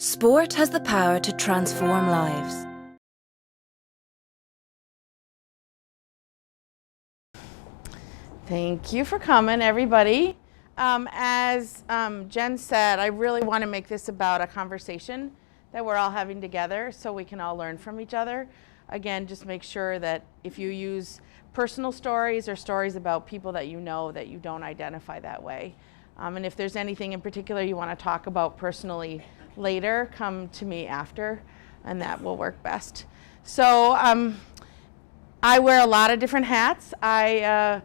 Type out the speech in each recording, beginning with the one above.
Sport has the power to transform lives. Thank you for coming, everybody. As Jen said, I really want to make this about a conversation that we're all having together so we can all learn from each other. Again, just make sure that if you use personal stories or stories about people that you know, that you don't identify that way. And if there's anything in particular you want to talk about personally later, come to me after, and that will work best. So I wear a lot of different hats. I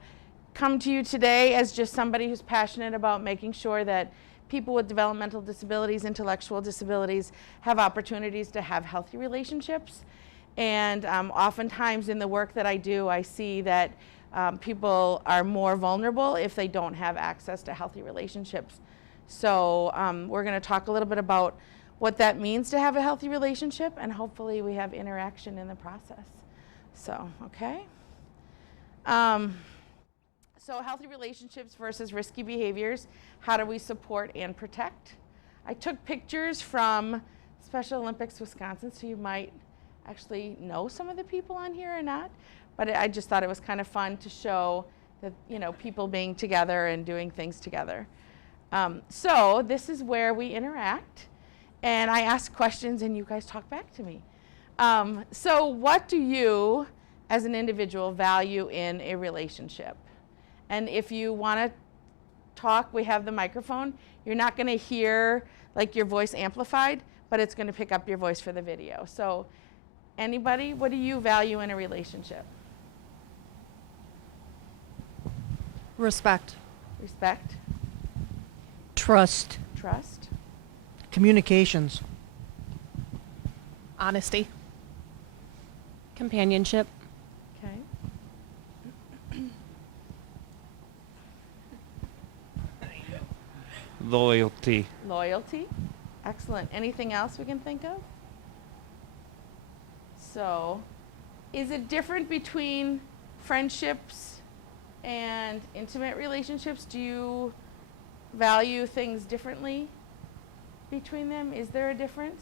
come to you today as just somebody who's passionate about making sure that people with developmental disabilities, intellectual disabilities, have opportunities to have healthy relationships. And oftentimes in the work that I do, I see that people are more vulnerable if they don't have access to healthy relationships. So we're going to talk a little bit about what that means to have a healthy relationship, and hopefully we have interaction in the process. So, okay. So healthy relationships versus risky behaviors. How do we support and protect? I took pictures from Special Olympics Wisconsin, so you might actually know some of the people on here or not. But I just thought it was kind of fun to show that, you know, people being together and doing things together. So this is where we interact, and I ask questions and you guys talk back to me. So what do you, as an individual, value in a relationship? And if you want to talk, we have the microphone. You're not going to hear like your voice amplified, but it's going to pick up your voice for the video. So anybody, what do you value in a relationship? Respect. Respect. Trust. Trust. Communications. Honesty. Companionship. Okay. Loyalty. Loyalty. Excellent. Anything else we can think of? So, is it different between friendships and intimate relationships? Do you value things differently between them? Is there a difference?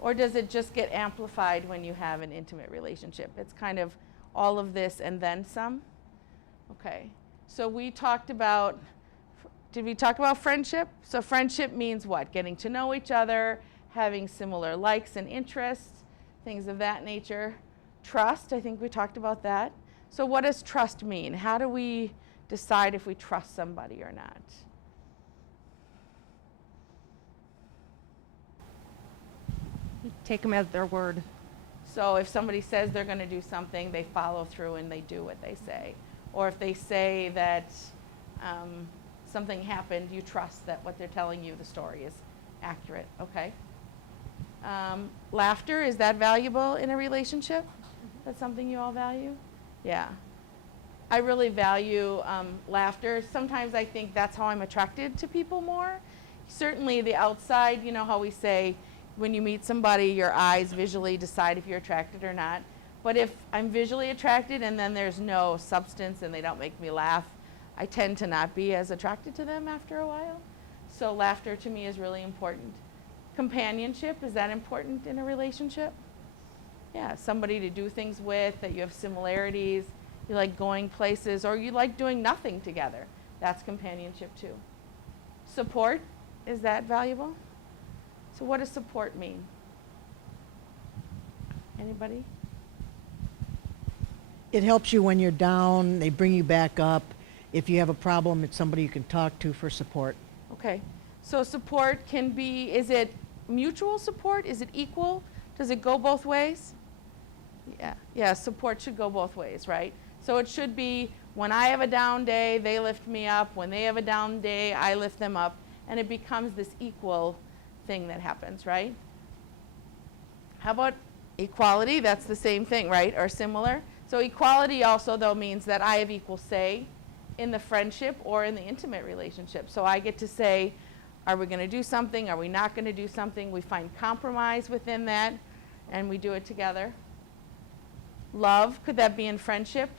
Or does it just get amplified when you have an intimate relationship? It's kind of all of this and then some? Okay. So we talked about, did we talk about friendship? So friendship means what? Getting to know each other, having similar likes and interests, things of that nature. Trust, I think we talked about that. So what does trust mean? How do we decide if we trust somebody or not? Take them at their word. So if somebody says they're going to do something, they follow through and they do what they say. Or if they say that something happened, you trust that what they're telling you, the story, is accurate. Okay. Laughter, is that valuable in a relationship? That's something you all value? Yeah. I really value laughter. Sometimes I think that's how I'm attracted to people more. Certainly the outside, you know how we say when you meet somebody, your eyes visually decide if you're attracted or not. But if I'm visually attracted and then there's no substance and they don't make me laugh, I tend to not be as attracted to them after a while. So laughter to me is really important. Companionship, is that important in a relationship? Yeah, somebody to do things with, that you have similarities, you like going places, or you like doing nothing together. That's companionship too. Support, is that valuable? So what does support mean? Anybody? It helps you when you're down. They bring you back up. If you have a problem, it's somebody you can talk to for support. Okay. So support can be, is it mutual support? Is it equal? Does it go both ways? Yeah. Yeah, support should go both ways, right? So it should be when I have a down day, they lift me up. When they have a down day, I lift them up. And it becomes this equal thing that happens, right? How about equality? That's the same thing, right? Or similar. So equality also, though, means that I have equal say in the friendship or in the intimate relationship. So I get to say, are we going to do something? Are we not going to do something? We find compromise within that, and we do it together. Love, could that be in friendship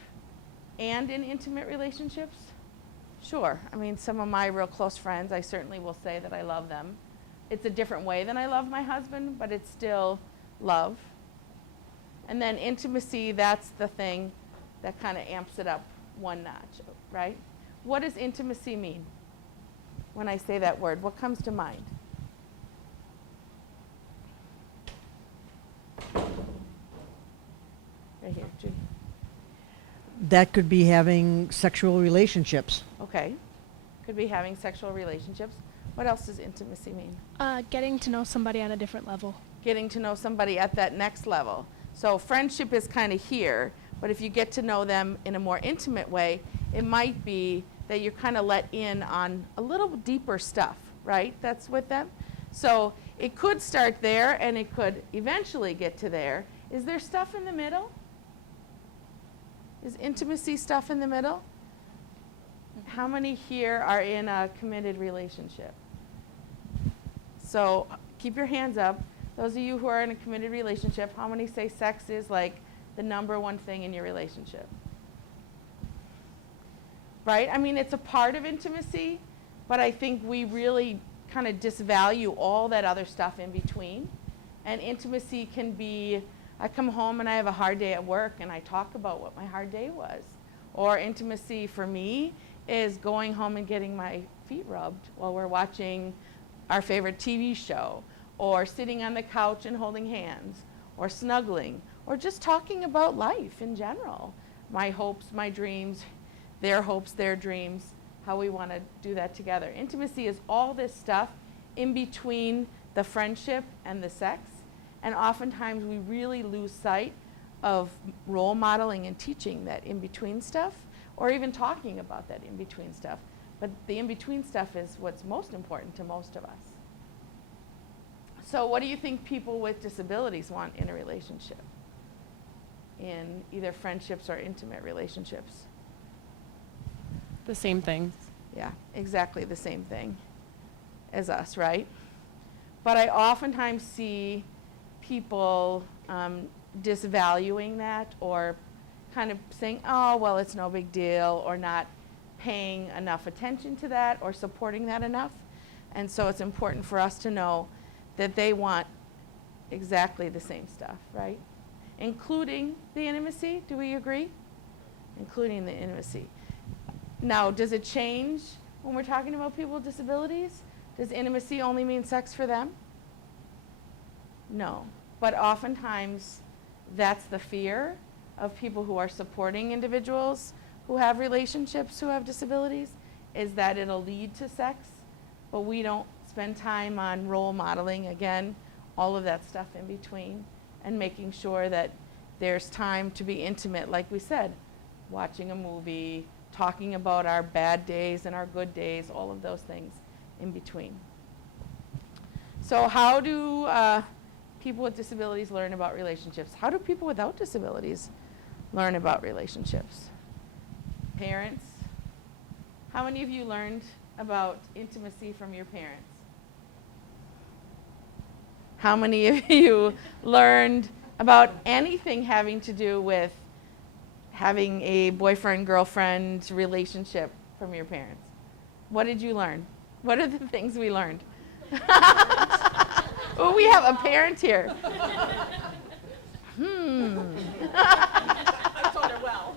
and in intimate relationships? Sure. I mean, some of my real close friends, I certainly will say that I love them. It's a different way than I love my husband, but it's still love. And then intimacy, that's the thing that kind of amps it up one notch, right? What does intimacy mean? When I say that word, what comes to mind? Right here, Judy. That could be having sexual relationships. Okay. Could be having sexual relationships. What else does intimacy mean? Getting to know somebody on a different level. Getting to know somebody at that next level. So friendship is kind of here, but if you get to know them in a more intimate way, it might be that you're kind of let in on a little deeper stuff, right? That's with them. So it could start there and it could eventually get to there. Is there stuff in the middle? Is intimacy stuff in the middle? How many here are in a committed relationship? So keep your hands up. Those of you who are in a committed relationship, how many say sex is like the number one thing in your relationship? Right? I mean, it's a part of intimacy, but I think we really kind of disvalue all that other stuff in between. And intimacy can be, I come home and I have a hard day at work and I talk about what my hard day was. Or intimacy for me is going home and getting my feet rubbed while we're watching our favorite TV show, or sitting on the couch and holding hands, or snuggling, or just talking about life in general. My hopes, my dreams, their hopes, their dreams, how we want to do that together. Intimacy is all this stuff in between the friendship and the sex, and oftentimes we really lose sight of role modeling and teaching that in-between stuff, or even talking about that in-between stuff. But the in-between stuff is what's most important to most of us. So what do you think people with disabilities want in a relationship? In either friendships or intimate relationships? The same things. Yeah, exactly the same thing as us, right? But I oftentimes see people disvaluing that, or kind of saying, oh, well, it's no big deal, or not paying enough attention to that or supporting that enough. And so it's important for us to know that they want exactly the same stuff, right? Including the intimacy, do we agree? Including the intimacy. Now, does it change when we're talking about people with disabilities? Does intimacy only mean sex for them? No. But oftentimes, that's the fear of people who are supporting individuals who have relationships who have disabilities, is that it'll lead to sex, but we don't spend time on role modeling, again, all of that stuff in between, and making sure that there's time to be intimate, like we said, watching a movie, talking about our bad days and our good days, all of those things in between. So how do people with disabilities learn about relationships? How do people without disabilities learn about relationships? Parents? How many of you learned about intimacy from your parents? How many of you learned about anything having to do with having a boyfriend-girlfriend relationship from your parents? What did you learn? What are the things we learned? Oh, we have a parent here. I told her well.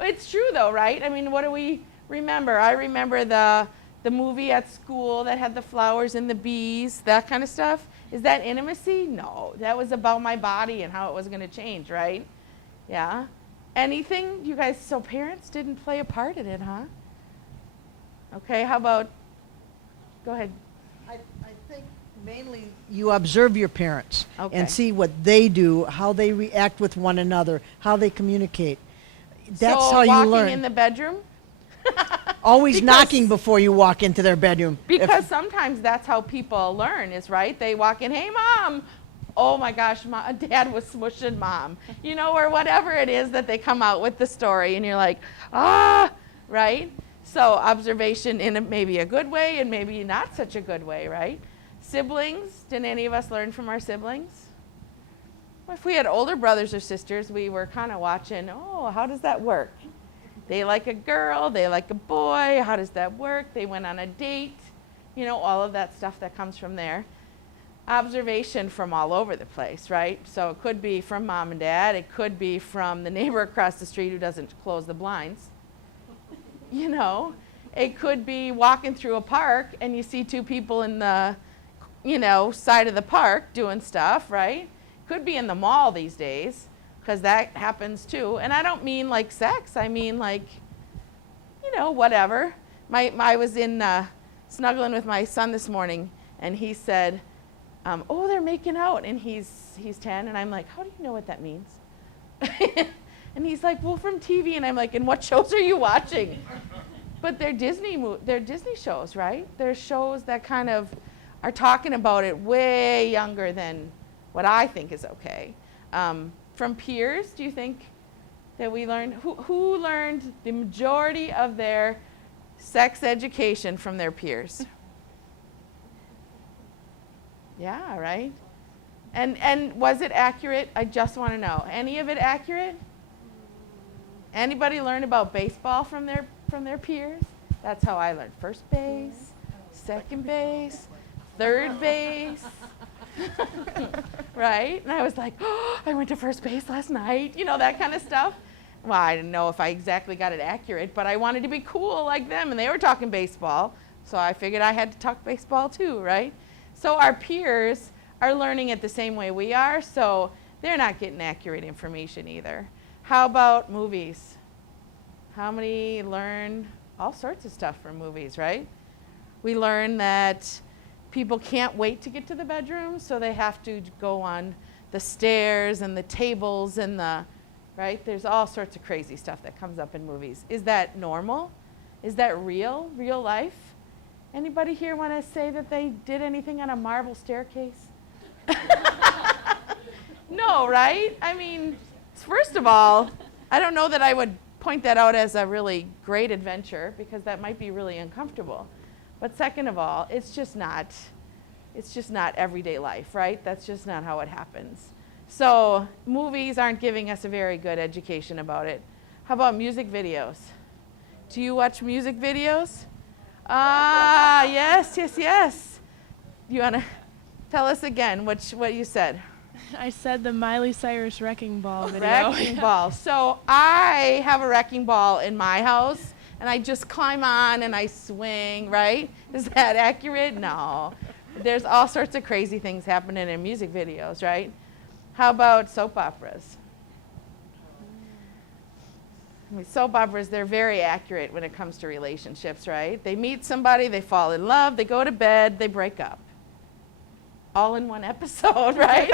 It's true though, right? I mean, what do we remember? I remember the movie at school that had the flowers and the bees, that kind of stuff. Is that intimacy? No, that was about my body and how it was going to change, right? Yeah. Anything? You guys, so parents didn't play a part in it, huh? Okay, how about, go ahead. I think mainly you observe your parents Okay. and see what they do, how they react with one another, how they communicate. That's So how you walking learn. in the bedroom? Always because- knocking before you walk into their bedroom. Because sometimes that's how people learn, is right? They walk in, hey mom, oh my gosh, dad was smushing mom, you know, or whatever it is that they come out with the story, and you're like, right? So observation in maybe a good way and maybe not such a good way, right? Siblings, did any of us learn from our siblings? Well, if we had older brothers or sisters, we were kind of watching, oh, how does that work? They like a girl, they like a boy, how does that work? They went on a date, You know, all of that stuff that comes from there. Observation from all over the place, right? So it could be from mom and dad. It could be from the neighbor across the street who doesn't close the blinds. You know, it could be walking through a park and you see two people in the, you know, side of the park doing stuff, right? Could be in the mall these days, because that happens too. And I don't mean like sex. I mean like, you know, whatever. I was in snuggling with my son this morning, and he said, oh, they're making out, and he's 10, and I'm like, how do you know what that means? And he's like, well, from TV, and I'm like, and what shows are you watching? But they're Disney shows, right? They're shows that kind of are talking about it way younger than what I think is okay. From peers, do you think that we learned, who learned the majority of their sex education from their peers? Yeah, right? And was it accurate? I just want to know. Any of it accurate? Anybody learn about baseball from their peers? That's how I learned. First base, second base, third base. Right? And I was like, oh, I went to first base last night. You know, that kind of stuff. Well, I didn't know if I exactly got it accurate, but I wanted to be cool like them, and they were talking baseball, so I figured I had to talk baseball too, right? So our peers are learning it the same way we are, so they're not getting accurate information either. How about movies? How many learn all sorts of stuff from movies, right? We learn that people can't wait to get to the bedroom, so they have to go on the stairs and the tables and the, right? There's all sorts of crazy stuff that comes up in movies. Is that normal? Is that real life? Anybody here want to say that they did anything on a marble staircase? No, right? I mean, first of all, I don't know that I would point that out as a really great adventure, because that might be really uncomfortable. But second of all, it's just not everyday life, right? That's just not how it happens. So movies aren't giving us a very good education about it. How about music videos? Do you watch music videos? Yes. You want to tell us again what you said? I said the Miley Cyrus Wrecking Ball video. Wrecking ball. So I have a wrecking ball in my house, and I just climb on and I swing, right? Is that accurate? No. There's all sorts of crazy things happening in music videos, right? How about soap operas? I mean, soap operas, they're very accurate when it comes to relationships, right? They meet somebody, they fall in love, they go to bed, they break up. All in one episode, right?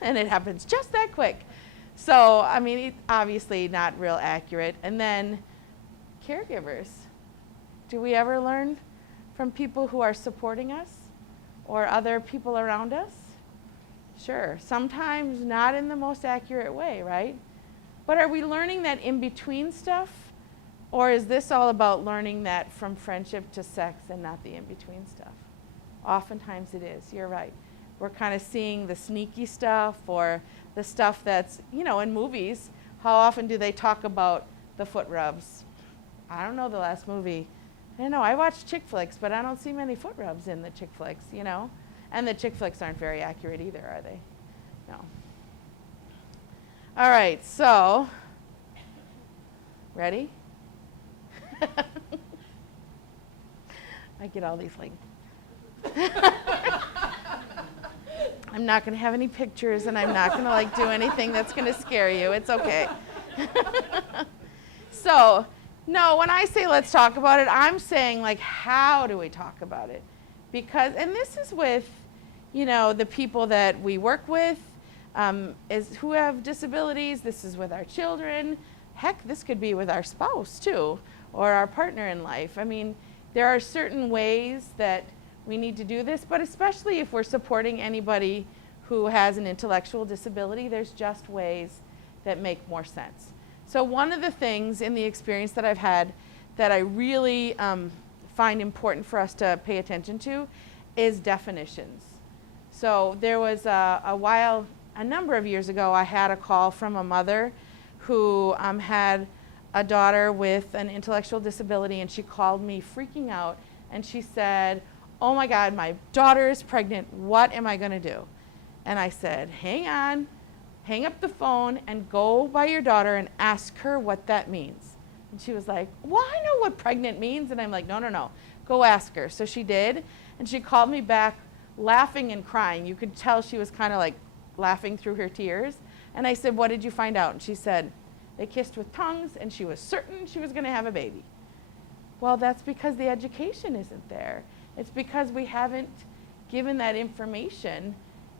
And it happens just that quick. So, I mean, it's obviously not real accurate. And then caregivers. Do we ever learn from people who are supporting us or other people around us? Sure. Sometimes not in the most accurate way, right? But are we learning that in between stuff? Or is this all about learning that from friendship to sex and not the in between stuff? Oftentimes it is. You're right. We're kind of seeing the sneaky stuff or the stuff that's, you know, in movies. How often do they talk about the foot rubs? I don't know the last movie. I don't know. I watch chick flicks, but I don't see many foot rubs in the chick flicks, you know? And the chick flicks aren't very accurate either, are they? No. All right, so, ready? I get all these like, I'm not going to have any pictures, and I'm not going to like do anything that's going to scare you. It's okay. So, no, when I say let's talk about it, I'm saying like, how do we talk about it? Because, and this is with, you know, the people that we work with, who have disabilities. This is with our children. Heck, this could be with our spouse too, or our partner in life. I mean, there are certain ways that we need to do this, but especially if we're supporting anybody who has an intellectual disability, there's just ways that make more sense. So one of the things in the experience that I've had that I really find important for us to pay attention to is definitions. So there was a number of years ago, I had a call from a mother who had a daughter with an intellectual disability, and she called me freaking out And she said, oh my God, my daughter is pregnant. What am I going to do? And I said, hang on, hang up the phone and go by your daughter and ask her what that means. And she was like, well, I know what pregnant means. And I'm like, no, go ask her. So she did. And she called me back laughing and crying. You could tell she was kind of like laughing through her tears. And I said, what did you find out? And she said, they kissed with tongues and she was certain she was going to have a baby. Well, that's because the education isn't there. It's because we haven't given that information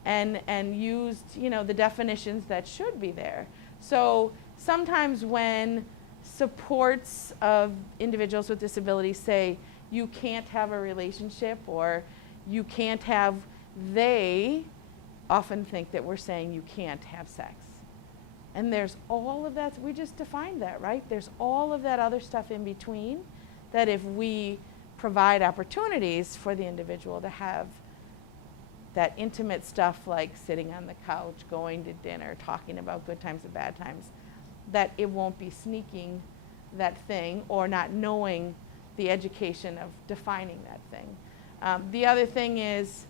and used, the definitions that should be there. So sometimes when supports of individuals with disabilities say you can't have a relationship or you can't have, they often think that we're saying you can't have sex. And there's all of that, we just defined that, right? There's all of that other stuff in between that if we provide opportunities for the individual to have that intimate stuff like sitting on the couch, going to dinner, talking about good times and bad times, that it won't be sneaking that thing or not knowing the education of defining that thing. The other thing is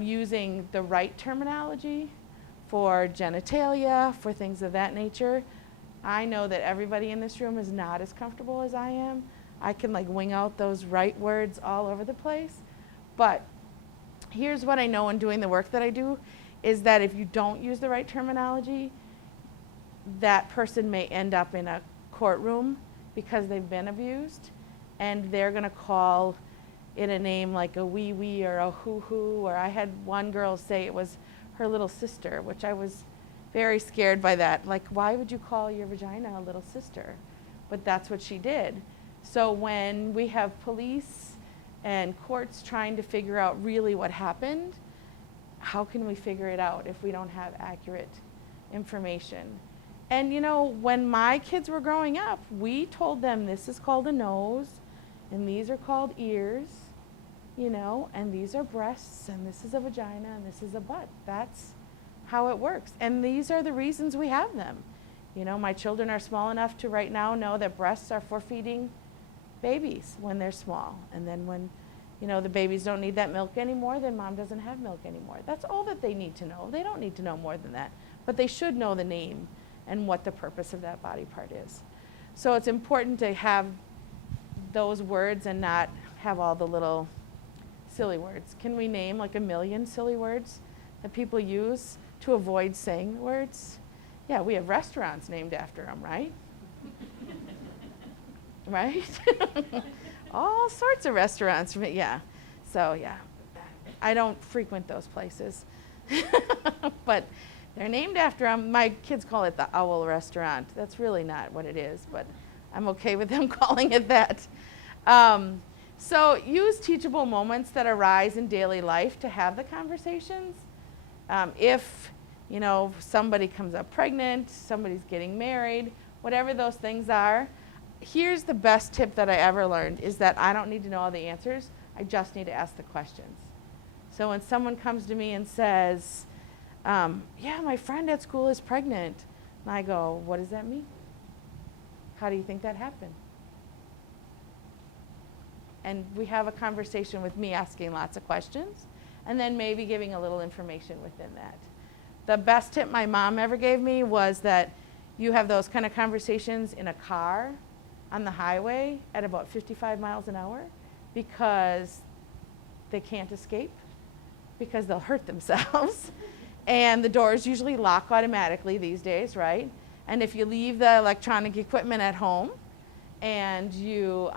using the right terminology for genitalia, for things of that nature. I know that everybody in this room is not as comfortable as I am. I can like wing out those right words all over the place. But here's what I know in doing the work that I do is that if you don't use the right terminology, that person may end up in a courtroom because they've been abused, and they're going to call it a name like a wee wee or a hoo hoo, or I had one girl say it was her little sister, which I was very scared by that. Like, why would you call your vagina a little sister? But that's what she did. So when we have police and courts trying to figure out really what happened, how can we figure it out if we don't have accurate information? And when my kids were growing up, we told them this is called a nose, and these are called ears, and these are breasts, and this is a vagina, and this is a butt. That's how it works. And these are the reasons we have them. My children are small enough to right now know that breasts are for feeding babies when they're small. And then when, the babies don't need that milk anymore, then mom doesn't have milk anymore. That's all that they need to know. They don't need to know more than that. But they should know the name and what the purpose of that body part is. So it's important to have those words and not have all the little silly words. Can we name like 1 million silly words that people use to avoid saying the words? Yeah, we have restaurants named after them, right? Right? All sorts of restaurants, yeah. So yeah, I don't frequent those places. But they're named after them. My kids call it the Owl Restaurant. That's really not what it is, but I'm okay with them calling it that. So use teachable moments that arise in daily life to have the conversations. If, somebody comes up pregnant, somebody's getting married, whatever those things are, here's the best tip that I ever learned is that I don't need to know all the answers. I just need to ask the questions. So when someone comes to me and says, yeah, my friend at school is pregnant, and I go, what does that mean? How do you think that happened? And we have a conversation with me asking lots of questions and then maybe giving a little information within that. The best tip my mom ever gave me was that you have those kind of conversations in a car on the highway at about 55 miles an hour because they can't escape, because they'll hurt themselves. And the doors usually lock automatically these days, right? And if you leave the electronic equipment at home and you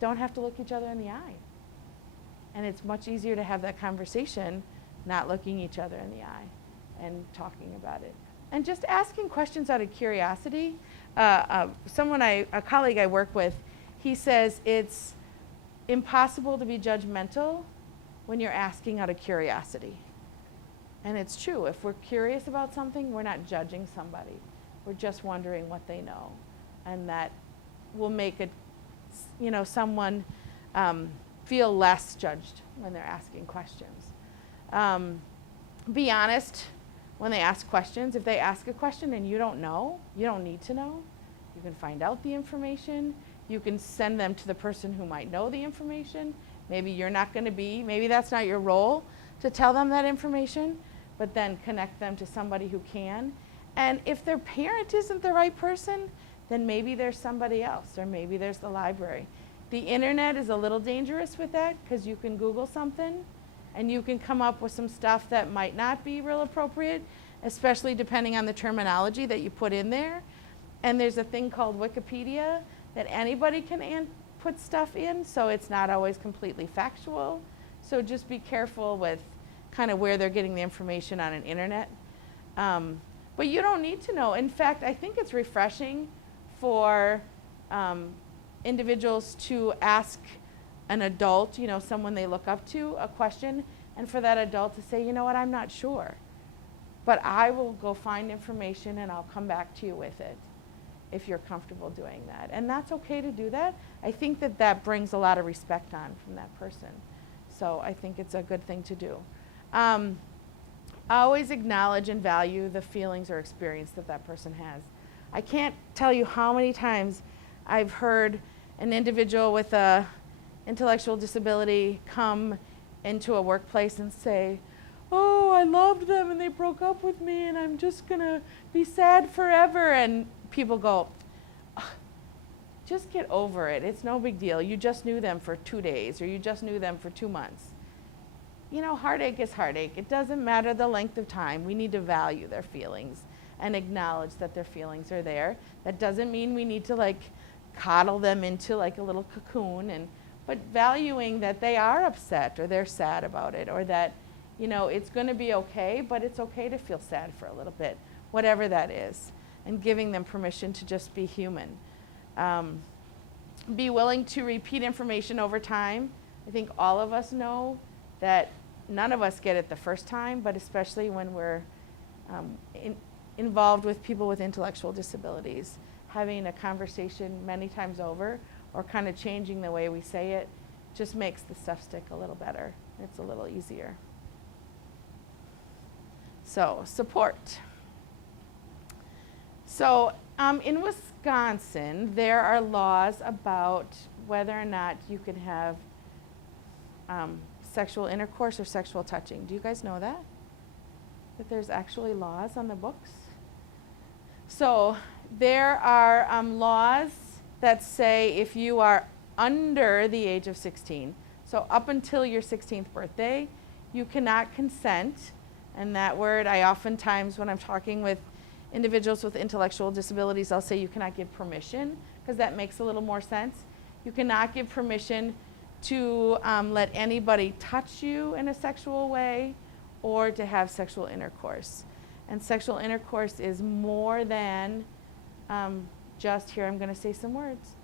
don't have to look each other in the eye. And it's much easier to have that conversation not looking each other in the eye and talking about it. And just asking questions out of curiosity. A colleague I work with, he says it's impossible to be judgmental when you're asking out of curiosity. And it's true. If we're curious about something, we're not judging somebody. We're just wondering what they know. And that will make it, someone feel less judged when they're asking questions. Be honest when they ask questions. If they ask a question and you don't know, you don't need to know. You can find out the information. You can send them to the person who might know the information Maybe you're not going to be, maybe that's not your role to tell them that information, but then connect them to somebody who can. And if their parent isn't the right person, then maybe there's somebody else, or maybe there's the library. The internet is a little dangerous with that because you can Google something and you can come up with some stuff that might not be real appropriate, especially depending on the terminology that you put in there. And there's a thing called Wikipedia that anybody can put stuff in, so it's not always completely factual. So just be careful with kind of where they're getting the information on an internet. But you don't need to know. In fact, I think it's refreshing for individuals to ask an adult, you know, someone they look up to, a question, and for that adult to say, you know what, I'm not sure, but I will go find information and I'll come back to you with it if you're comfortable doing that. And that's okay to do that. I think that that brings a lot of respect on from that person. So I think it's a good thing to do. Always acknowledge and value the feelings or experience that that person has. I can't tell you how many times I've heard an individual with a intellectual disability come into a workplace and say, oh, I loved them and they broke up with me and I'm just gonna be sad forever. And people go, just get over it. It's no big deal. You just knew them for 2 days or you just knew them for 2 months. You know, heartache is heartache. It doesn't matter the length of time. We need to value their feelings and acknowledge that their feelings are there. That doesn't mean we need to like coddle them into like a little cocoon, but valuing that they are upset or they're sad about it, or that, you know, it's going to be okay, but it's okay to feel sad for a little bit, whatever that is, and giving them permission to just be human. Be willing to repeat information over time. I think all of us know that none of us get it the first time, but especially when we're involved with people with intellectual disabilities, having a conversation many times over or kind of changing the way we say it just makes the stuff stick a little better. It's a little easier. So, support. So, in Wisconsin, there are laws about whether or not you can have sexual intercourse or sexual touching. Do you guys know that? That there's actually laws on the books? So there are laws that say if you are under the age of 16, so up until your 16th birthday, you cannot consent. And that word, I oftentimes, when I'm talking with individuals with intellectual disabilities, I'll say you cannot give permission, because that makes a little more sense. You cannot give permission to let anybody touch you in a sexual way or to have sexual intercourse. And sexual intercourse is more than just, here I'm going to say some words,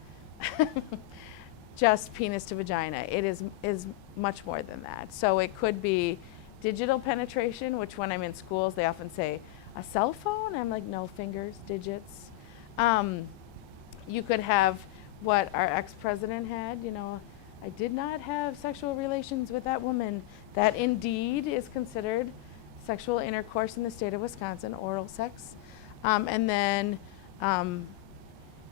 just penis to vagina. It is much more than that. So it could be digital penetration, which when I'm in schools, they often say, a cell phone? I'm like, no, fingers, digits. You could have what our ex-president had, you know, I did not have sexual relations with that woman. That indeed is considered sexual intercourse in the state of Wisconsin, oral sex. And then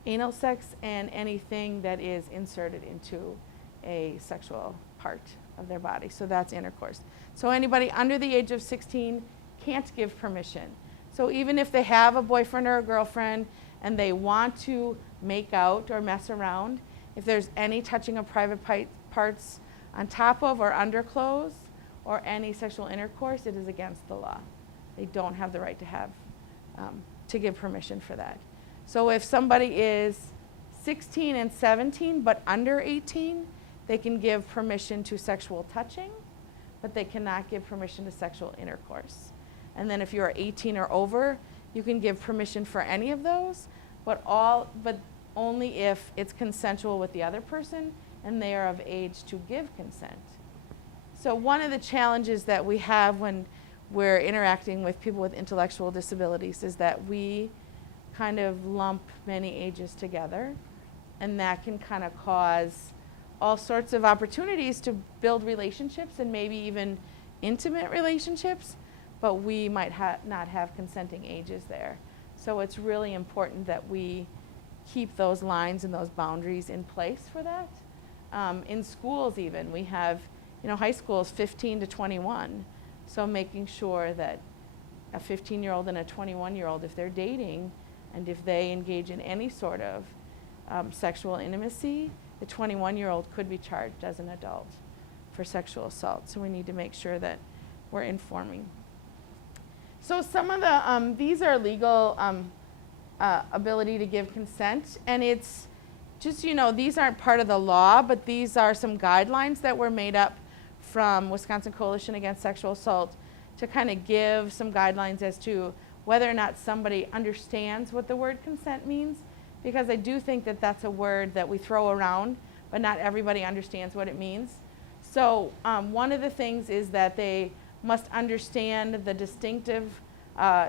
anal sex and anything that is inserted into a sexual part of their body. So that's intercourse. So anybody under the age of 16 can't give permission. So even if they have a boyfriend or a girlfriend and they want to make out or mess around, if there's any touching of private parts on top of or under clothes or any sexual intercourse, it is against the law. They don't have the right to have, to give permission for that. So if somebody is 16 and 17 but under 18, they can give permission to sexual touching, but they cannot give permission to sexual intercourse. And then if you're 18 or over, you can give permission for any of those, but only if it's consensual with the other person and they are of age to give consent. So one of the challenges that we have when we're interacting with people with intellectual disabilities is that we kind of lump many ages together, and that can kind of cause all sorts of opportunities to build relationships and maybe even intimate relationships, but we might not have consenting ages there. So it's really important that we keep those lines and those boundaries in place for that. In schools even, we have, high schools 15 to 21. So making sure that a 15-year-old and a 21-year-old, if they're dating and if they engage in any sort of sexual intimacy, the 21-year-old could be charged as an adult for sexual assault. So we need to make sure that we're informing. So some of the, these are legal ability to give consent, and it's just, these aren't part of the law, but these are some guidelines that were made up from Wisconsin Coalition Against Sexual Assault to kind of give some guidelines as to whether or not somebody understands what the word consent means, because I do think that that's a word that we throw around, but not everybody understands what it means. So one of the things is that they must understand the distinctive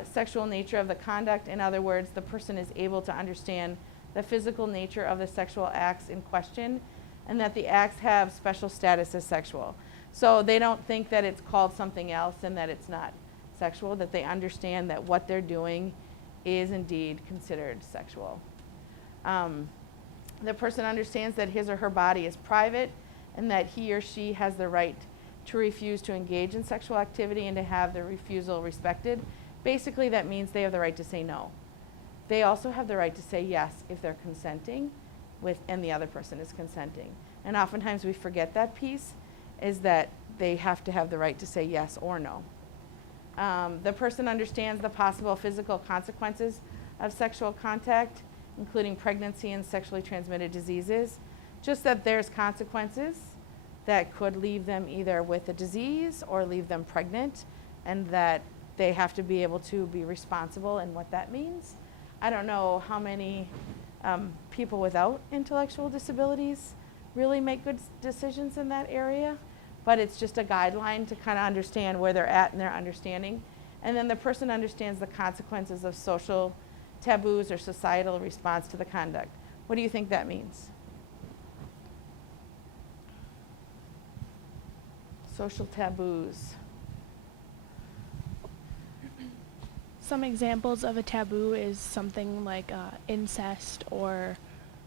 sexual nature of the conduct. In other words, the person is able to understand the physical nature of the sexual acts in question, and that the acts have special status as sexual. So they don't think that it's called something else and that it's not sexual, that they understand that what they're doing is indeed considered sexual. The person understands that his or her body is private and that he or she has the right to refuse to engage in sexual activity and to have the refusal respected. Basically, that means they have the right to say no. They also have the right to say yes if they're consenting and the other person is consenting. And oftentimes we forget that piece, is that they have to have the right to say yes or no. The person understands the possible physical consequences of sexual contact, including pregnancy and sexually transmitted diseases. Just that there's consequences that could leave them either with a disease or leave them pregnant, and that they have to be able to be responsible in what that means. I don't know how many people without intellectual disabilities really make good decisions in that area, but it's just a guideline to kind of understand where they're at in their understanding. And then the person understands the consequences of social taboos or societal response to the conduct. What do you think that means? Social taboos. Some examples of a taboo is something like incest or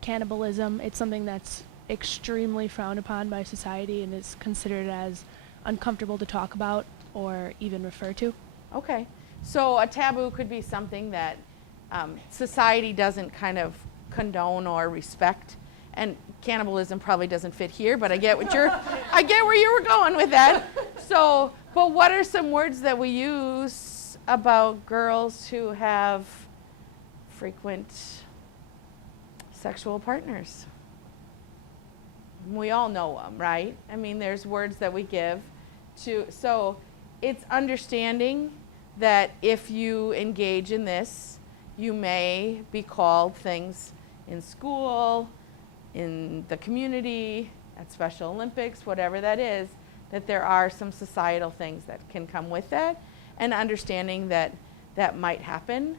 cannibalism. It's something that's extremely frowned upon by society and is considered as uncomfortable to talk about or even refer to. Okay, so a taboo could be something that society doesn't kind of condone or respect, and cannibalism probably doesn't fit here, but I get what I get where you were going with that. So, but what are some words that we use about girls who have frequent sexual partners? We all know them, right? I mean, there's words that we give to, so it's understanding that if you engage in this, you may be called things in school, in the community, at Special Olympics, whatever that is, that there are some societal things that can come with that, and understanding that that might happen.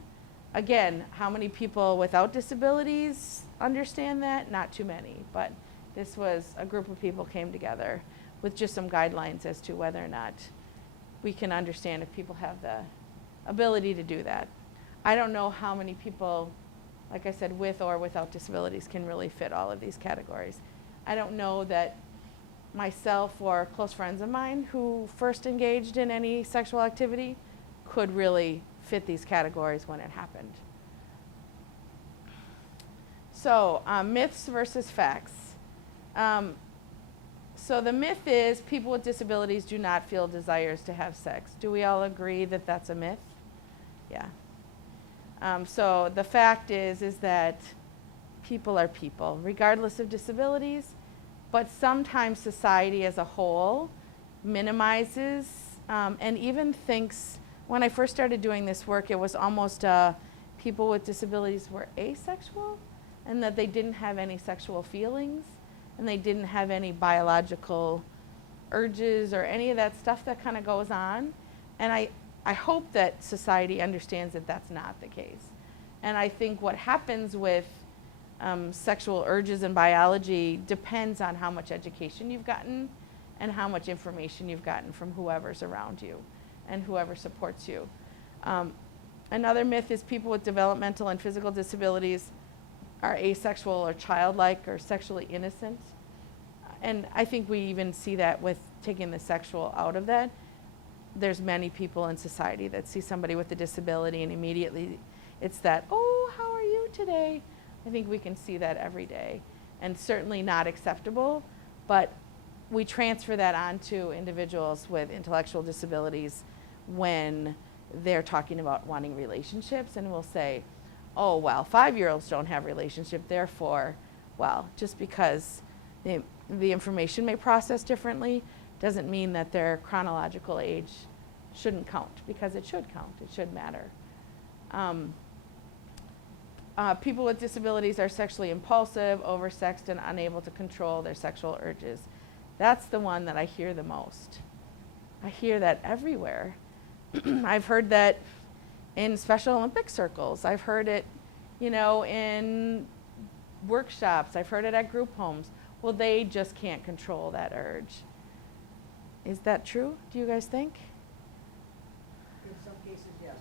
Again, how many people without disabilities understand that? Not too many, but this was a group of people came together with just some guidelines as to whether or not we can understand if people have the ability to do that. I don't know how many people, like I said, with or without disabilities can really fit all of these categories. I don't know that myself or close friends of mine who first engaged in any sexual activity could really fit these categories when it happened. So myths versus facts. So the myth is people with disabilities do not feel desires to have sex. Do we all agree that that's a myth? Yeah. So the fact is that people are people, regardless of disabilities, but sometimes society as a whole minimizes and even thinks, when I first started doing this work, it was almost people with disabilities were asexual and that they didn't have any sexual feelings and they didn't have any biological urges or any of that stuff that kind of goes on. And I hope that society understands that that's not the case. And I think what happens with sexual urges and biology depends on how much education you've gotten and how much information you've gotten from whoever's around you and whoever supports you. Another myth is people with developmental and physical disabilities are asexual or childlike or sexually innocent. and I think we even see that with taking the sexual out of that. There's many people in society that see somebody with a disability and immediately it's that, oh, how are you today? I think we can see that every day, and certainly not acceptable, but we transfer that onto individuals with intellectual disabilities when they're talking about wanting relationships, and we'll say, oh, well, 5-year-olds don't have relationship, therefore, well, just because the information may process differently doesn't mean that their chronological age shouldn't count, because it should count, it should matter. People with disabilities are sexually impulsive, oversexed, and unable to control their sexual urges. That's the one that I hear the most. I hear that everywhere. I've heard that in Special Olympic circles. I've heard it, in workshops. I've heard it at group homes. Well, they just can't control that urge. Is that true, do you guys think? In some cases, yes.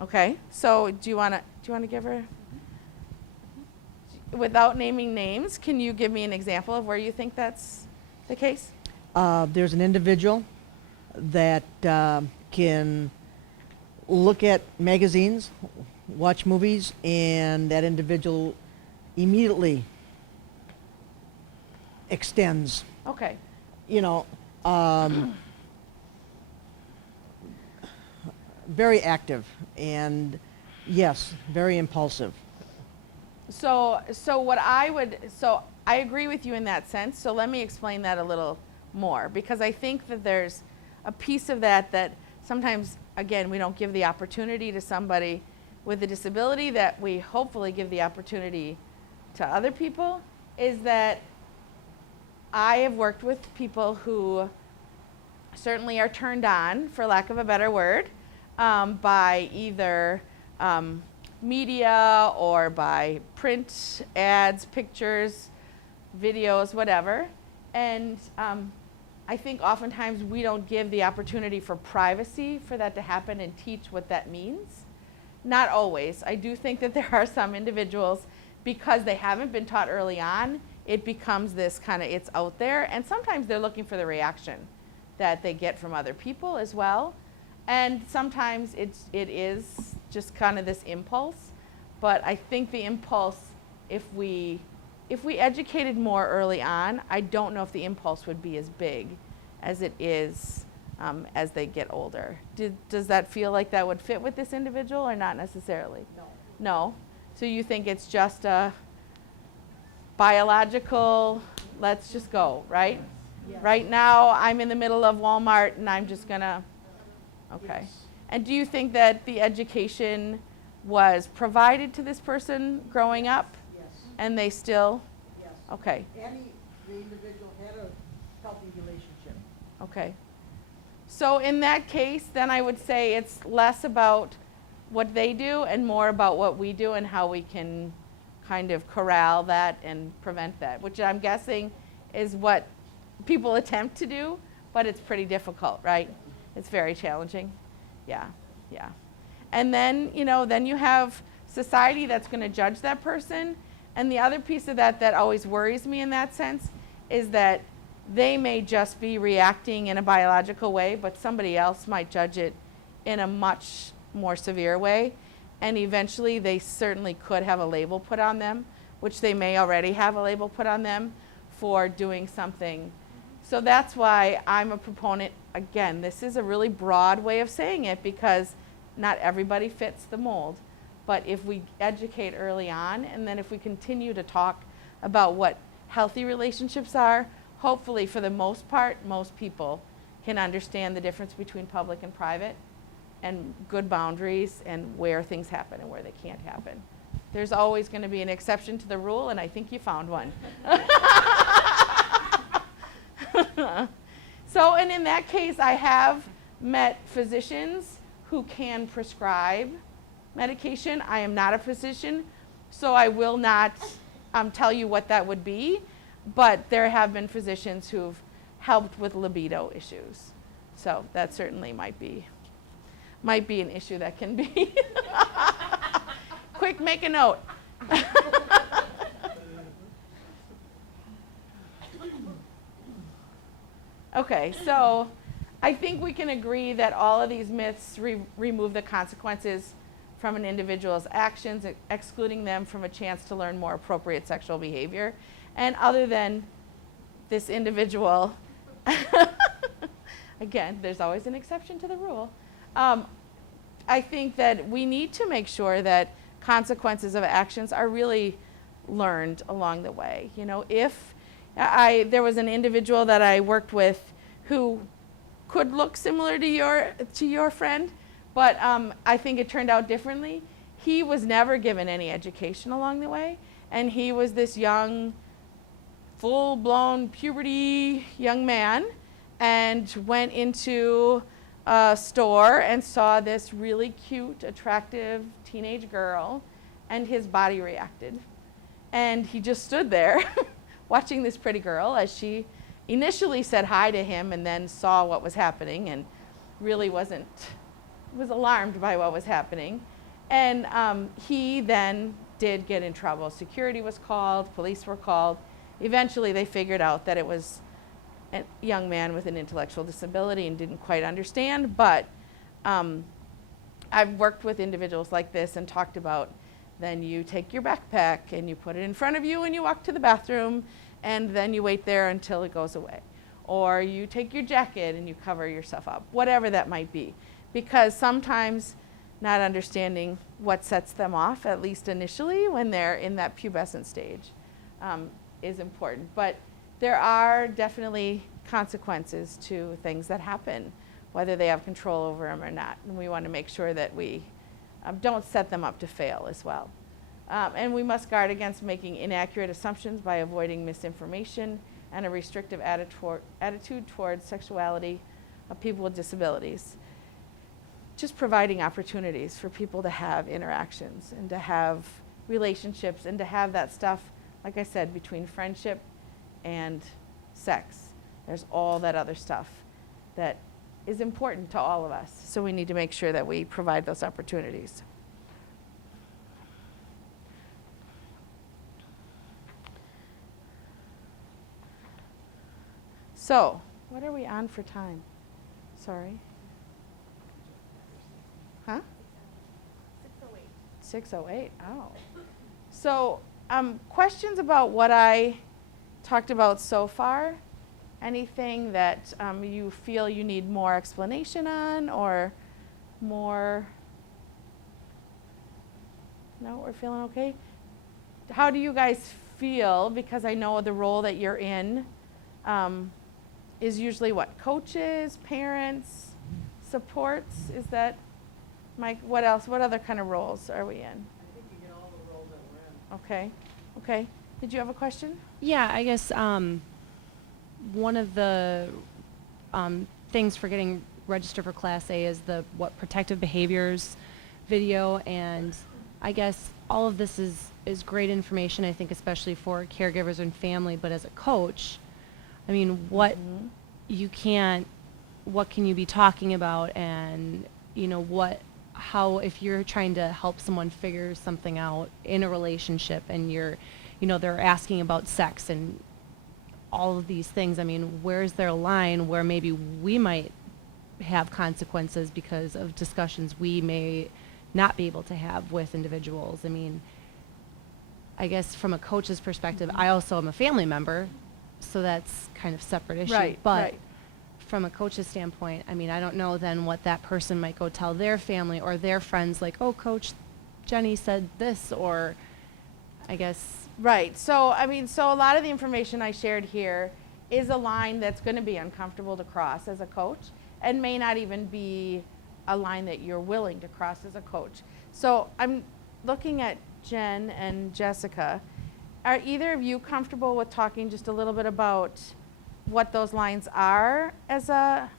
Okay, so do you want to give her, without naming names, can you give me an example of where you think that's the case? There's an individual that can look at magazines, watch movies, and that individual immediately extends, Okay, very active, and yes, very impulsive. so I agree with you in that sense, so let me explain that a little more, because I think that there's a piece of that sometimes, again, we don't give the opportunity to somebody with a disability that we hopefully give the opportunity to other people, is that I have worked with people who certainly are turned on, for lack of a better word, by either media or by print ads, pictures, videos, whatever. And I think oftentimes we don't give the opportunity for privacy for that to happen and teach what that means. Not always. I do think that there are some individuals, because they haven't been taught early on, it becomes this kind of, it's out there, and sometimes they're looking for the reaction that they get from other people as well. And sometimes it is just kind of this impulse, but I think the impulse, if we educated more early on, I don't know if the impulse would be as big as it is as they get older. Does that feel like that would fit with this individual, or not necessarily? No. No? So you think it's just a biological, let's just go, right? Yes. Right now, I'm in the middle of Walmart and I'm just gonna, okay. Yes. And do you think that the education was provided to this person growing up, Yes. and they still, Yes. okay, And the individual had a healthy relationship. okay. So in that case, then I would say it's less about what they do and more about what we do and how we can kind of corral that and prevent that, which I'm guessing is what people attempt to do, but it's pretty difficult, right? It's very challenging. Yeah, yeah. And then, then you have society that's going to judge that person. And the other piece of that always worries me in that sense is that they may just be reacting in a biological way, but somebody else might judge it in a much more severe way. And eventually they certainly could have a label put on them, which they may already have a label put on them for doing something. So that's why I'm a proponent. Again, this is a really broad way of saying it, because not everybody fits the mold. But if we educate early on, and then if we continue to talk about what healthy relationships are, hopefully for the most part, most people can understand the difference between public and private, and good boundaries, and where things happen and where they can't happen. There's always going to be an exception to the rule, and I think you found one. So, and in that case, I have met physicians who can prescribe medication. I am not a physician, so I will not tell you what that would be, but there have been physicians who've helped with libido issues. So that certainly might be an issue that can be. Quick, make a note. Okay, so I think we can agree that all of these myths remove the consequences from an individual's actions, excluding them from a chance to learn more appropriate sexual behavior. And other than this individual, again, there's always an exception to the rule. I think that we need to make sure that consequences of actions are really learned along the way. You know, if there was an individual that I worked with who could look similar to your friend, but I think it turned out differently. He was never given any education along the way, and he was this young, full-blown puberty young man, and went into a store and saw this really cute, attractive teenage girl, and his body reacted. And he just stood there watching this pretty girl as she initially said hi to him and then saw what was happening and really was alarmed by what was happening. And he then did get in trouble. Security was called, police were called. Eventually they figured out that it was a young man with an intellectual disability and didn't quite understand, but I've worked with individuals like this and talked about, then you take your backpack and you put it in front of you and you walk to the bathroom and then you wait there until it goes away. Or you take your jacket and you cover yourself up, whatever that might be. Because sometimes not understanding what sets them off, at least initially when they're in that pubescent stage, is important. But there are definitely consequences to things that happen, whether they have control over them or not. And we want to make sure that we don't set them up to fail as well. And we must guard against making inaccurate assumptions by avoiding misinformation and a restrictive attitude towards sexuality of people with disabilities. Just providing opportunities for people to have interactions and to have relationships and to have that stuff, like I said, between friendship and sex. There's all that other stuff that is important to all of us. So we need to make sure that we provide those opportunities. So, what are we on for time? Sorry. Huh? 6:08. Oh. So, questions about what I talked about so far? Anything that you feel you need more explanation on or more? No, we're feeling okay? How do you guys feel? Because I know the role that you're in is usually what? Coaches, parents, supports? Is that, Mike, what else? What other kind of roles are we in? I think you get all the roles that we're in. Okay. Okay. Did you have a question? Yeah, I guess one of the things for getting registered for Class A is the protective behaviors video, and I guess all of this is great information, I think, especially for caregivers and family. But as a coach, I mean, what can you be talking about, and how, if you're trying to help someone figure something out in a relationship and they're asking about sex and all of these things, I mean, where's their line where maybe we might have consequences because of discussions we may not be able to have with individuals? I mean, I guess from a coach's perspective, I also am a family member, so that's kind of separate issue. Right, but right. From a coach's standpoint, I mean, I don't know then what that person might go tell their family or their friends, like, oh, Coach Jenny said this, or I guess. Right. So, I mean, so a lot of the information I shared here is a line that's going to be uncomfortable to cross as a coach and may not even be a line that you're willing to cross as a coach. So I'm looking at Jen and Jessica. Are either of you comfortable with talking just a little bit about what those lines are as a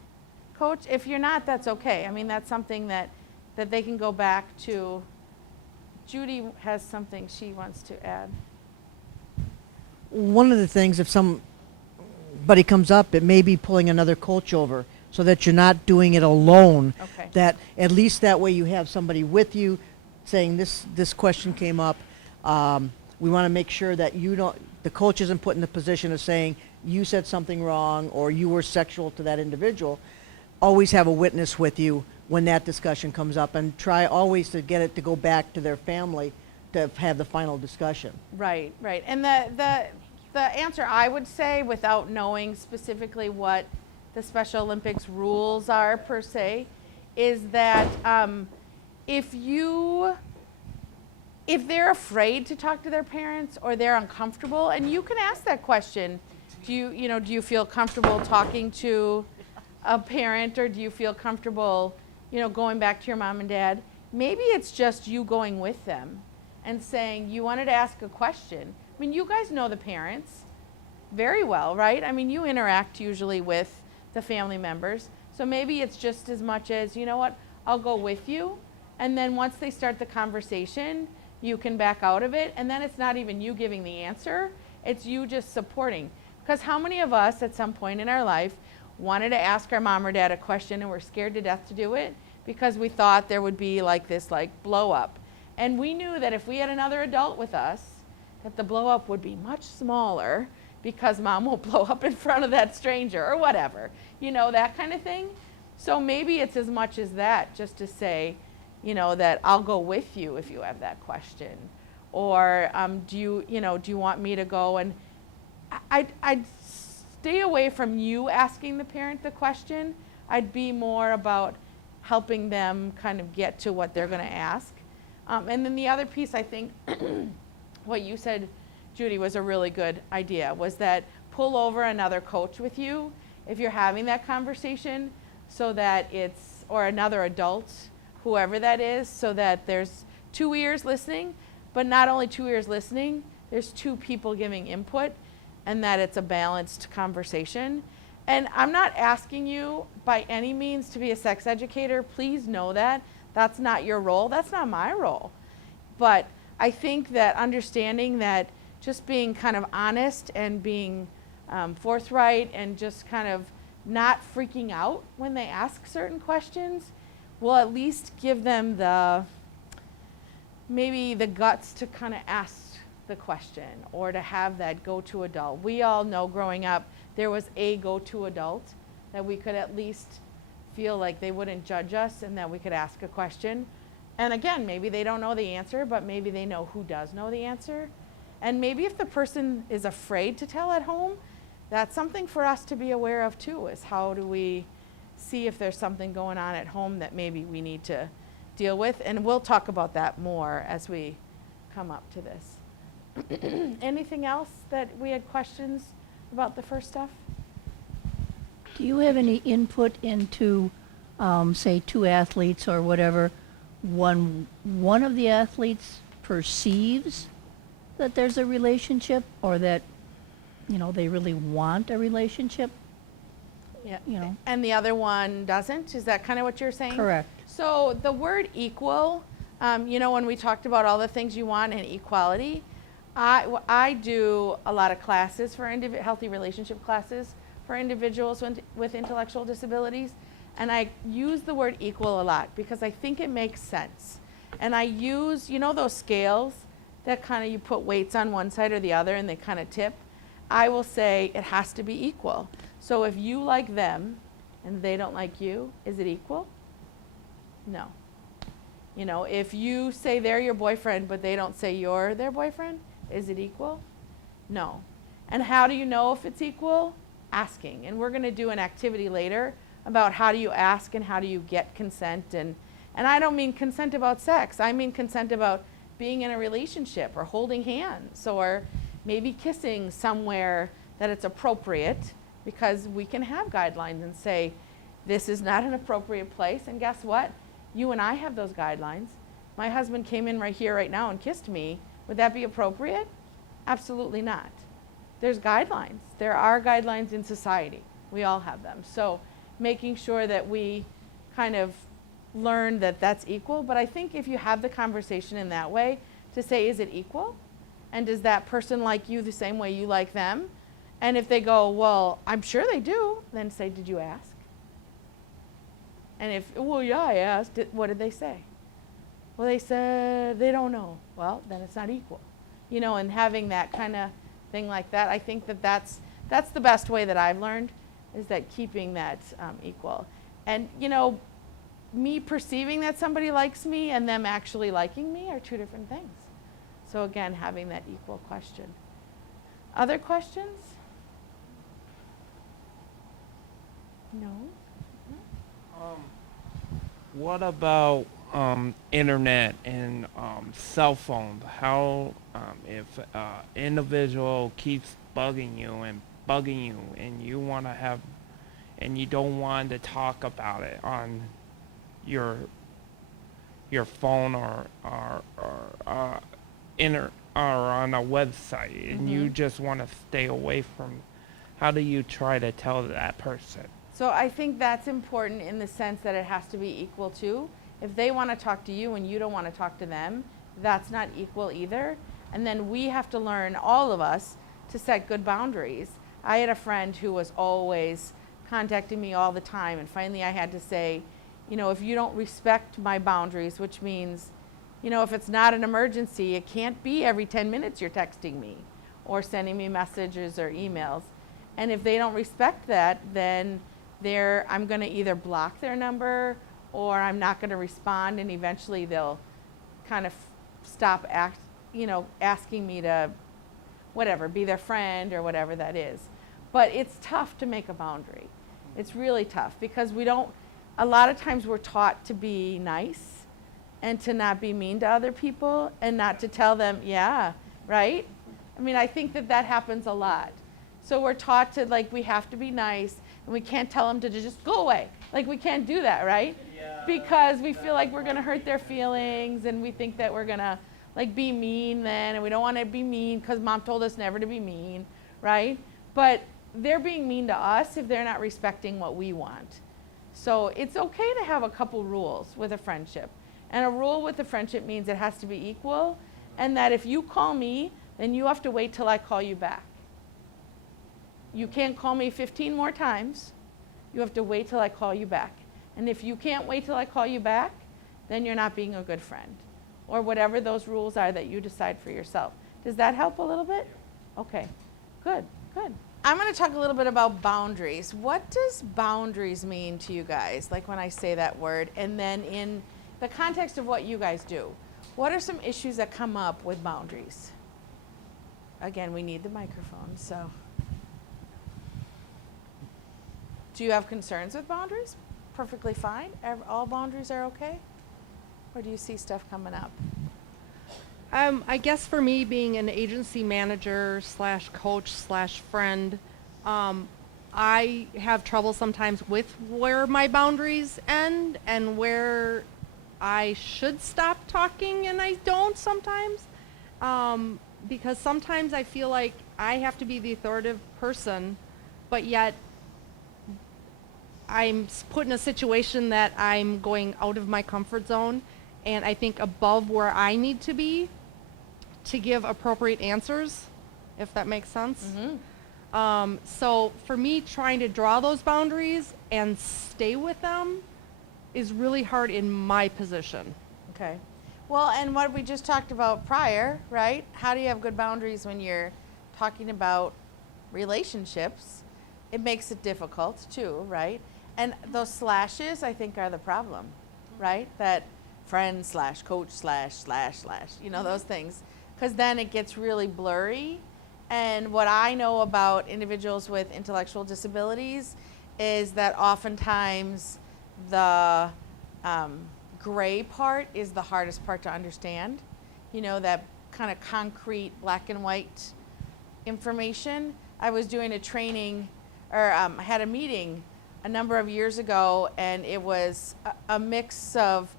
coach? If you're not, that's okay. I mean, that's something that they can go back to. Judy has something she wants to add. One of the things, if somebody comes up, it may be pulling another coach over so that you're not doing it alone. Okay. That at least that way you have somebody with you saying this question came up. We want to make sure that the coach isn't put in the position of saying, you said something wrong or you were sexual to that individual, always have a witness with you when that discussion comes up, and try always to get it to go back to their family to have the final discussion. Right, right. And the answer I would say, without knowing specifically what the Special Olympics rules are per se, is that if they're afraid to talk to their parents or they're uncomfortable, and you can ask that question, do you feel comfortable talking to a parent, or do you feel comfortable, going back to your mom and dad? Maybe it's just you going with them and saying, you wanted to ask a question. I mean, you guys know the parents very well, right? I mean, you interact usually with the family members. So maybe it's just as much as, you know what, I'll go with you. And then once they start the conversation, you can back out of it. And then it's not even you giving the answer, it's you just supporting. Because how many of us at some point in our life wanted to ask our mom or dad a question and we're scared to death to do it because we thought there would be like this blow up. And we knew that if we had another adult with us, that the blow up would be much smaller because mom won't blow up in front of that stranger or whatever, that kind of thing. So maybe it's as much as that, just to say, that I'll go with you if you have that question. Or do you want me to go? And I'd stay away from you asking the parent the question. I'd be more about helping them kind of get to what they're going to ask. And then the other piece, I think, what you said, Judy, was a really good idea, was that pull over another coach with you if you're having that conversation, so that or another adult, whoever that is, so that there's two ears listening, but not only two ears listening, there's two people giving input, and that it's a balanced conversation. And I'm not asking you by any means to be a sex educator. Please know that. That's not your role. That's not my role. But I think that understanding that just being kind of honest and being forthright and just kind of not freaking out when they ask certain questions will at least give them maybe the guts to kind of ask the question or to have that go-to adult. We all know growing up there was a go-to adult that we could at least feel like they wouldn't judge us and that we could ask a question. And again, maybe they don't know the answer, but maybe they know who does know the answer. And maybe if the person is afraid to tell at home, that's something for us to be aware of too, is how do we see if there's something going on at home that maybe we need to deal with. And we'll talk about that more as we come up to this. Anything else that we had questions about the first stuff? Do you have any input into, say, two athletes or whatever, one of the athletes perceives that there's a relationship, or that, they really want a relationship? Yeah. And the other one doesn't? Is that kind of what you're saying? Correct. So the word equal, when we talked about all the things you want in equality, I do a lot of classes for healthy relationship classes for individuals with intellectual disabilities. And I use the word equal a lot because I think it makes sense. And I use, those scales that kind of you put weights on one side or the other and they kind of tip. I will say it has to be equal. So if you like them and they don't like you, is it equal? No. If you say they're your boyfriend but they don't say you're their boyfriend, is it equal? No. And how do you know if it's equal? Asking. And we're going to do an activity later about how do you ask and how do you get consent. And I don't mean consent about sex. I mean consent about being in a relationship or holding hands or maybe kissing somewhere that it's appropriate, because we can have guidelines and say, this is not an appropriate place. And guess what? You and I have those guidelines. My husband came in right here, right now, and kissed me. Would that be appropriate? Absolutely not. There's guidelines. There are guidelines in society. We all have them. So making sure that we kind of learn that that's equal. But I think if you have the conversation in that way, to say, is it equal? And does that person like you the same way you like them? And if they go, well, I'm sure they do, then say, did you ask? And if, well, yeah, I asked, what did they say? Well, they said they don't know. Well, then it's not equal. And having that kind of thing like that, I think that's that's the best way that I've learned, is that keeping that equal. And you know, me perceiving that somebody likes me and them actually liking me are two different things. So again, having that equal question. Other questions? No? What about internet and cell phones? How if individual keeps bugging you and you want to have and you don't want to talk about it on your phone or on a website, and you just want to stay away from, how do you try to tell that person? So I think that's important in the sense that it has to be equal too. If they want to talk to you and you don't want to talk to them, that's not equal either. And then we have to learn, all of us, to set good boundaries. I had a friend who was always contacting me all the time, and finally I had to say, you know, if you don't respect my boundaries, which means, you know, if it's not an emergency, it can't be every 10 minutes you're texting me or sending me messages or emails. And if they don't respect that, then I'm going to either block their number or I'm not going to respond, and eventually they'll kind of stop asking me to whatever, be their friend or whatever that is. But it's tough to make a boundary. It's really tough because a lot of times we're taught to be nice and to not be mean to other people and not to tell them, yeah, right? I mean, I think that happens a lot. So we're taught to, like, we have to be nice and we can't tell them to just go away. Like, we can't do that, right? Yeah. Because we feel like we're going to hurt their feelings, and we think that we're going to, like, be mean then, and we don't want to be mean because mom told us never to be mean, right? But they're being mean to us if they're not respecting what we want. So it's okay to have a couple rules with a friendship. And a rule with a friendship means it has to be equal, and that if you call me, then you have to wait till I call you back. You can't call me 15 more times. You have to wait till I call you back. And if you can't wait till I call you back, then you're not being a good friend. Or whatever those rules are that you decide for yourself. Does that help a little bit? Okay, good, good. I'm going to talk a little bit about boundaries. What does boundaries mean to you guys, like when I say that word? And then in the context of what you guys do, what are some issues that come up with boundaries? Again, we need the microphone, so. Do you have concerns with boundaries? Perfectly fine? All boundaries are okay? Or do you see stuff coming up? I guess for me, being an agency manager / coach / friend, I have trouble sometimes with where my boundaries end and where I should stop talking and I don't sometimes. Because sometimes I feel like I have to be the authoritative person, but yet I'm put in a situation that I'm going out of my comfort zone and I think above where I need to be to give appropriate answers, if that makes sense. Mm-hmm. So for me, trying to draw those boundaries and stay with them is really hard in my position. Okay. Well, and what we just talked about prior, right? How do you have good boundaries when you're talking about relationships? It makes it difficult too, right? And those slashes, I think, are the problem, right? That friend / coach / you know, those things. Because then it gets really blurry. And what I know about individuals with intellectual disabilities is that oftentimes the gray part is the hardest part to understand. You know, that kind of concrete black and white information. I was doing a training, or I had a meeting a number of years ago, and it was a mix of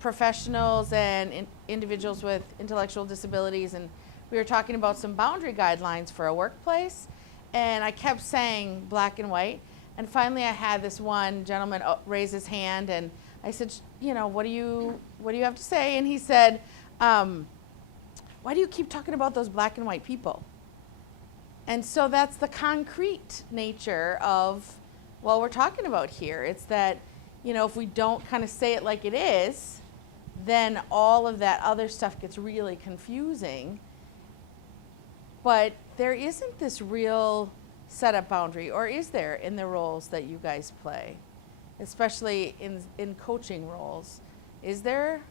professionals and individuals with intellectual disabilities, and we were talking about some boundary guidelines for a workplace, and I kept saying black and white, and finally I had this one gentleman raise his hand, and I said, you know, what do you have to say? And he said, why do you keep talking about those black and white people? And so that's the concrete nature of what we're talking about here. It's that, you know, if we don't kind of say it like it is, then all of that other stuff gets really confusing. But there isn't this real set up boundary, or is there in the roles that you guys play, especially in coaching roles? Is there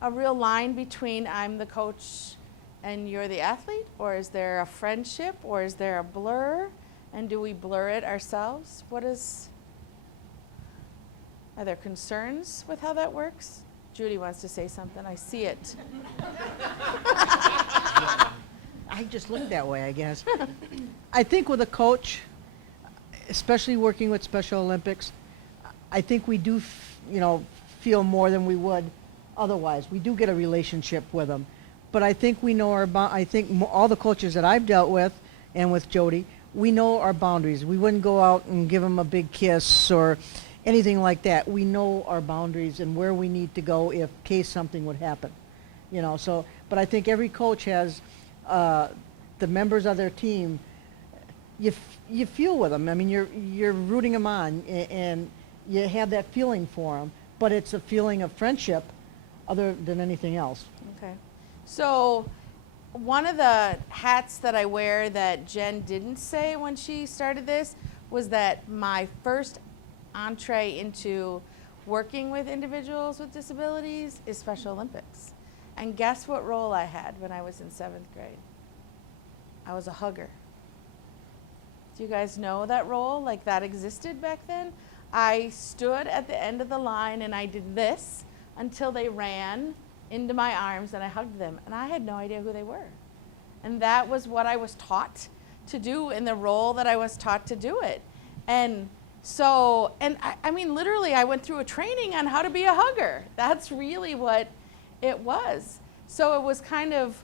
a real line between I'm the coach and you're the athlete, or is there a friendship, or is there a blur, and do we blur it ourselves? Are there concerns with how that works? Judy wants to say something. I see it. I just look that way, I guess. I think with a coach, especially working with Special Olympics, I think we do, feel more than we would otherwise. We do get a relationship with them. But I think we know all the coaches that I've dealt with, and with Jody, we know our boundaries. We wouldn't go out and give them a big kiss or anything like that. We know our boundaries and where we need to go if case something would happen. But I think every coach has the members of their team. You feel with them. I mean, you're rooting them on, and you have that feeling for them. But it's a feeling of friendship, other than anything else. Okay. So one of the hats that I wear that Jen didn't say when she started this was that my first entree into working with individuals with disabilities is Special Olympics. And guess what role I had when I was in 7th grade? I was a hugger. Do you guys know that role? Like, that existed back then? I stood at the end of the line and I did this until they ran into my arms and I hugged them. And I had no idea who they were. And that was what I was taught to do in the role that I was taught to do it. And so, I mean, literally, I went through a training on how to be a hugger. That's really what it was. So it was kind of,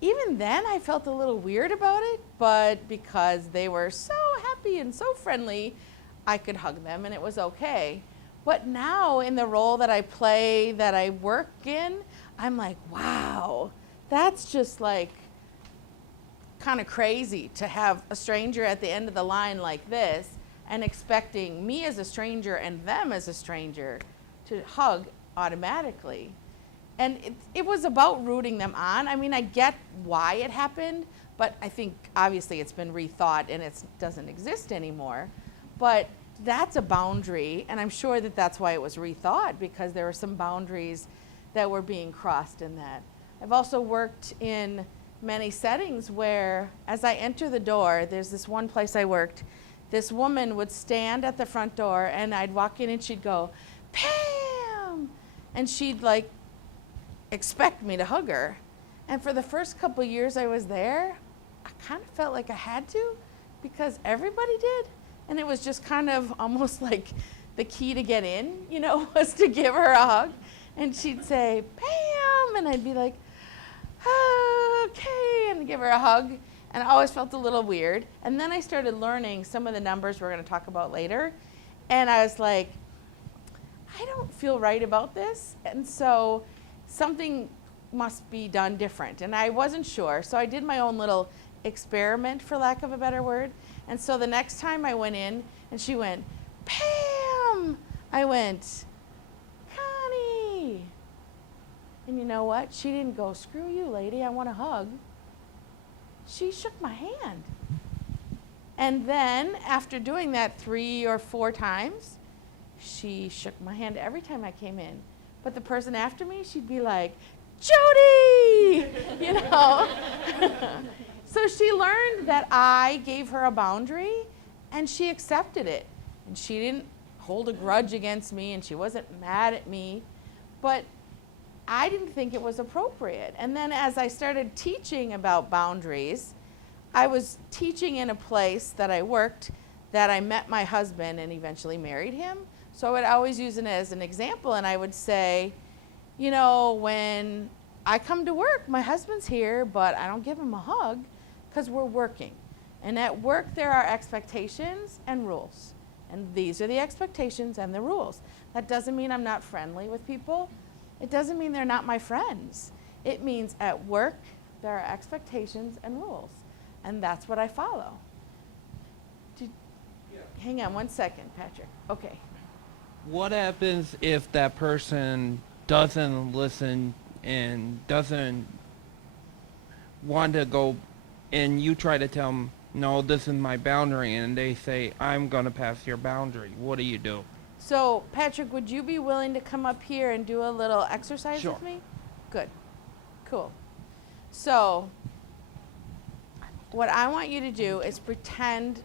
even then, I felt a little weird about it, but because they were so happy and so friendly, I could hug them and it was okay. But now, in the role that I play, that I work in, I'm like, wow, that's just like kind of crazy to have a stranger at the end of the line like this and expecting me as a stranger and them as a stranger to hug automatically. And it was about rooting them on. I mean, I get why it happened, but I think obviously it's been rethought and it doesn't exist anymore. But that's a boundary, and I'm sure that that's why it was rethought, because there were some boundaries that were being crossed in that. I've also worked in many settings where, as I enter the door, there's this one place I worked, this woman would stand at the front door and I'd walk in and she'd go, Pam! And she'd like expect me to hug her. And for the first couple years I was there, I kind of felt like I had to, because everybody did. And it was just kind of almost like the key to get in, was to give her a hug. And she'd say, Pam! And I'd be like, okay, and give her a hug. And I always felt a little weird. And then I started learning some of the numbers we're going to talk about later. And I was like, I don't feel right about this. And so something must be done different. And I wasn't sure. So I did my own little experiment, for lack of a better word. And so the next time I went in and she went, Pam! I went, Connie! And you know what? She didn't go, screw you, lady, I want a hug. She shook my hand. And then after doing that 3 or 4 times, she shook my hand every time I came in. But the person after me, she'd be like, Jody! So she learned that I gave her a boundary and she accepted it. And she didn't hold a grudge against me and she wasn't mad at me. But I didn't think it was appropriate. And then as I started teaching about boundaries, I was teaching in a place that I worked that I met my husband and eventually married him. So I would always use it as an example, and I would say, when I come to work, my husband's here, but I don't give him a hug because we're working. And at work, there are expectations and rules. And these are the expectations and the rules. That doesn't mean I'm not friendly with people. It doesn't mean they're not my friends. It means at work, there are expectations and rules. And that's what I follow. Hang on 1 second, Patrick. Okay. What happens if that person doesn't listen and doesn't want to go, and you try to tell them, no, this is my boundary, and they say, I'm going to pass your boundary. What do you do? So, Patrick, would you be willing to come up here and do a little exercise Sure. with me? Good. Cool. So, what I want you to do is pretend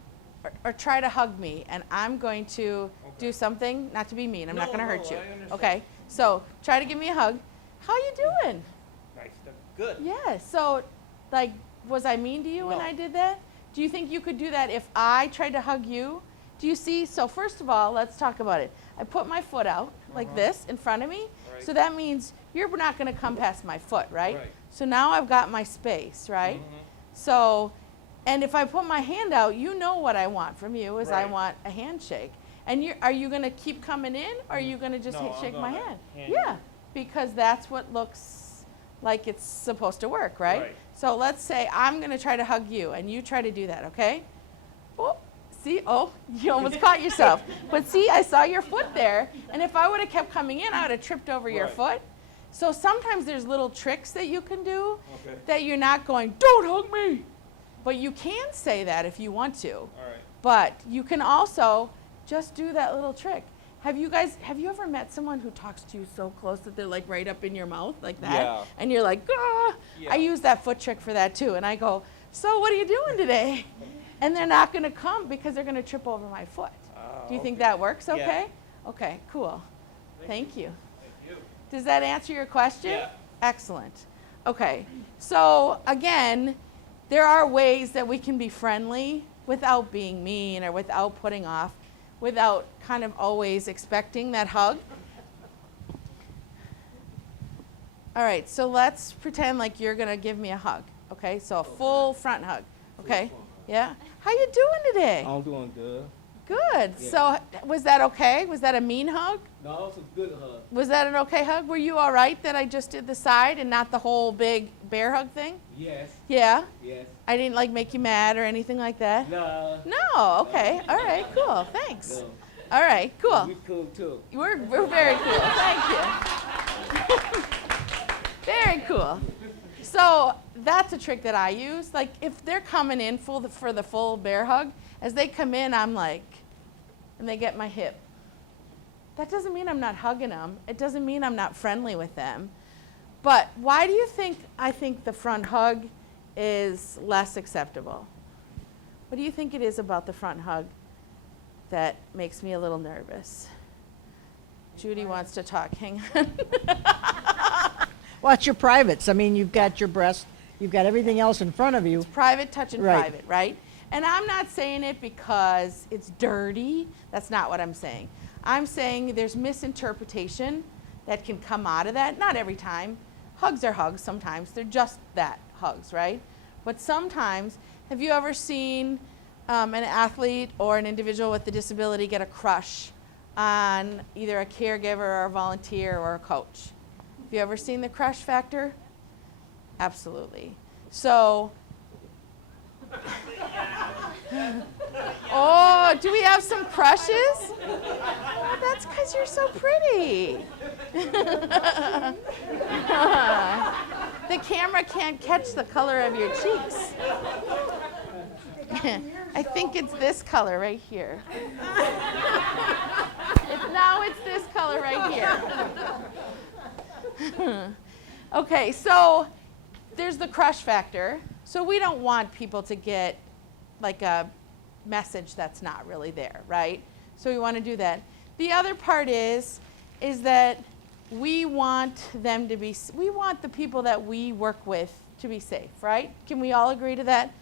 or try to hug me, and I'm going to do something, not to be mean. I'm not going to hurt you. I understand. Okay? So, try to give me a hug. How you doing? Nice. Good. Yeah. So, like, was I mean to you when No. I did that? Do you think you could do that if I tried to hug you? Do you see? So first of all, let's talk about it. I put my foot out like this in front of me. Right. So that means you're not going to come past my foot, right? Right. So now I've got my space, right? So, and if I put my hand out, you know what I want from you is I Right. want a handshake. And are you going to keep coming in, or are you going to just No, I'm shake my gonna hand? hand you. Yeah, because that's what looks like it's supposed to work, right? Right. So let's say I'm going to try to hug you, and you try to do that, okay? Oh, see? Oh, you almost caught yourself. But see, I saw your foot there, and if I would have kept coming in, I would have tripped over your Right. foot. So sometimes there's little tricks that you can do Okay. that you're not going, don't hug me. But you can say that if you want to. All right. But you can also just do that little trick. Have you ever met someone who talks to you so close that they're like right up in your mouth like that? Yeah. And you're like, ah. Yeah. I use that foot trick for that too. And I go, so what are you doing today? And they're not going to come because they're going to trip over my foot. Do you think okay. that works Yeah. okay? Okay, cool. Thank you. Thank you. Does that answer your question? Yeah. Excellent. Okay, so again, there are ways that we can be friendly without being mean or without putting off, without kind of always expecting that hug. All right, so let's pretend like you're gonna give me a hug. Okay, so a full front hug. Okay, yeah. How you doing today? I'm doing good. Good. Yeah. So was that okay? Was that a mean hug? No, it's a good hug. Was that an okay hug? Were you all right that I just did the side and not the whole big bear hug thing? Yes, Yeah? yes. I didn't like make you mad or anything like that? No. No, okay. All right, cool. Thanks. No. All right, cool. We cool too. We're very cool. Thank you. Very cool. So that's a trick that I use. Like if they're coming in for the full bear hug, as they come in, I'm like, and they get my hip. That doesn't mean I'm not hugging them. It doesn't mean I'm not friendly with them. But why do you think I think the front hug is less acceptable? What do you think it is about the front hug that makes me a little nervous? Judy wants to talk. Hang on. Well, it's your privates. I mean, you've got your breast, you've got everything else in front of you. Private, touching Right. private, right? And I'm not saying it because it's dirty. That's not what I'm saying. I'm saying there's misinterpretation that can come out of that. Not every time. Hugs are hugs sometimes. They're just that, hugs, right? But sometimes, have you ever seen an athlete or an individual with a disability get a crush on either a caregiver or a volunteer or a coach? Have you ever seen the crush factor? Absolutely. So, oh, do we have some crushes? Oh, that's because you're so pretty. The camera can't catch the color of your cheeks. I think it's this color right here. Now it's this color right here. Okay, so there's the crush factor. So we don't want people to get like a message that's not really there, right? So we want to do that. The other part is that we want them to be, we want the people that we work with to be safe, right? Can we all agree to that?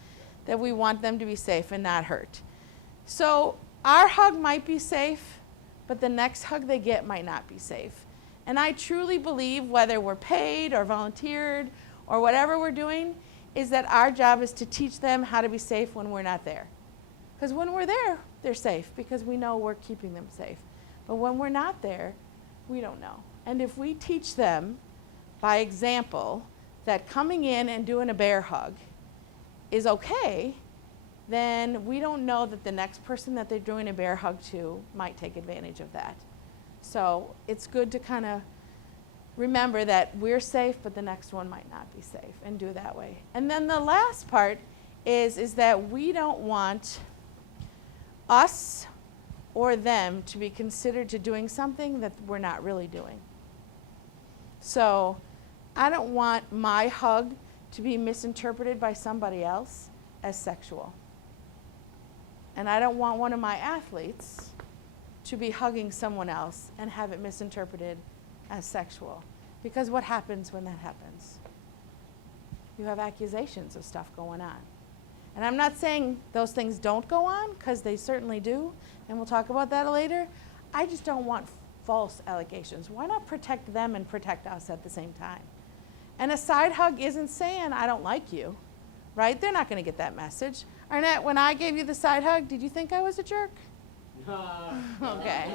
That we want them to be safe and not hurt. So our hug might be safe, but the next hug they get might not be safe. And I truly believe whether we're paid or volunteered or whatever we're doing, is that our job is to teach them how to be safe when we're not there. Because when we're there, they're safe because we know we're keeping them safe. But when we're not there, we don't know. And if we teach them by example that coming in and doing a bear hug is okay, then we don't know that the next person that they're doing a bear hug to might take advantage of that. So it's good to kind of remember that we're safe, but the next one might not be safe, and do that way. And then the last part is that we don't want us or them to be considered to doing something that we're not really doing. So I don't want my hug to be misinterpreted by somebody else as sexual. And I don't want one of my athletes to be hugging someone else and have it misinterpreted as sexual. Because what happens when that happens? You have accusations of stuff going on. And I'm not saying those things don't go on, because they certainly do, and we'll talk about that later. I just don't want false allegations. Why not protect them and protect us at the same time? And a side hug isn't saying, I don't like you, right? They're not going to get that message. Arnett, when I gave you the side hug, did you think I was a jerk? Okay.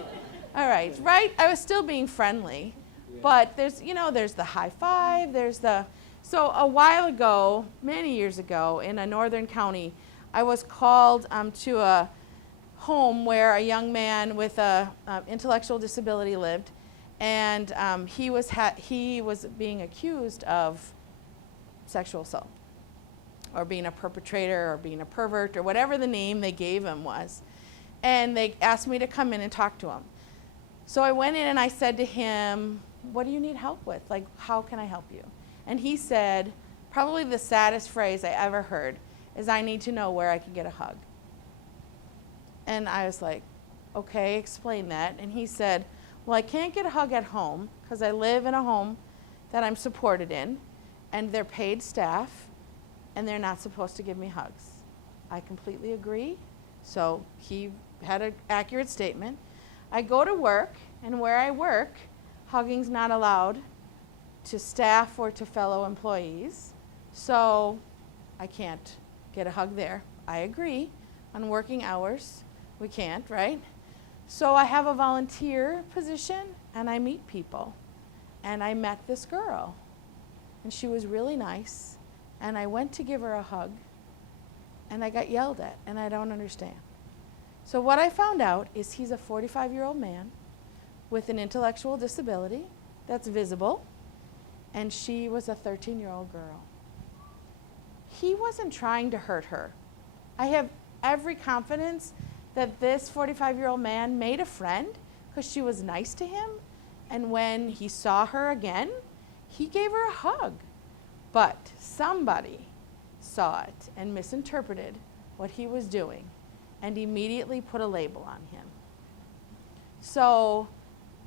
All right, right? I was still being friendly. But there's, there's the high five, there's the... So a while ago, many years ago, in a northern county, I was called to a home where a young man with a intellectual disability lived, and he was being accused of sexual assault, or being a perpetrator, or being a pervert, or whatever the name they gave him was. And they asked me to come in and talk to him. So I went in and I said to him, what do you need help with? Like, how can I help you? And he said, probably the saddest phrase I ever heard is, I need to know where I can get a hug. And I was like, okay, explain that. And he said, well, I can't get a hug at home because I live in a home that I'm supported in, and they're paid staff, and they're not supposed to give me hugs. I completely agree. So he had an accurate statement. I go to work, and where I work, hugging's not allowed to staff or to fellow employees, so I can't get a hug there. I agree. On working hours, we can't, right? So I have a volunteer position, and I meet people. And I met this girl, and she was really nice, and I went to give her a hug, and I got yelled at, and I don't understand. So what I found out is he's a 45-year-old man with an intellectual disability that's visible, and she was a 13-year-old girl. He wasn't trying to hurt her. I have every confidence that this 45-year-old man made a friend because she was nice to him, and when he saw her again, he gave her a hug. But somebody saw it and misinterpreted what he was doing and immediately put a label on him. So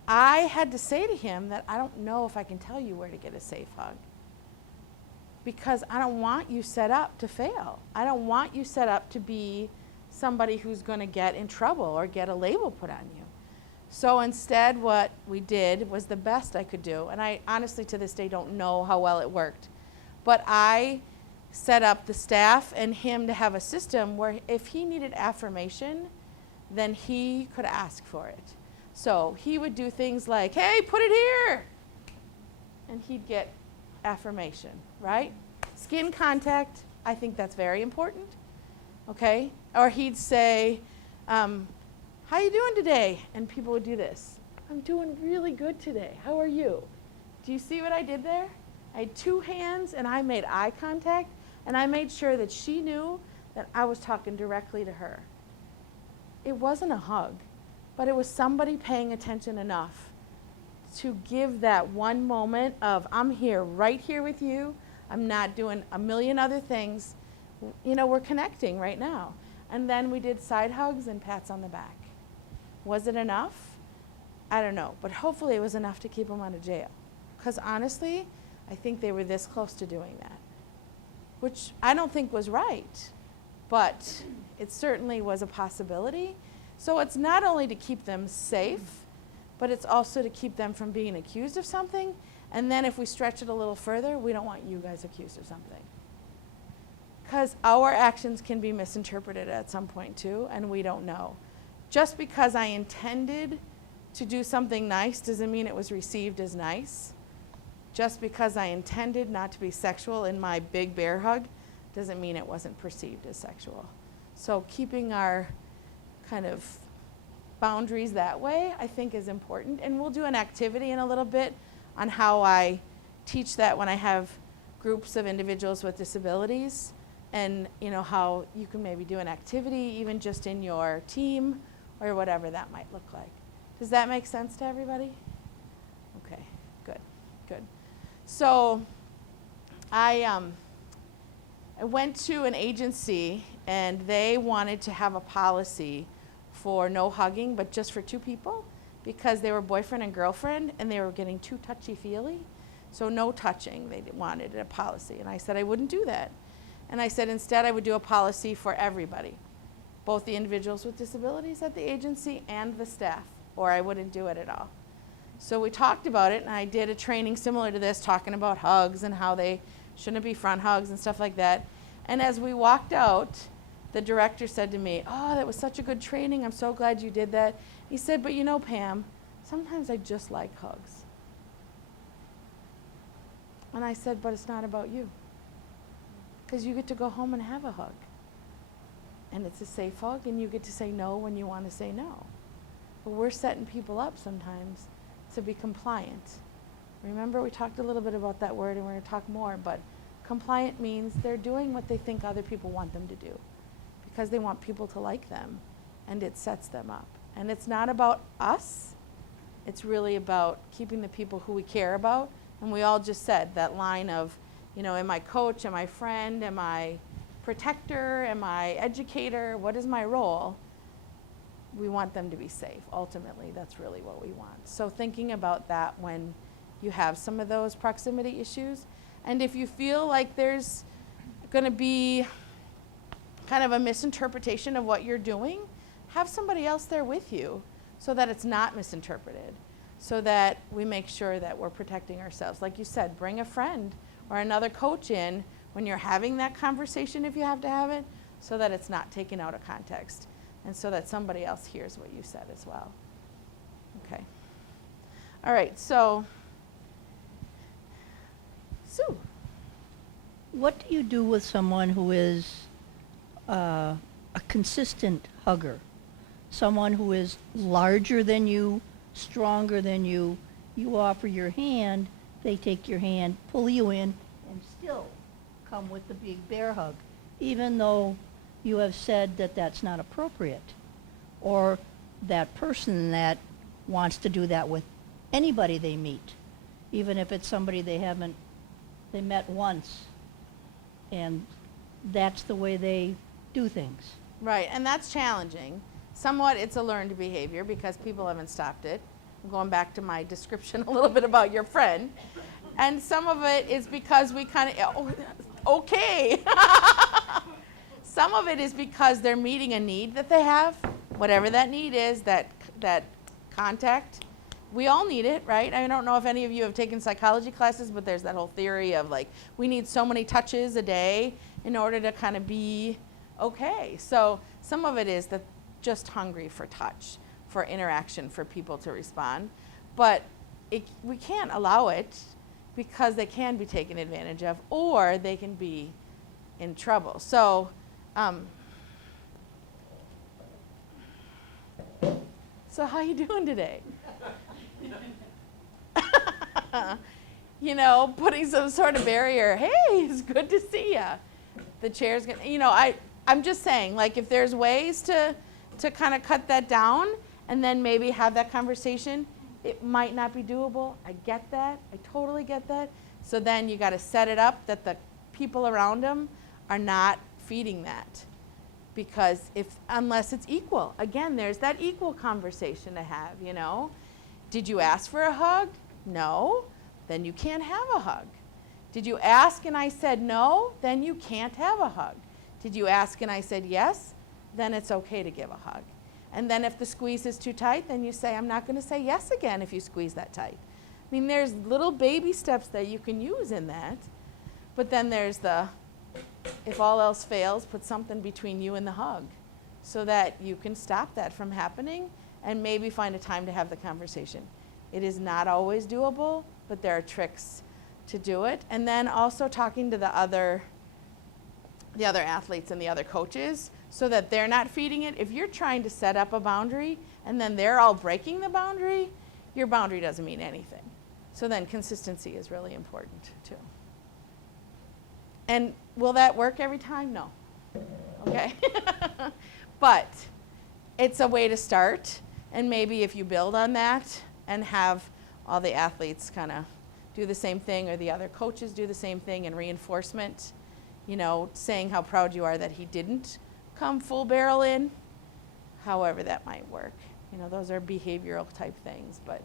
I had to say to him that I don't know if I can tell you where to get a safe hug, because I don't want you set up to fail. I don't want you set up to be somebody who's going to get in trouble or get a label put on you. So instead, what we did was the best I could do, and I honestly to this day don't know how well it worked, but I set up the staff and him to have a system where if he needed affirmation, then he could ask for it. So he would do things like, hey, put it here, and he'd get affirmation, right? Skin contact, I think that's very important, okay? Or he'd say, how you doing today? And people would do this. I'm doing really good today. How are you? Do you see what I did there? I had two hands, and I made eye contact, and I made sure that she knew that I was talking directly to her. It wasn't a hug, but it was somebody paying attention enough to give that one moment of, I'm here, right here with you. I'm not doing a million other things. We're connecting right now. And then we did side hugs and pats on the back. Was it enough? I don't know, but hopefully it was enough to keep them out of jail. Because honestly, I think they were this close to doing that, which I don't think was right, but it certainly was a possibility. So it's not only to keep them safe, but it's also to keep them from being accused of something. And then if we stretch it a little further, we don't want you guys accused of something. Because our actions can be misinterpreted at some point too, and we don't know. Just because I intended to do something nice doesn't mean it was received as nice. Just because I intended not to be sexual in my big bear hug doesn't mean it wasn't perceived as sexual. So keeping our kind of boundaries that way, I think, is important. And we'll do an activity in a little bit on how I teach that when I have groups of individuals with disabilities. and you know how you can maybe do an activity even just in your team or whatever that might look like. Does that make sense to everybody? Okay, good, good. So I went to an agency and they wanted to have a policy for no hugging, but just for two people, because they were boyfriend and girlfriend and they were getting too touchy-feely. So no touching, they wanted a policy. And I said I wouldn't do that. And I said instead I would do a policy for everybody, both the individuals with disabilities at the agency and the staff, or I wouldn't do it at all. So we talked about it, and I did a training similar to this, talking about hugs and how they shouldn't be front hugs and stuff like that. And as we walked out, the director said to me, "Oh, that was such a good training. I'm so glad you did that." He said, "But you know, Pam, sometimes I just like hugs." And I said, "But it's not about you. Because you get to go home and have a hug. And it's a safe hug, and you get to say no when you want to say no. But we're setting people up sometimes to be compliant." Remember, we talked a little bit about that word, and we're going to talk more, but compliant means they're doing what they think other people want them to do because they want people to like them, and it sets them up. And it's not about us. It's really about keeping the people who we care about. And we all just said that line of, you know, am I coach, am I friend, am I protector, am I educator, what is my role? We want them to be safe. Ultimately, that's really what we want. So thinking about that when you have some of those proximity issues. And if you feel like there's going to be kind of a misinterpretation of what you're doing, have somebody else there with you so that it's not misinterpreted, so that we make sure that we're protecting ourselves. Like you said, bring a friend or another coach in when you're having that conversation, if you have to have it, so that it's not taken out of context and so that somebody else hears what you said as well. Okay. All right, so Sue. What do you do with someone who is a consistent hugger? Someone who is larger than you, stronger than you. You offer your hand, they take your hand, pull you in, and still come with the big bear hug, even though you have said that that's not appropriate. Or that person that wants to do that with anybody they meet, even if it's somebody they met once, and that's the way they do things. Right, and that's challenging. Somewhat it's a learned behavior because people haven't stopped it. I'm going back to my description a little bit about your friend. And some of it is because we kind of, okay. Some of it is because they're meeting a need that they have, whatever that need is, that contact. We all need it, right? I don't know if any of you have taken psychology classes, but there's that whole theory of like, we need so many touches a day in order to kind of be okay. So some of it is that just hungry for touch, for interaction, for people to respond. But we can't allow it because they can be taken advantage of or they can be in trouble. So, so how you doing today? You know, putting some sort of barrier. Hey, it's good to see you. The chair's gonna, you know, I'm just saying, like, if there's ways to kind of cut that down and then maybe have that conversation, it might not be doable. I get that. I totally get that. So then you got to set it up that the people around them are not feeding that. Because unless it's equal, again, there's that equal conversation to have, you know. Did you ask for a hug? No. Then you can't have a hug. Did you ask and I said no? Then you can't have a hug. Did you ask and I said yes? Then it's okay to give a hug. And then if the squeeze is too tight, then you say, I'm not going to say yes again if you squeeze that tight. I mean, there's little baby steps that you can use in that. But then there's the, if all else fails, put something between you and the hug so that you can stop that from happening and maybe find a time to have the conversation. It is not always doable, but there are tricks to do it. And then also talking to the other athletes and the other coaches so that they're not feeding it. If you're trying to set up a boundary and then they're all breaking the boundary, your boundary doesn't mean anything. So then consistency is really important too. And will that work every time? No. Okay. But it's a way to start. And maybe if you build on that and have all the athletes kind of do the same thing, or the other coaches do the same thing, and reinforcement, you know, saying how proud you are that he didn't come full barrel in, however that might work. You know, those are behavioral type things, but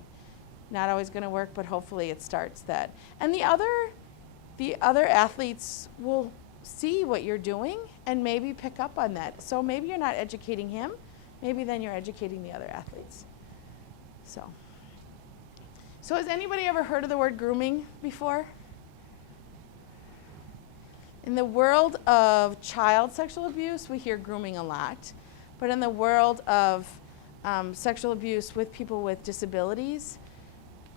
not always going to work, but hopefully it starts that. And the other athletes will see what you're doing and maybe pick up on that. So maybe you're not educating him, maybe then you're educating the other athletes. So has anybody ever heard of the word grooming before? In the world of child sexual abuse, we hear grooming a lot. But in the world of sexual abuse with people with disabilities,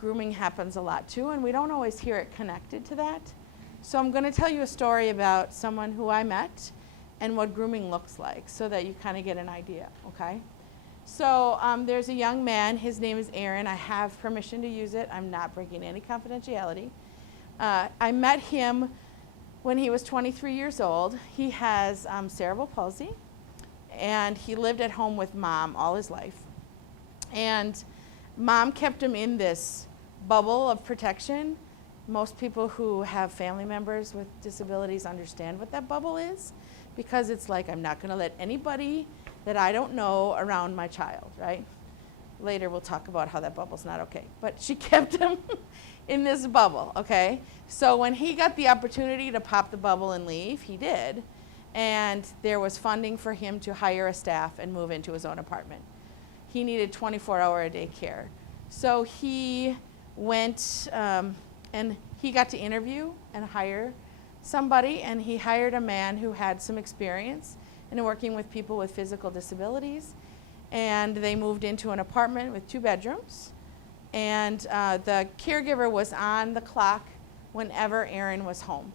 grooming happens a lot too, and we don't always hear it connected to that. So I'm going to tell you a story about someone who I met and what grooming looks like, so that you kind of get an idea, okay? So there's a young man, his name is Aaron. I have permission to use it. I'm not breaking any confidentiality. I met him when he was 23 years old. He has cerebral palsy, and he lived at home with mom all his life. And mom kept him in this bubble of protection. Most people who have family members with disabilities understand what that bubble is, because it's like, I'm not going to let anybody that I don't know around my child, right? Later we'll talk about how that bubble's not okay. But she kept him in this bubble, okay? So when he got the opportunity to pop the bubble and leave, he did. And there was funding for him to hire a staff and move into his own apartment. He needed 24-hour-a-day care. So he went and he got to interview and hire somebody, and he hired a man who had some experience in working with people with physical disabilities. And they moved into an apartment with 2 bedrooms. And the caregiver was on the clock whenever Aaron was home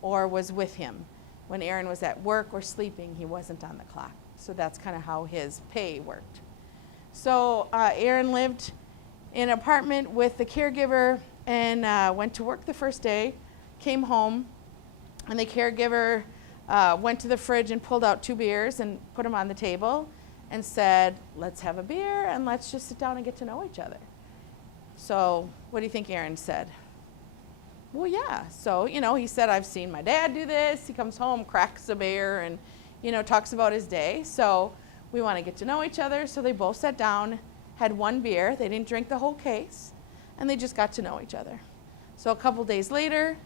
or was with him. When Aaron was at work or sleeping, he wasn't on the clock. So that's kind of how his pay worked. So Aaron lived in an apartment with the caregiver and went to work the first day, came home, and the caregiver went to the fridge and pulled out 2 beers and put them on the table and said, let's have a beer and let's just sit down and get to know each other. So what do you think Aaron said? Well, yeah. So, you know, he said, I've seen my dad do this. He comes home, cracks a beer, and, you know, talks about his day. So we want to get to know each other. So they both sat down, had 1 beer. They didn't drink the whole case, and they just got to know each other. So a couple days later,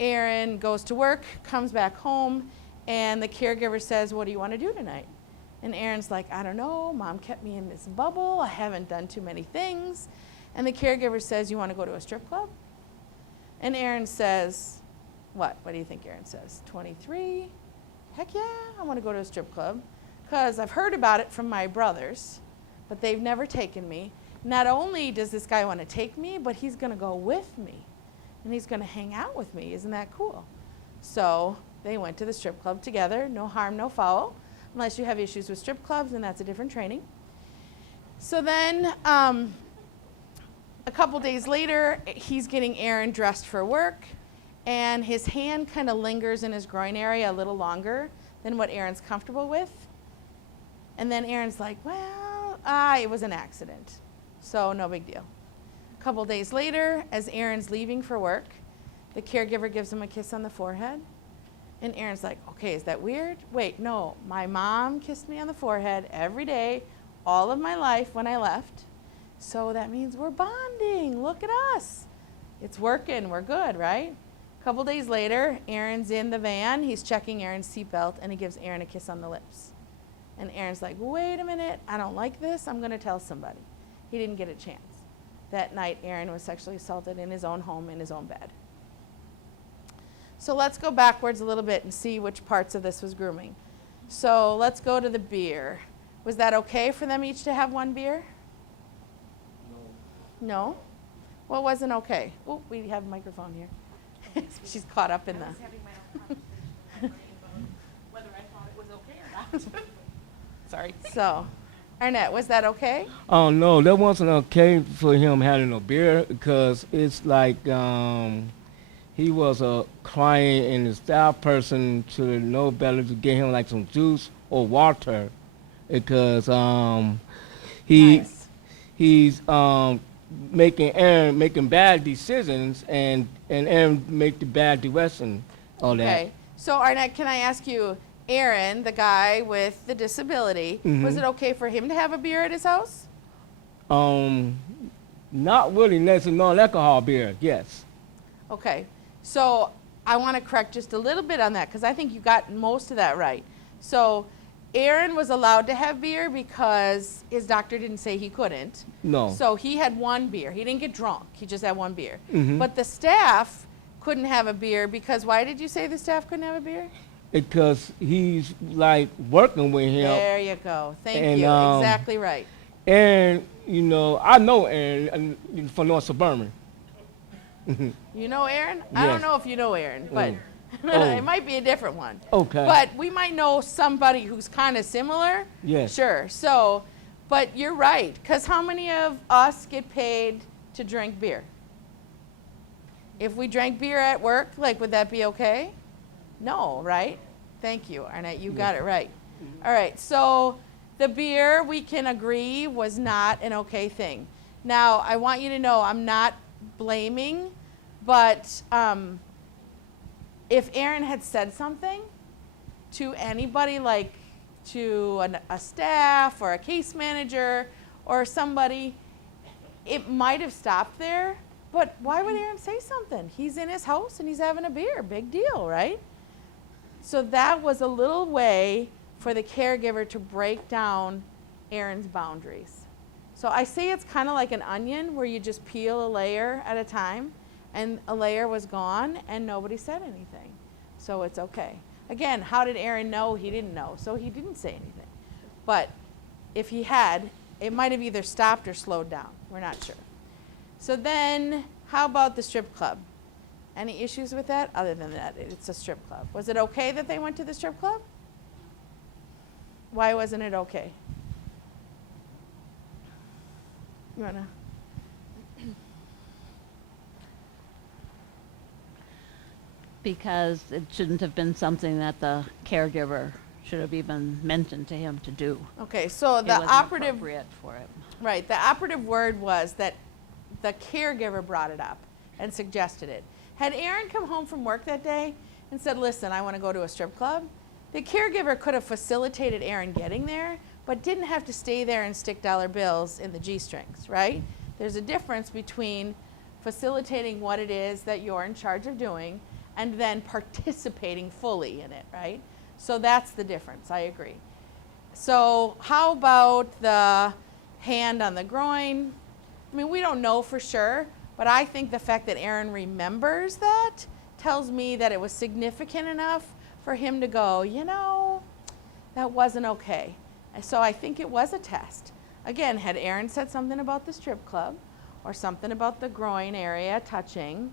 Aaron goes to work, comes back home, and the caregiver says, what do you want to do tonight? And Aaron's like, I don't know. Mom kept me in this bubble. I haven't done too many things. And the caregiver says, you want to go to a strip club? And Aaron says, what? What do you think Aaron says? 23? Heck yeah, I want to go to a strip club, because I've heard about it from my brothers, but they've never taken me. Not only does this guy want to take me, but he's going to go with me, and he's going to hang out with me. Isn't that cool? So they went to the strip club together. No harm, no foul, unless you have issues with strip clubs, and that's a different training. So then a couple days later, he's getting Aaron dressed for work, and his hand kind of lingers in his groin area a little longer than what Aaron's comfortable with. And then Aaron's like, well, it was an accident, so no big deal. A couple days later, as Aaron's leaving for work, the caregiver gives him a kiss on the forehead. And Aaron's like, okay, is that weird? Wait, no, my mom kissed me on the forehead every day, all of my life when I left. So that means we're bonding. Look at us. It's working. We're good, right? A couple days later, Aaron's in the van. He's checking Aaron's seatbelt, and he gives Aaron a kiss on the lips. And Aaron's like, wait a minute. I don't like this. I'm going to tell somebody. He didn't get a chance. That night, Aaron was sexually assaulted in his own home, in his own bed. So let's go backwards a little bit and see which parts of this was grooming. So let's go to the beer. Was that okay for them each to have 1 beer? No? What wasn't okay? Oh, we have a microphone here. She's caught up in the... I was having my own conversation about whether I thought it was okay or not. Sorry. So, Arnett, was that okay? Oh no, that wasn't okay for him having a beer, because it's like he was a client and the staff person should know better to get him like some juice or water because he Nice. he's making Aaron making bad decisions and Aaron make the bad direction all that. Okay. So Arnett, can I ask you, Aaron, the guy with the disability, was it okay for him to have a beer at his house? Not really unless it's non-alcohol beer, yes. Okay. So I want to correct just a little bit on that because I think you got most of that right. So Aaron was allowed to have beer because his doctor didn't say he couldn't. No. So he had one beer. He didn't get drunk. He just had one beer. But the staff couldn't have a beer because why did you say the staff couldn't have a beer? Because he's like working with him. There you go. Thank And, you. Exactly right. Aaron, you know, I know Aaron from North Suburban. You know Aaron? I don't Yes. know if you know Aaron, but Oh. it might be a different one. Okay. But we might know somebody who's kind of similar. Yes. Sure. So, but you're right. Because how many of us get paid to drink beer? If we drank beer at work, like, would that be okay? No, right? Thank you, Arnett. You got it right. All right. So the beer, we can agree, was not an okay thing. Now, I want you to know I'm not blaming, but if Aaron had said something to anybody, like to a staff or a case manager or somebody, it might have stopped there. But why would Aaron say something? He's in his house and he's having a beer. Big deal, right? So that was a little way for the caregiver to break down Aaron's boundaries. So I say it's kind of like an onion where you just peel a layer at a time, and a layer was gone and nobody said anything. So it's okay. Again, how did Aaron know? He didn't know, so he didn't say anything. But if he had, it might have either stopped or slowed down. We're not sure. So then, how about the strip club? Any issues with that? Other than that, it's a strip club. Was it okay that they went to the strip club? Why wasn't it okay? You wanna? Because it shouldn't have been something that the caregiver should have even mentioned to him to do. Okay, so It the wasn't operative, appropriate for it. right, the operative word was that the caregiver brought it up and suggested it. Had Aaron come home from work that day and said, listen, I want to go to a strip club, the caregiver could have facilitated Aaron getting there, but didn't have to stay there and stick dollar bills in the G-strings, right? There's a difference between facilitating what it is that you're in charge of doing and then participating fully in it, right? So that's the difference, I agree. So how about the hand on the groin? I mean, we don't know for sure, but I think the fact that Aaron remembers that tells me that it was significant enough for him to go, you know, that wasn't okay. And so I think it was a test. Again, had Aaron said something about the strip club or something about the groin area touching,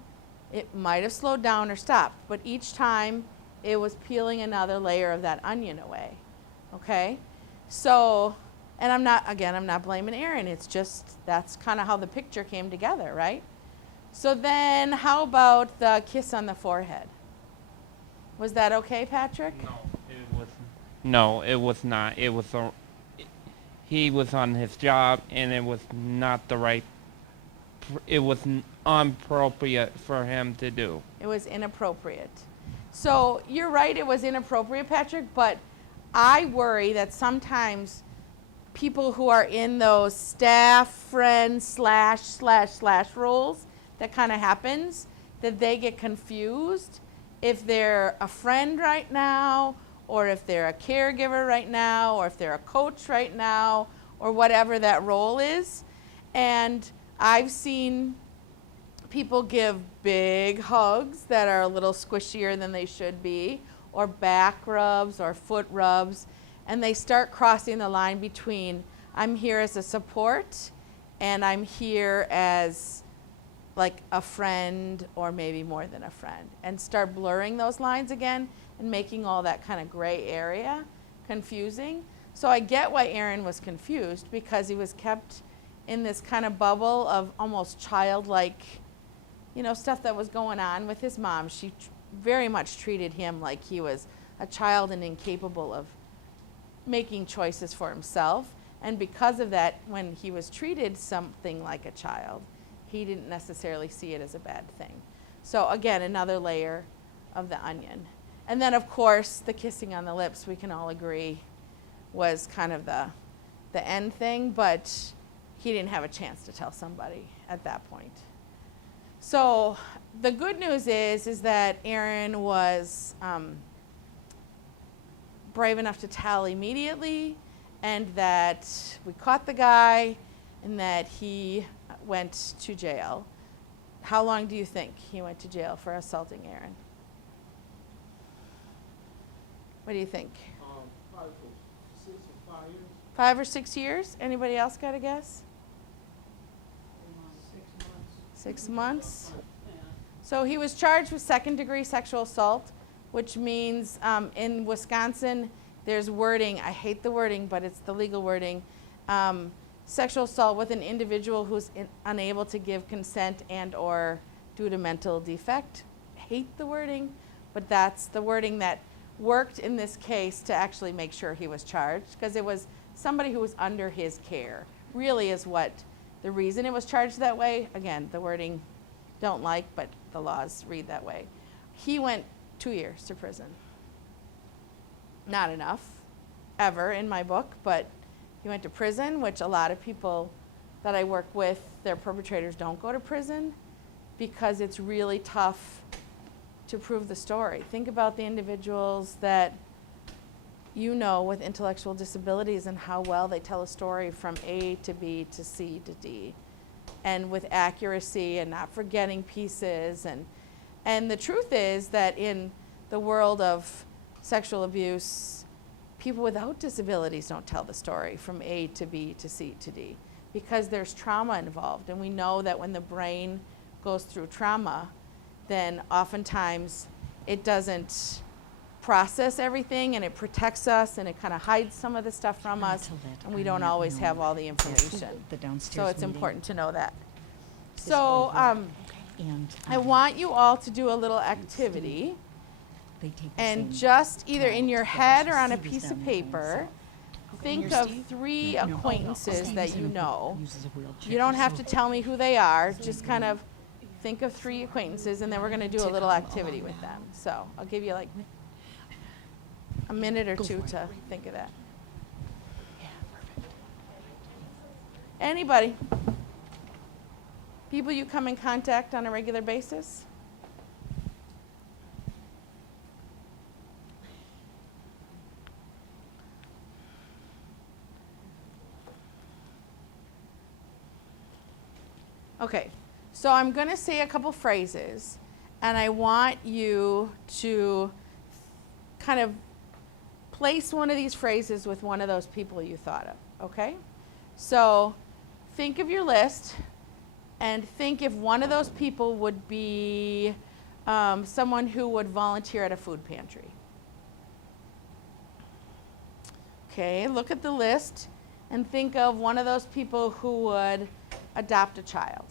it might have slowed down or stopped, but each time it was peeling another layer of that onion away, okay? So, and I'm not blaming Aaron, it's just, that's kind of how the picture came together, right? So then, how about the kiss on the forehead? Was that okay, Patrick? No, it was not. It was he was on his job, and it was not the right. It was inappropriate for him to do. It was inappropriate. So you're right, it was inappropriate, Patrick, but I worry that sometimes people who are in those staff, friend, / roles, that kind of happens, that they get confused if they're a friend right now, or if they're a caregiver right now, or if they're a coach right now, or whatever that role is. And I've seen people give big hugs that are a little squishier than they should be, or back rubs or foot rubs, and they start crossing the line between I'm here as a support and I'm here as like a friend or maybe more than a friend, and start blurring those lines again and making all that kind of gray area confusing. So I get why Aaron was confused, because he was kept in this kind of bubble of almost childlike stuff that was going on with his mom. She very much treated him like he was a child and incapable of making choices for himself. And because of that, when he was treated something like a child, he didn't necessarily see it as a bad thing. So again, another layer of the onion. And then, of course, the kissing on the lips, we can all agree, was kind of the end thing, but he didn't have a chance to tell somebody at that point. So the good news is that Aaron was brave enough to tell immediately, and that we caught the guy, and that he went to jail. How long do you think he went to jail for assaulting Aaron? What do you think? Probably for 6 or 5 years. 5 or 6 years? Anybody else got a guess? 6 months. 6 months? So he was charged with second-degree sexual assault, which means in Wisconsin, there's wording, I hate the wording, but it's the legal wording, sexual assault with an individual who's unable to give consent and or due to mental defect. Hate the wording, but that's the wording that worked in this case to actually make sure he was charged, because it was somebody who was under his care, really is what the reason it was charged that way. Again, the wording don't like, but the laws read that way. He went 2 years to prison. Not enough, ever in my book, but he went to prison, which a lot of people that I work with, their perpetrators don't go to prison because it's really tough to prove the story. Think about the individuals that with intellectual disabilities and how well they tell a story from A to B to C to D, and with accuracy and not forgetting pieces. And the truth is that in the world of sexual abuse, people without disabilities don't tell the story from A to B to C to D, because there's trauma involved. And we know that when the brain goes through trauma, then oftentimes it doesn't process everything, and it protects us, and it kind of hides some of the stuff from us, and we don't always have all the information. So it's important to know that. So I want you all to do a little activity, and just either in your head or on a piece of paper, think of 3 acquaintances that you know. You don't have to tell me who they are, just kind of think of 3 acquaintances, and then we're going to do a little activity with them. So I'll give you like a minute or 2 to think of that. Anybody? People you come in contact on a regular basis? Okay, so I'm going to say a couple phrases, and I want you to kind of place one of these phrases with one of those people you thought of, okay? So think of your list, and think if one of those people would be someone who would volunteer at a food pantry. Okay, look at the list and think of one of those people who would adopt a child.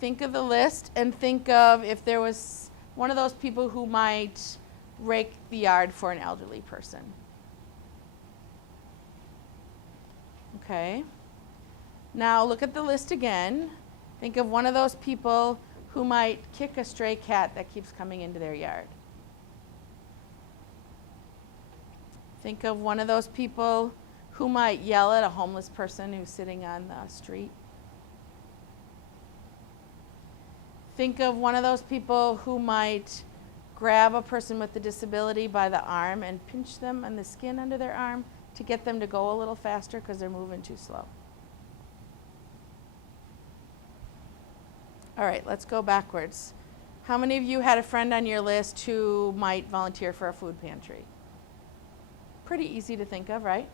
Think of the list and think of if there was one of those people who might rake the yard for an elderly person. Okay. Now look at the list again. Think of one of those people who might kick a stray cat that keeps coming into their yard. Think of one of those people who might yell at a homeless person who's sitting on the street. Think of one of those people who might grab a person with a disability by the arm and pinch them on the skin under their arm to get them to go a little faster because they're moving too slow. All right, let's go backwards. How many of you had a friend on your list who might volunteer for a food pantry? Pretty easy to think of, right?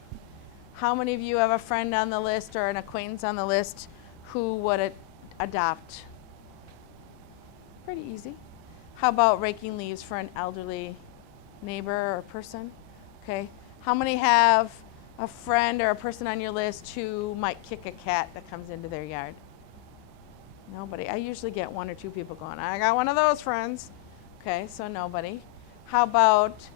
How many of you have a friend on the list or an acquaintance on the list who would adopt? Pretty easy. How about raking leaves for an elderly neighbor or person? Okay. How many have a friend or a person on your list who might kick a cat that comes into their yard? Nobody. I usually get 1 or 2 people going, I got one of those friends. Okay, so nobody. How about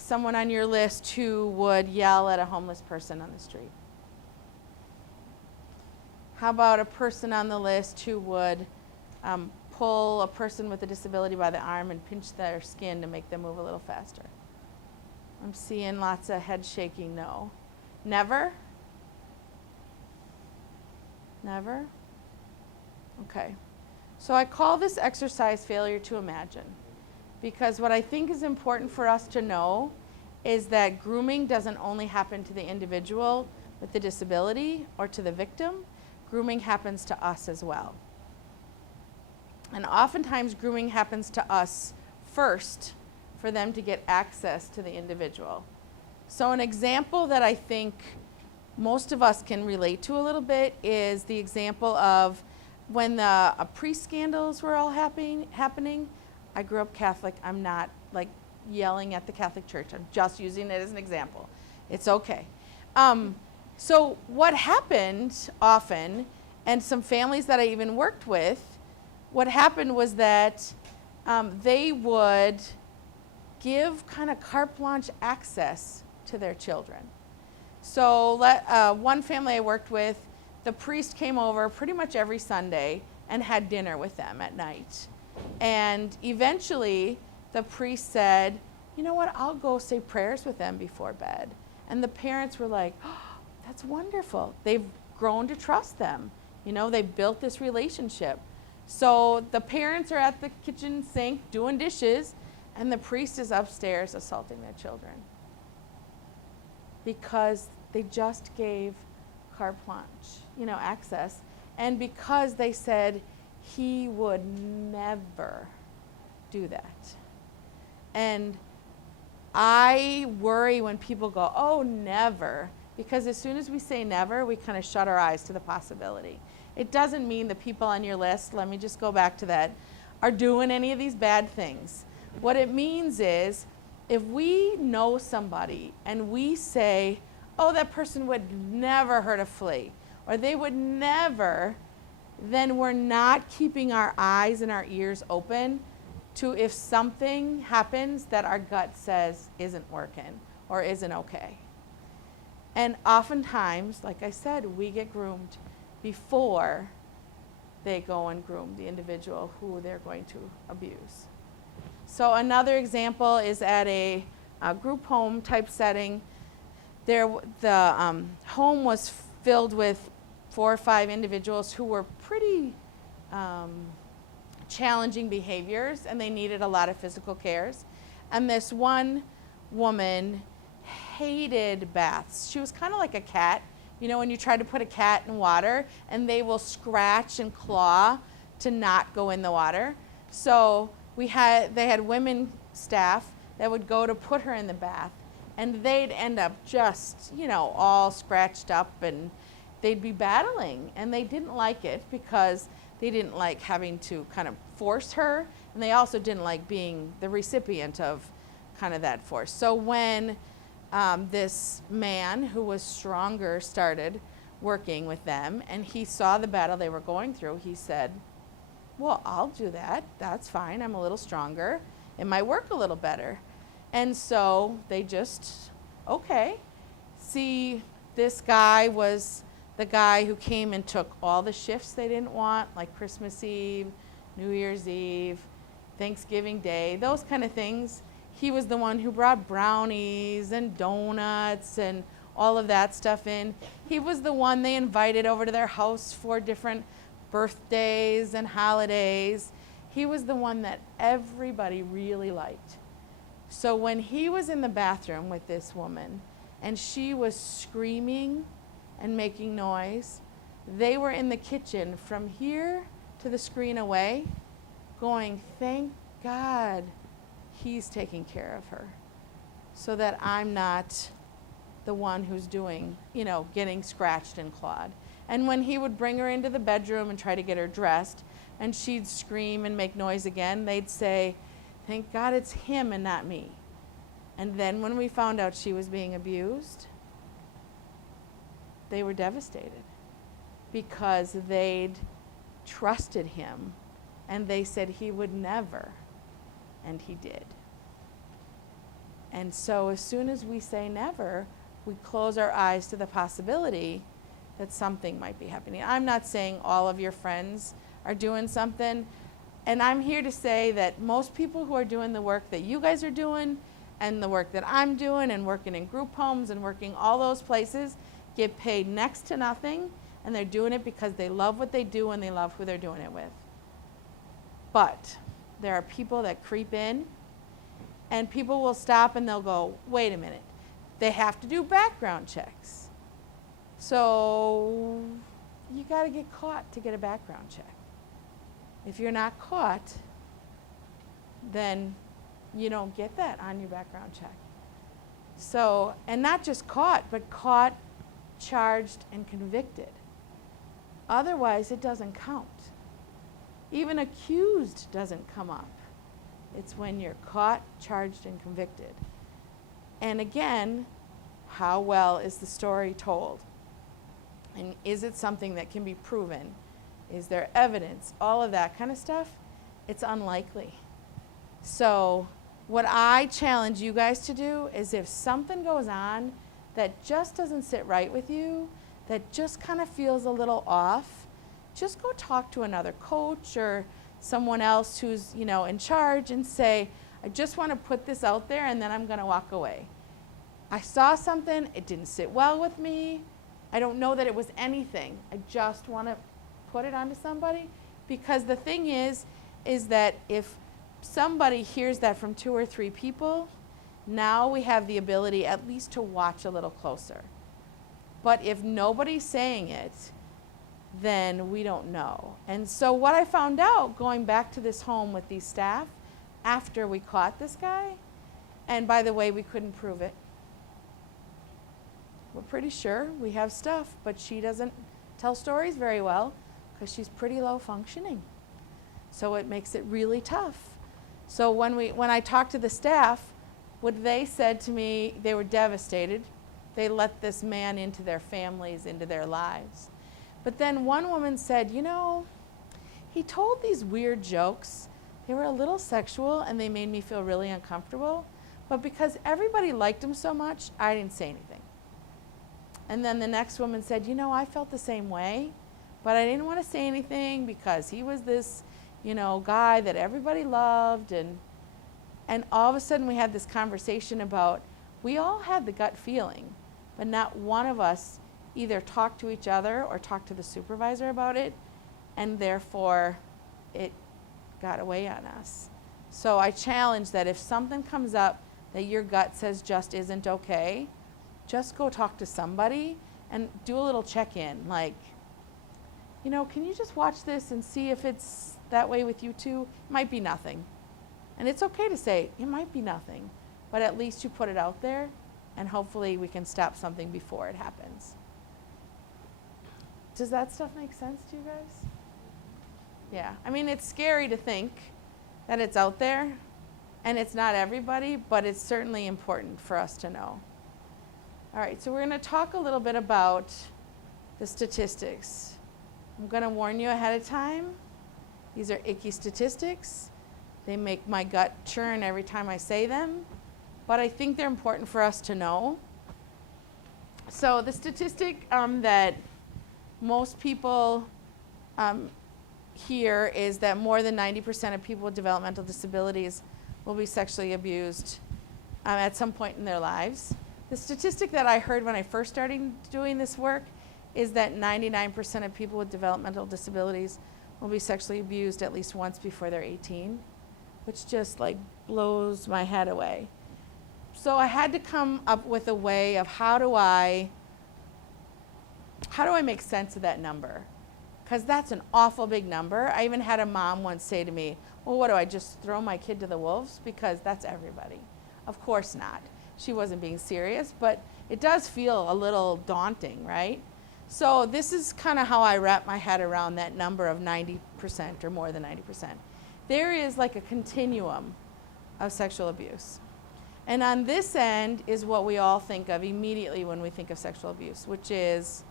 someone on your list who would yell at a homeless person on the street? How about a person on the list who would pull a person with a disability by the arm and pinch their skin to make them move a little faster? I'm seeing lots of head shaking no. Never? Never? Okay. So I call this exercise failure to imagine, because what I think is important for us to know is that grooming doesn't only happen to the individual with the disability or to the victim. Grooming happens to us as well. And oftentimes grooming happens to us first for them to get access to the individual. So an example that I think most of us can relate to a little bit is the example of when the priest scandals were all happening. I grew up Catholic. I'm not like yelling at the Catholic Church. I'm just using it as an example. It's okay. So what happened often, and some families that I even worked with, what happened was that they would give kind of carte blanche access to their children. So one family I worked with, the priest came over pretty much every Sunday and had dinner with them at night. And eventually the priest said, you know what, I'll go say prayers with them before bed. And the parents were like, oh, that's wonderful. They've grown to trust them. You know, they've built this relationship. So the parents are at the kitchen sink doing dishes, and the priest is upstairs assaulting their children because they just gave carte blanche, you know, access, and because they said he would never do that. And I worry when people go, oh, never, because as soon as we say never, we kind of shut our eyes to the possibility. It doesn't mean the people on your list, let me just go back to that, are doing any of these bad things. What it means is, if we know somebody and we say, oh, that person would never hurt a flea, or they would never, then we're not keeping our eyes and our ears open to if something happens that our gut says isn't working or isn't okay. And oftentimes, like I said, we get groomed before they go and groom the individual who they're going to abuse. So another example is at a group home type setting. The home was filled with 4 or 5 individuals who were pretty challenging behaviors, and they needed a lot of physical cares. And this one woman hated baths. She was kind of like a cat. You know, when you try to put a cat in water and they will scratch and claw to not go in the water. So they had women staff that would go to put her in the bath, and they'd end up just, you know, all scratched up, and they'd be battling, and they didn't like it because they didn't like having to kind of force her, and they also didn't like being the recipient of kind of that force. So when this man who was stronger started working with them and he saw the battle they were going through, he said, well, I'll do that. That's fine. I'm a little stronger. It might work a little better. And so they just, okay. See, this guy was the guy who came and took all the shifts they didn't want, like Christmas Eve, New Year's Eve, Thanksgiving Day, those kind of things. He was the one who brought brownies and donuts and all of that stuff in. He was the one they invited over to their house for different birthdays and holidays. He was the one that everybody really liked. So when he was in the bathroom with this woman and she was screaming and making noise, they were in the kitchen from here to the screen away going, thank God he's taking care of her so that I'm not the one who's doing, you know, getting scratched and clawed. And when he would bring her into the bedroom and try to get her dressed and she'd scream and make noise again, they'd say, thank God it's him and not me. And then when we found out she was being abused, they were devastated because they'd trusted him and they said he would never, and he did. And so as soon as we say never, we close our eyes to the possibility that something might be happening. I'm not saying all of your friends are doing something, and I'm here to say that most people who are doing the work that you guys are doing and the work that I'm doing and working in group homes and working all those places get paid next to nothing, and they're doing it because they love what they do and they love who they're doing it with. But there are people that creep in, and people will stop and they'll go, wait a minute, they have to do background checks. So you got to get caught to get a background check. If you're not caught, then you don't get that on your background check. So, and not just caught, but caught, charged, and convicted. Otherwise, it doesn't count. Even accused doesn't come up. It's when you're caught, charged, and convicted. And again, how well is the story told? And is it something that can be proven? Is there evidence? All of that kind of stuff, it's unlikely. So what I challenge you guys to do is if something goes on that just doesn't sit right with you, that just kind of feels a little off, just go talk to another coach or someone else who's, you know, in charge and say, I just want to put this out there and then I'm going to walk away. I saw something, it didn't sit well with me. I don't know that it was anything. I just want to put it onto somebody, because the thing is that if somebody hears that from 2 or 3 people, now we have the ability at least to watch a little closer. But if nobody's saying it, then we don't know. And so what I found out going back to this home with these staff after we caught this guy, and by the way, we couldn't prove it. We're pretty sure we have stuff, but she doesn't tell stories very well because she's pretty low functioning. So it makes it really tough. So when I talked to the staff, what they said to me, they were devastated. They let this man into their families, into their lives. But then one woman said, you know, he told these weird jokes. They were a little sexual and they made me feel really uncomfortable. But because everybody liked him so much, I didn't say anything. And then the next woman said, you know, I felt the same way, but I didn't want to say anything because he was this, you know, guy that everybody loved. And all of a sudden we had this conversation about, we all had the gut feeling, but not one of us either talked to each other or talked to the supervisor about it, and therefore it got away on us. So I challenge that if something comes up that your gut says just isn't okay, just go talk to somebody and do a little check-in, like, you know, can you just watch this and see if it's that way with you too? It might be nothing. And it's okay to say, it might be nothing, but at least you put it out there, and hopefully we can stop something before it happens. Does that stuff make sense to you guys? Yeah, I mean, it's scary to think that it's out there, and it's not everybody, but it's certainly important for us to know. All right, so we're going to talk a little bit about the statistics. I'm going to warn you ahead of time. These are icky statistics. They make my gut churn every time I say them, but I think they're important for us to know. So the statistic that most people hear is that more than 90% of people with developmental disabilities will be sexually abused at some point in their lives. The statistic that I heard when I first started doing this work is that 99% of people with developmental disabilities will be sexually abused at least once before they're 18, which just like blows my head away. So I had to come up with a way of how do I make sense of that number? Because that's an awful big number. I even had a mom once say to me, well, what do I just throw my kid to the wolves? Because that's everybody. Of course not. She wasn't being serious, but it does feel a little daunting, right? So this is kind of how I wrap my head around that number of 90% or more than 90%. There is like a continuum of sexual abuse. And on this end is what we all think of immediately when we think of sexual abuse, which is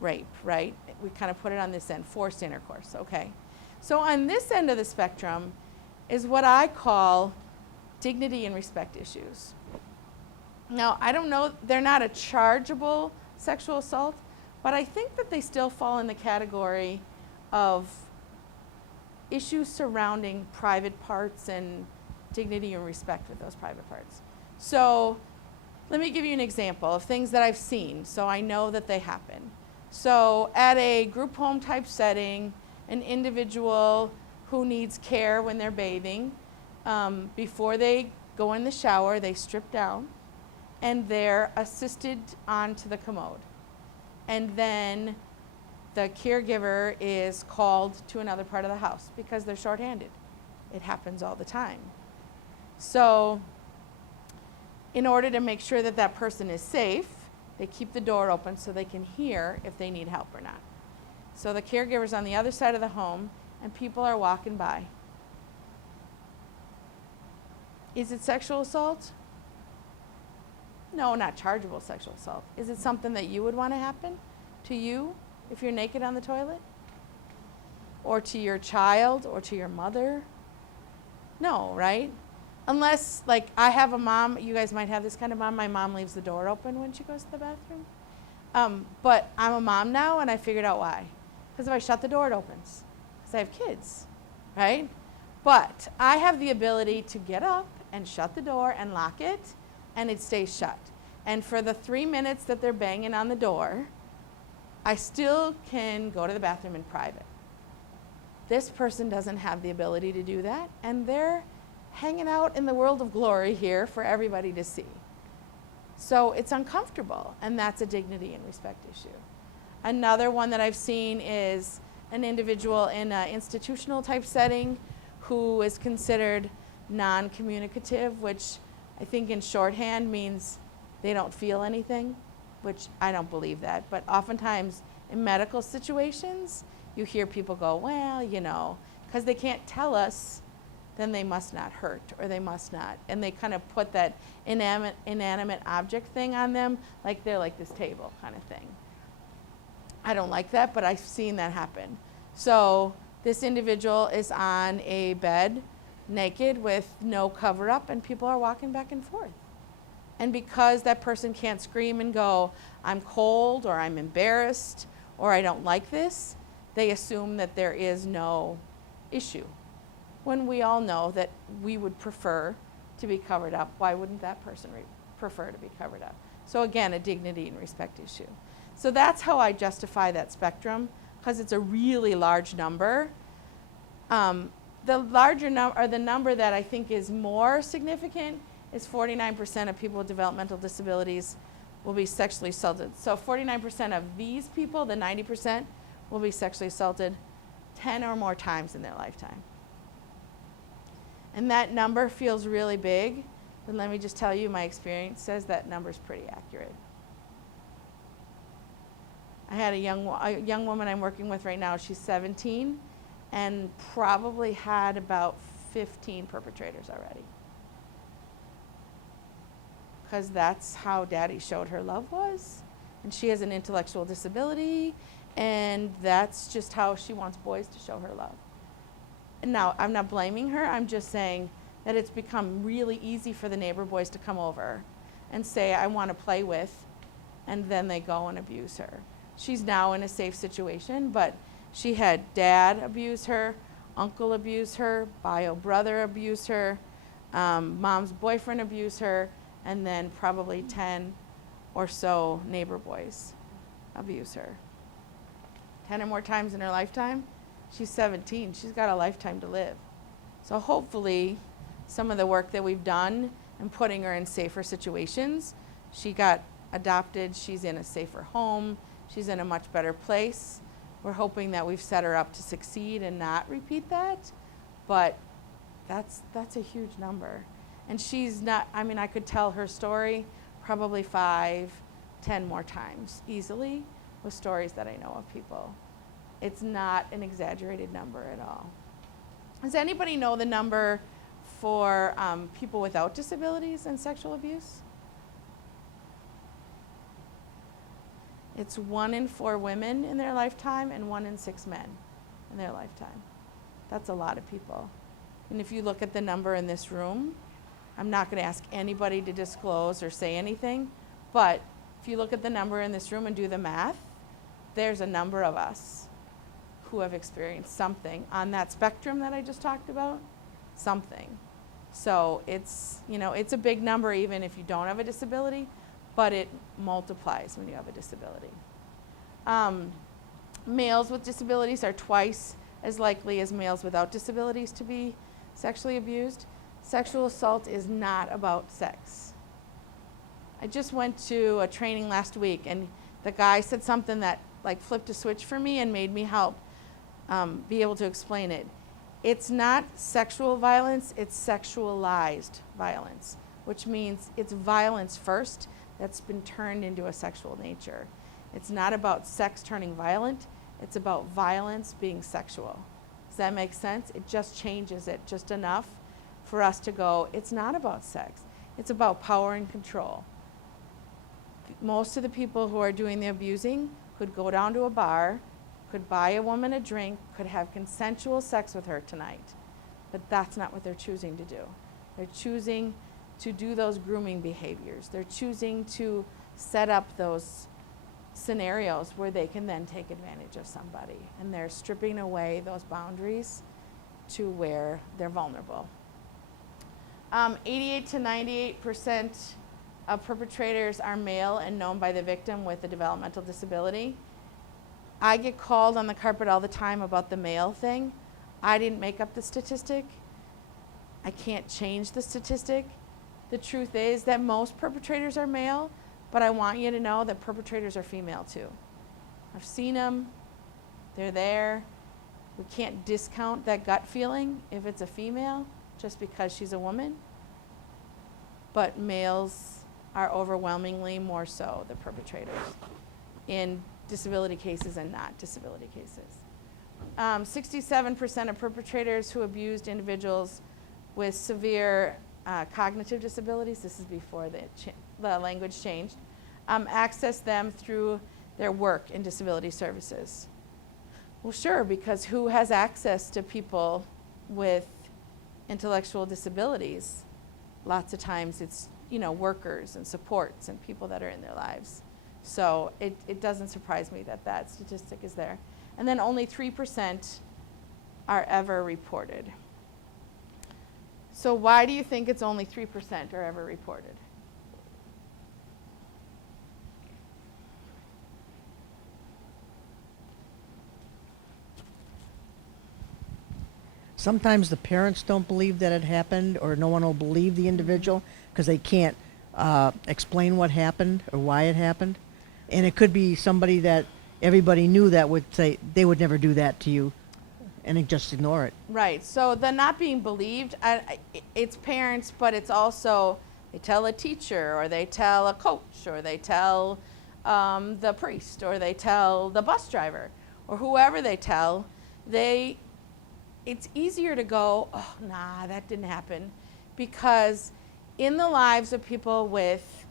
rape, right? We kind of put it on this end, forced intercourse, okay? So on this end of the spectrum is what I call dignity and respect issues. Now, I don't know, they're not a chargeable sexual assault, but I think that they still fall in the category of issues surrounding private parts and dignity and respect with those private parts. So let me give you an example of things that I've seen so I know that they happen. So at a group home type setting, an individual who needs care when they're bathing, before they go in the shower, they strip down and they're assisted onto the commode. And then the caregiver is called to another part of the house because they're shorthanded. It happens all the time. So in order to make sure that that person is safe, they keep the door open so they can hear if they need help or not. So the caregiver's on the other side of the home and people are walking by. Is it sexual assault? No, not chargeable sexual assault. Is it something that you would want to happen to you if you're naked on the toilet? Or to your child or to your mother? No, right? Unless, like, I have a mom, you guys might have this kind of mom, my mom leaves the door open when she goes to the bathroom. But I'm a mom now and I figured out why. Because if I shut the door, it opens. Because I have kids, right? But I have the ability to get up and shut the door and lock it, and it stays shut. And for the 3 minutes that they're banging on the door, I still can go to the bathroom in private. This person doesn't have the ability to do that, and they're hanging out in the world of glory here for everybody to see. So it's uncomfortable, and that's a dignity and respect issue. Another one that I've seen is an individual in an institutional type setting who is considered non-communicative, which I think in shorthand means they don't feel anything, which I don't believe that. But oftentimes in medical situations, you hear people go, well, you know, because they can't tell us, then they must not hurt or they must not. And they kind of put that inanimate object thing on them, like they're like this table kind of thing. I don't like that, but I've seen that happen. So this individual is on a bed, naked with no cover up, and people are walking back and forth. And because that person can't scream and go, I'm cold, or I'm embarrassed, or I don't like this, they assume that there is no issue. When we all know that we would prefer to be covered up, why wouldn't that person prefer to be covered up? So again, a dignity and respect issue. So that's how I justify that spectrum, because it's a really large number. The larger number, or the number that I think is more significant, is 49% of people with developmental disabilities will be sexually assaulted. So 49% of these people, the 90%, will be sexually assaulted 10 or more times in their lifetime. And that number feels really big, but let me just tell you, my experience says that number's pretty accurate. I had a young woman I'm working with right now, she's 17, and probably had about 15 perpetrators already. Because that's how Daddy showed her love was. And she has an intellectual disability, and that's just how she wants boys to show her love. And now, I'm not blaming her, I'm just saying that it's become really easy for the neighbor boys to come over and say, I want to play with, and then they go and abuse her. She's now in a safe situation, but she had dad abuse her, uncle abuse her, bio brother abuse her, mom's boyfriend abuse her, and then probably 10 or so neighbor boys abuse her. 10 or more times in her lifetime. She's 17. She's got a lifetime to live. So hopefully some of the work that we've done in putting her in safer situations, she got adopted, she's in a safer home, she's in a much better place. We're hoping that we've set her up to succeed and not repeat that, but that's a huge number. And she's not, I mean, I could tell her story probably 5, 10 more times easily with stories that I know of people. It's not an exaggerated number at all. Does anybody know the number for people without disabilities and sexual abuse? It's 1 in 4 women in their lifetime and 1 in 6 men in their lifetime. That's a lot of people. And if you look at the number in this room, I'm not going to ask anybody to disclose or say anything, but if you look at the number in this room and do the math, there's a number of us who have experienced something on that spectrum that I just talked about, something. So it's, you know, it's a big number even if you don't have a disability, but it multiplies when you have a disability. Males with disabilities are twice as likely as males without disabilities to be sexually abused. Sexual assault is not about sex. I just went to a training last week and the guy said something that like flipped a switch for me and made me help be able to explain it. It's not sexual violence, it's sexualized violence, which means it's violence first that's been turned into a sexual nature. It's not about sex turning violent, it's about violence being sexual. Does that make sense? It just changes it just enough for us to go, it's not about sex, it's about power and control. Most of the people who are doing the abusing could go down to a bar, could buy a woman a drink, could have consensual sex with her tonight. But that's not what they're choosing to do. They're choosing to do those grooming behaviors. They're choosing to set up those scenarios where they can then take advantage of somebody. And they're stripping away those boundaries to where they're vulnerable. 88 to 98% of perpetrators are male and known by the victim with a developmental disability. I get called on the carpet all the time about the male thing. I didn't make up the statistic. I can't change the statistic. The truth is that most perpetrators are male, but I want you to know that perpetrators are female too. I've seen them, they're there. We can't discount that gut feeling if it's a female just because she's a woman. But males are overwhelmingly more so the perpetrators in disability cases and not disability cases. 67% of perpetrators who abused individuals with severe cognitive disabilities, this is before the language changed, access them through their work in disability services. Well, sure, because who has access to people with intellectual disabilities? Lots of times it's, you know, workers and supports and people that are in their lives. So it doesn't surprise me that that statistic is there. And then only 3% are ever reported. So why do you think it's only 3% are ever reported? Sometimes the parents don't believe that it happened, or no one will believe the individual because they can't explain what happened or why it happened. And it could be somebody that everybody knew that would say they would never do that to you, and they just ignore it. Right. So the not being believed, it's parents, but it's also they tell a teacher, or they tell a coach, or they tell the priest, or they tell the bus driver, or whoever they tell. It's easier to go, oh, nah, that didn't happen, because in the lives of people with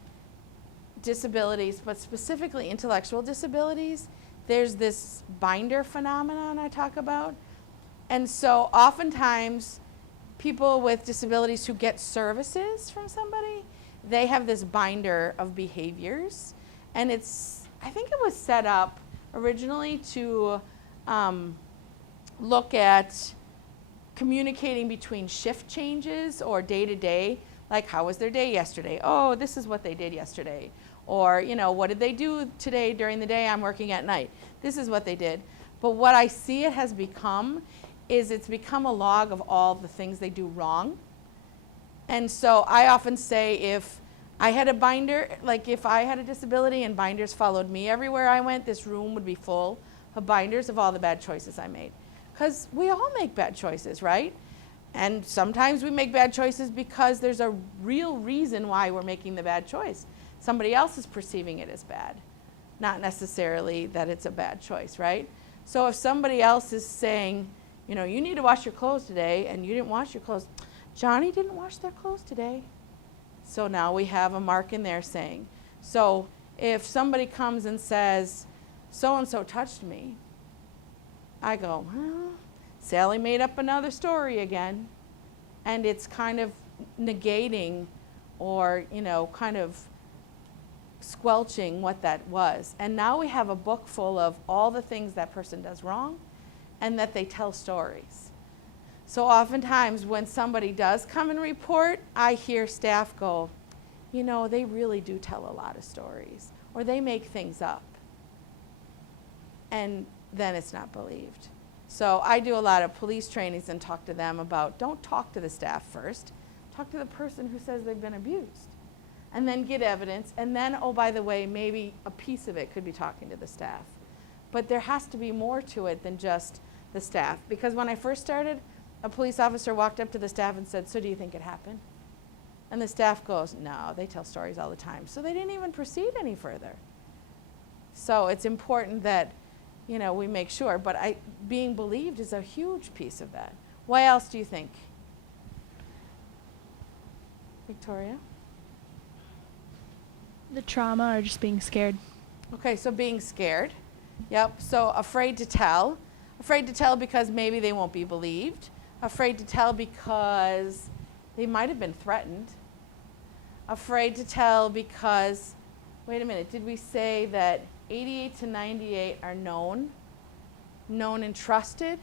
disabilities, but specifically intellectual disabilities, there's this binder phenomenon I talk about. And so oftentimes people with disabilities who get services from somebody, they have this binder of behaviors. And I think it was set up originally to look at communicating between shift changes or day to day, like how was their day yesterday? Oh, this is what they did yesterday. Or, you know, what did they do today during the day? I'm working at night. This is what they did. But what I see it has become is it's become a log of all the things they do wrong. And so I often say if I had a binder, like if I had a disability and binders followed me everywhere I went, this room would be full of binders of all the bad choices I made. Because we all make bad choices, right? And sometimes we make bad choices because there's a real reason why we're making the bad choice. Somebody else is perceiving it as bad, not necessarily that it's a bad choice, right? So if somebody else is saying, you know, you need to wash your clothes today, and you didn't wash your clothes, Johnny didn't wash their clothes today. So now we have a mark in there saying, so If somebody comes and says, so-and-so touched me, I go, well, Sally made up another story again. And it's kind of negating or, kind of squelching what that was. And now we have a book full of all the things that person does wrong and that they tell stories. So oftentimes when somebody does come and report, I hear staff go, they really do tell a lot of stories, or they make things up. And then it's not believed. So I do a lot of police trainings and talk to them about, don't talk to the staff first, talk to the person who says they've been abused. And then get evidence, and then, oh, by the way, maybe a piece of it could be talking to the staff. But there has to be more to it than just the staff. Because when I first started, a police officer walked up to the staff and said, so do you think it happened? And the staff goes, no, they tell stories all the time. So they didn't even proceed any further. So it's important that, we make sure. But being believed is a huge piece of that. What else do you think? Victoria? The trauma or just being scared. Okay, so being scared. Yep, so afraid to tell. Afraid to tell because maybe they won't be believed. Afraid to tell because they might have been threatened. Afraid to tell because, wait a minute, did we say that 88 to 98 are known and trusted?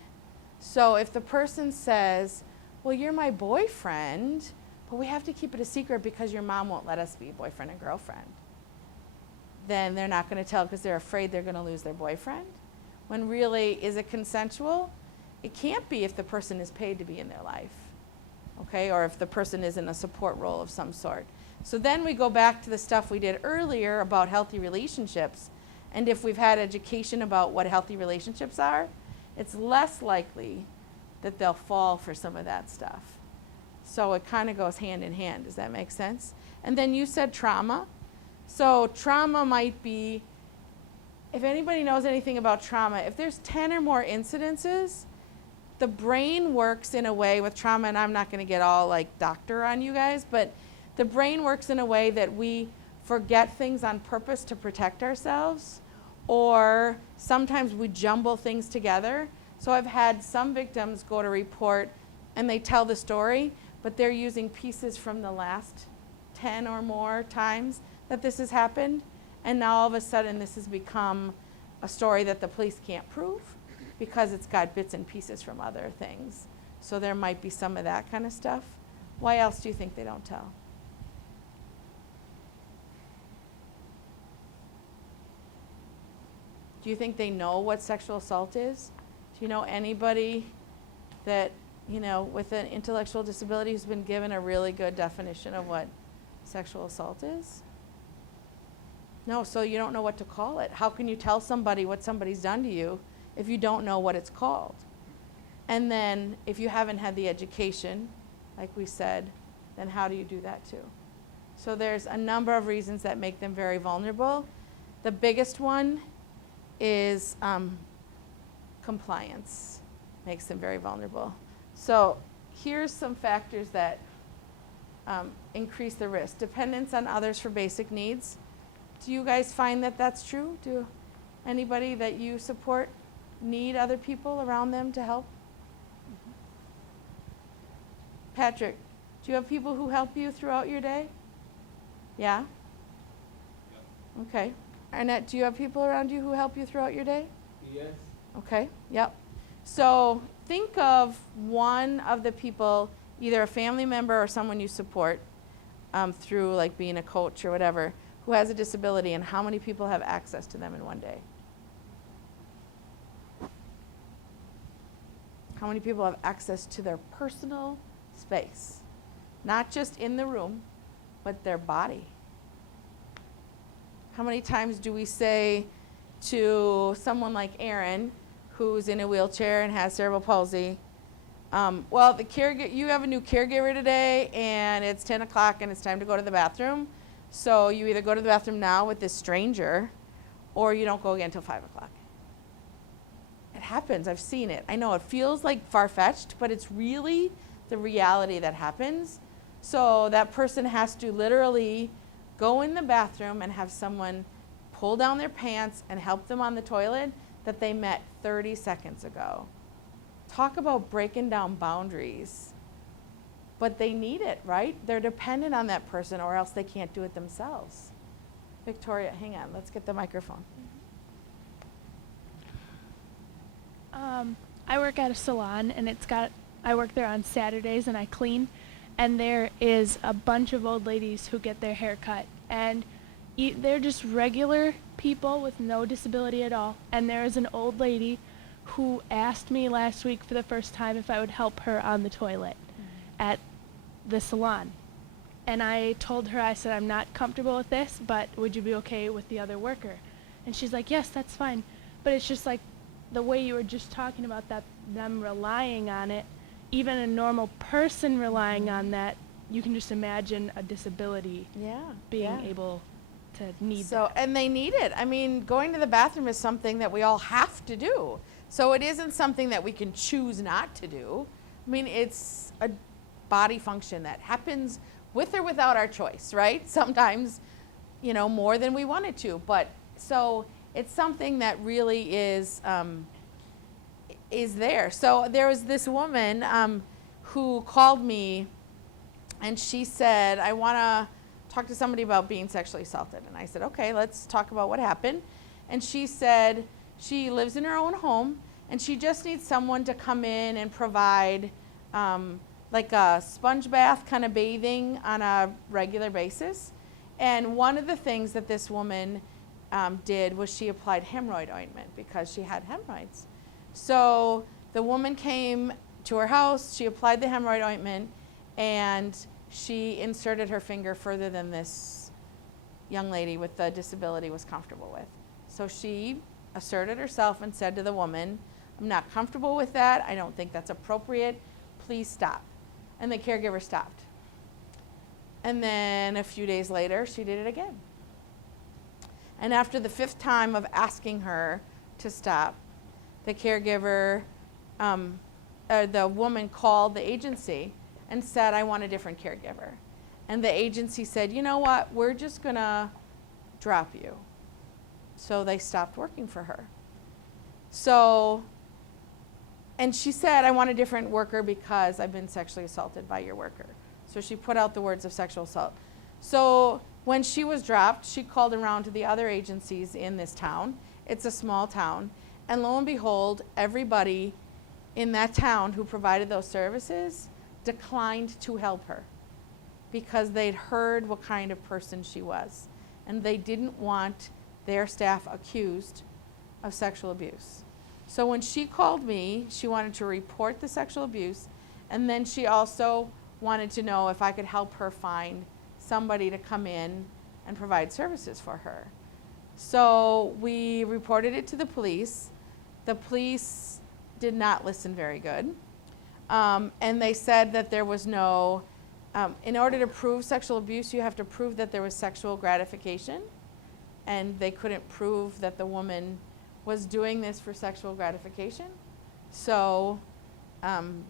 So if the person says, well, you're my boyfriend, but we have to keep it a secret because your mom won't let us be boyfriend and girlfriend, then they're not going to tell because they're afraid they're going to lose their boyfriend. When really, is it consensual? It can't be if the person is paid to be in their life, okay, or if the person is in a support role of some sort. So then we go back to the stuff we did earlier about healthy relationships, and if we've had education about what healthy relationships are, it's less likely that they'll fall for some of that stuff. So it kind of goes hand in hand. Does that make sense? And then you said trauma. So trauma might be, if anybody knows anything about trauma, if there's 10 or more incidences, the brain works in a way with trauma, and I'm not going to get all like doctor on you guys, but the brain works in a way that we forget things on purpose to protect ourselves, or sometimes we jumble things together. So I've had some victims go to report and they tell the story, but they're using pieces from the last 10 or more times that this has happened, and now all of a sudden this has become a story that the police can't prove because it's got bits and pieces from other things. So there might be some of that kind of stuff. Why else do you think they don't tell? Do you think they know what sexual assault is? Do you know anybody that, with an intellectual disability who's been given a really good definition of what sexual assault is? No, so you don't know what to call it. How can you tell somebody what somebody's done to you if you don't know what it's called? And then if you haven't had the education, like we said, then how do you do that too? So there's a number of reasons that make them very vulnerable. The biggest one is compliance makes them very vulnerable. So here's some factors that increase the risk. Dependence on others for basic needs. Do you guys find that that's true? Do anybody that you support need other people around them to help? Patrick, do you have people who help you throughout your day? Yeah? Okay. Arnett, do you have people around you who help you throughout your day? Yes. Okay, yep. So think of one of the people, either a family member or someone you support through like being a coach or whatever, who has a disability, and how many people have access to them in one day? How many people have access to their personal space? Not just in the room, but their body. How many times do we say to someone like Aaron, who's in a wheelchair and has cerebral palsy, well, you have a new caregiver today, and it's 10 o'clock, and it's time to go to the bathroom. So you either go to the bathroom now with this stranger, or you don't go again until 5 o'clock. It happens. I've seen it. I know it feels like far-fetched, but it's really the reality that happens. So that person has to literally go in the bathroom and have someone pull down their pants and help them on the toilet that they met 30 seconds ago. Talk about breaking down boundaries. But they need it, right? They're dependent on that person or else they can't do it themselves. Victoria, hang on, let's get the microphone. I work at a salon, and I work there on Saturdays, and I clean, and there is a bunch of old ladies who get their hair cut, and they're just regular people with no disability at all. And there is an old lady who asked me last week for the first time if I would help her on the toilet at the salon. And I told her, I said, I'm not comfortable with this, but would you be okay with the other worker? And she's like, yes, that's fine. But it's just like the way you were just talking about that, them relying on it, even a normal person relying on that, you can just imagine a disability being able to need that. And they need it. I mean, going to the bathroom is something that we all have to do. So it isn't something that we can choose not to do. I mean, it's a body function that happens with or without our choice, right? Sometimes, more than we wanted to. But so it's something that really is there. So there was this woman who called me, and she said, I want to talk to somebody about being sexually assaulted. And I said, okay, let's talk about what happened. And she said she lives in her own home, and she just needs someone to come in and provide like a sponge bath kind of bathing on a regular basis. And one of the things that this woman did was she applied hemorrhoid ointment because she had hemorrhoids. So the woman came to her house, she applied the hemorrhoid ointment, and she inserted her finger further than this young lady with the disability was comfortable with. So she asserted herself and said to the woman, I'm not comfortable with that. I don't think that's appropriate. Please stop. And the caregiver stopped. And then a few days later, she did it again. And after the 5th time of asking her to stop, the caregiver, the woman called the agency and said, I want a different caregiver. And the agency said, you know what, we're just going to drop you. So they stopped working for her. So, and she said, I want a different worker because I've been sexually assaulted by your worker. So she put out the words of sexual assault. So when she was dropped, she called around to the other agencies in this town. It's a small town. And lo and behold, everybody in that town who provided those services declined to help her because they'd heard what kind of person she was. And they didn't want their staff accused of sexual abuse. So when she called me, she wanted to report the sexual abuse, and then she also wanted to know if I could help her find somebody to come in and provide services for her. So we reported it to the police. The police did not listen very good. And they said that there was no, in order to prove sexual abuse, you have to prove that there was sexual gratification. And they couldn't prove that the woman was doing this for sexual gratification. So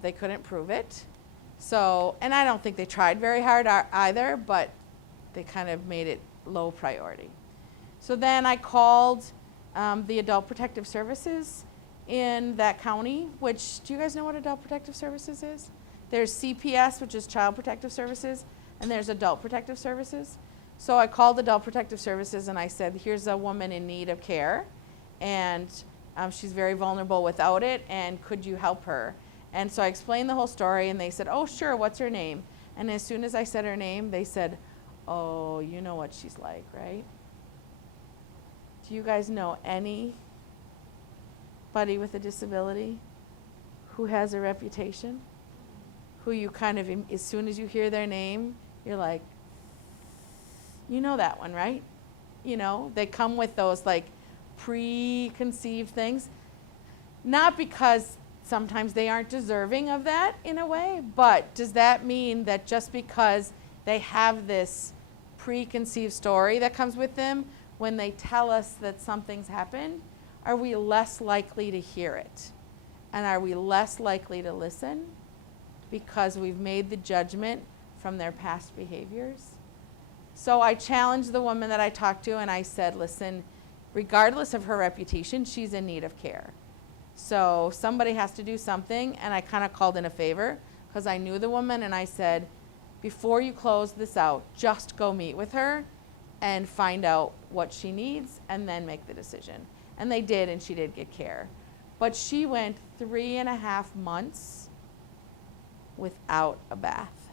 they couldn't prove it. So, and I don't think they tried very hard either, but they kind of made it low priority. So then I called the Adult Protective Services in that county, which, do you guys know what Adult Protective Services is? There's CPS, which is Child Protective Services, and there's Adult Protective Services. So I called Adult Protective Services and I said, here's a woman in need of care, and she's very vulnerable without it, and could you help her? And so I explained the whole story, and they said, oh, sure, what's her name? And as soon as I said her name, they said, oh, you know what she's like, right? Do you guys know anybody with a disability who has a reputation? Who you kind of, as soon as you hear their name, you're like, you know that one, right? You know, they come with those like preconceived things. Not because sometimes they aren't deserving of that in a way, but does that mean that just because they have this preconceived story that comes with them, when they tell us that something's happened, are we less likely to hear it? And are we less likely to listen because we've made the judgment from their past behaviors? So I challenged the woman that I talked to, and I said, listen, regardless of her reputation, she's in need of care. So somebody has to do something, and I kind of called in a favor because I knew the woman, and I said, before you close this out, just go meet with her and find out what she needs and then make the decision. And they did, and she did get care. But she went 3.5 months without a bath.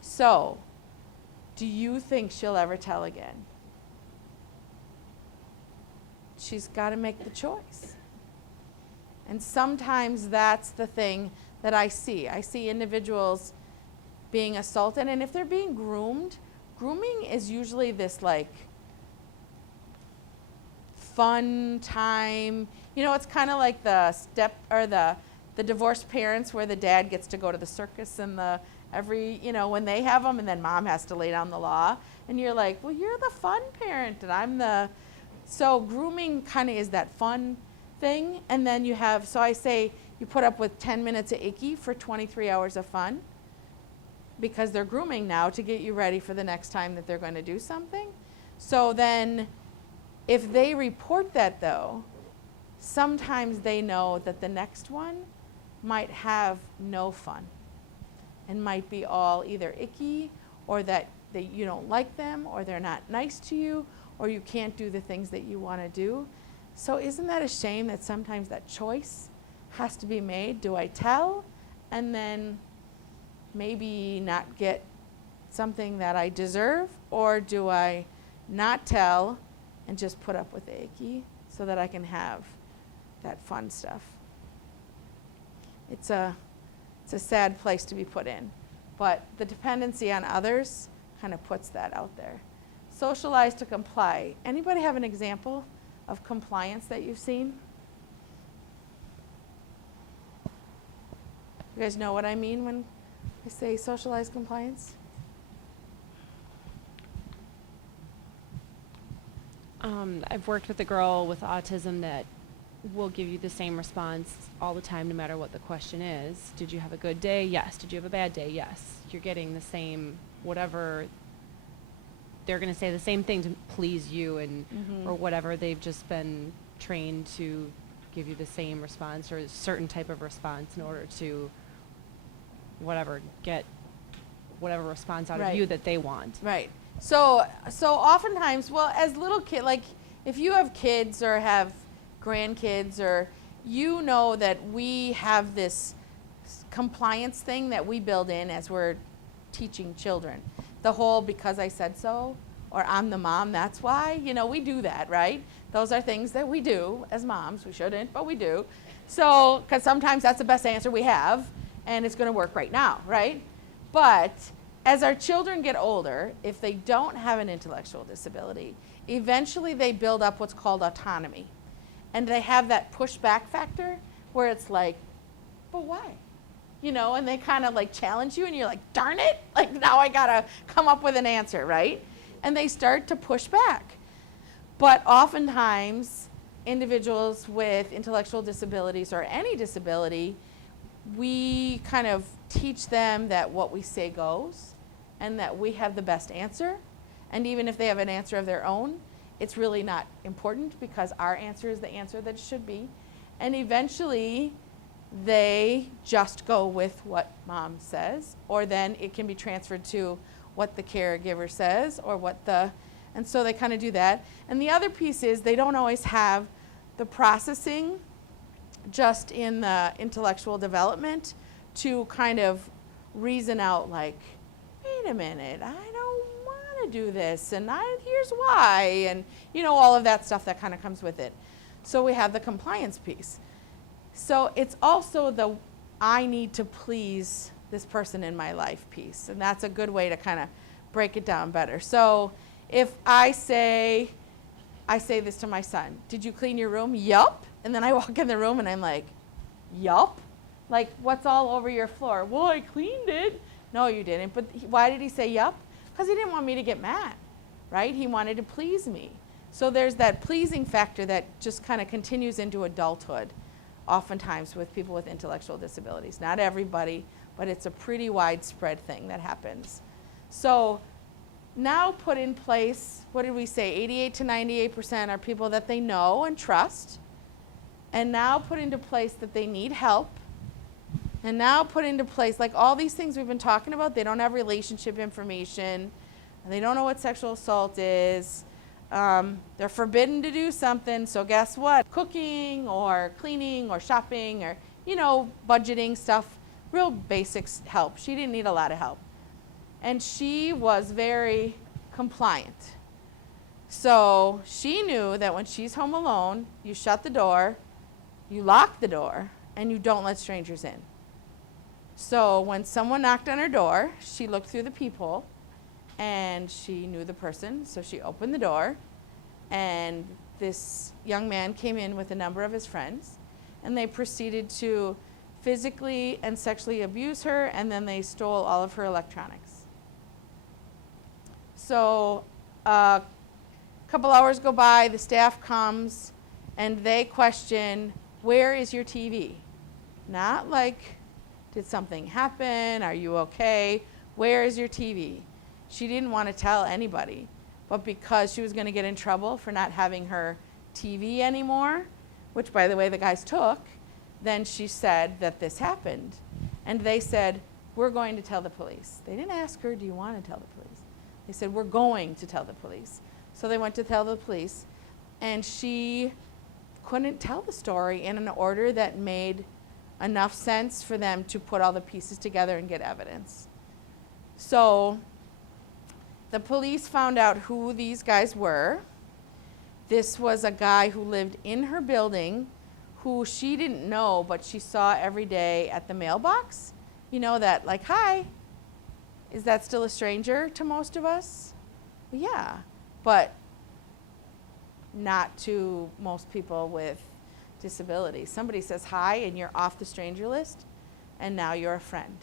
So, do you think she'll ever tell again? She's got to make the choice. And sometimes that's the thing that I see. I see individuals being assaulted, and if they're being groomed, grooming is usually this like fun time. You know, it's kind of like the the divorced parents where the dad gets to go to the circus and when they have them, and then mom has to lay down the law, and you're like, well, you're the fun parent and I'm the. So grooming kind of is that fun thing, and then you have, so I say you put up with 10 minutes of icky for 23 hours of fun, because they're grooming now to get you ready for the next time that they're going to do something. So then if they report that though, sometimes they know that the next one might have no fun and might be all either icky, or that you don't like them, or they're not nice to you, or you can't do the things that you want to do. So isn't that a shame that sometimes that choice has to be made? Do I tell and then maybe not get something that I deserve, or do I not tell and just put up with the icky so that I can have that fun stuff? It's a sad place to be put in, but the dependency on others kind of puts that out there. Socialize to comply. Anybody have an example of compliance that you've seen? You guys know what I mean when I say socialized compliance? I've worked with a girl with autism that will give you the same response all the time, no matter what the question is. Did you have a good day? Yes. Did you have a bad day? Yes. You're getting the same, whatever. They're going to say the same thing to please you, and or whatever. They've just been trained to give you the same response or a certain type of response in order to get whatever response out of you that they want. Right. So oftentimes, well, as little kid, like if you have kids or have grandkids, or you know that we have this compliance thing that we build in as we're teaching children. The whole because I said so, or I'm the mom, that's why. We do that, right? Those are things that we do as moms. We shouldn't, but we do. So, because sometimes that's the best answer we have, and it's going to work right now, right? But as our children get older, if they don't have an intellectual disability, eventually they build up what's called autonomy. And they have that pushback factor where it's like, but why? And they kind of like challenge you, and you're like, darn it, like now I gotta come up with an answer, right? And they start to push back. But oftentimes, individuals with intellectual disabilities or any disability, we kind of teach them that what we say goes, and that we have the best answer. And even if they have an answer of their own, it's really not important, because our answer is the answer that it should be. And eventually, they just go with what mom says, or then it can be transferred to what the caregiver says, or and so they kind of do that. And the other piece is they don't always have the processing just in the intellectual development to kind of reason out like, wait a minute, I don't want to do this, and here's why, and all of that stuff that kind of comes with it. So we have the compliance piece. So it's also the I need to please this person in my life piece, and that's a good way to kind of break it down better. So if I say this to my son, did you clean your room? Yup. And then I walk in the room and I'm like, yup? Like, what's all over your floor? Well, I cleaned it. No, you didn't. But why did he say yup? Because he didn't want me to get mad, right? He wanted to please me. So there's that pleasing factor that just kind of continues into adulthood, oftentimes with people with intellectual disabilities. Not everybody, but it's a pretty widespread thing that happens. So now put in place, what did we say, 88 to 98% are people that they know and trust, and now put into place that they need help, and now put into place, like all these things we've been talking about, they don't have relationship information, and they don't know what sexual assault is, they're forbidden to do something, so guess what? Cooking or cleaning or shopping or, you know, budgeting stuff, real basics help. She didn't need a lot of help. And she was very compliant. So she knew that when she's home alone, you shut the door, you lock the door, and you don't let strangers in. So when someone knocked on her door, she looked through the peephole, and she knew the person, so she opened the door, and this young man came in with a number of his friends, and they proceeded to physically and sexually abuse her, and then they stole all of her electronics. So a couple hours go by, the staff comes, and they question, where is your TV? Not like, did something happen? Are you okay? Where is your TV? She didn't want to tell anybody, but because she was going to get in trouble for not having her TV anymore, which by the way the guys took, then she said that this happened. And they said, we're going to tell the police. They didn't ask her, do you want to tell the police? They said, we're going to tell the police. So they went to tell the police, and she couldn't tell the story in an order that made enough sense for them to put all the pieces together and get evidence. So the police found out who these guys were. This was a guy who lived in her building who she didn't know, but she saw every day at the mailbox. You know that, like, hi, is that still a stranger to most of us? Yeah, but not to most people with disabilities. Somebody says hi and you're off the stranger list, and now you're a friend.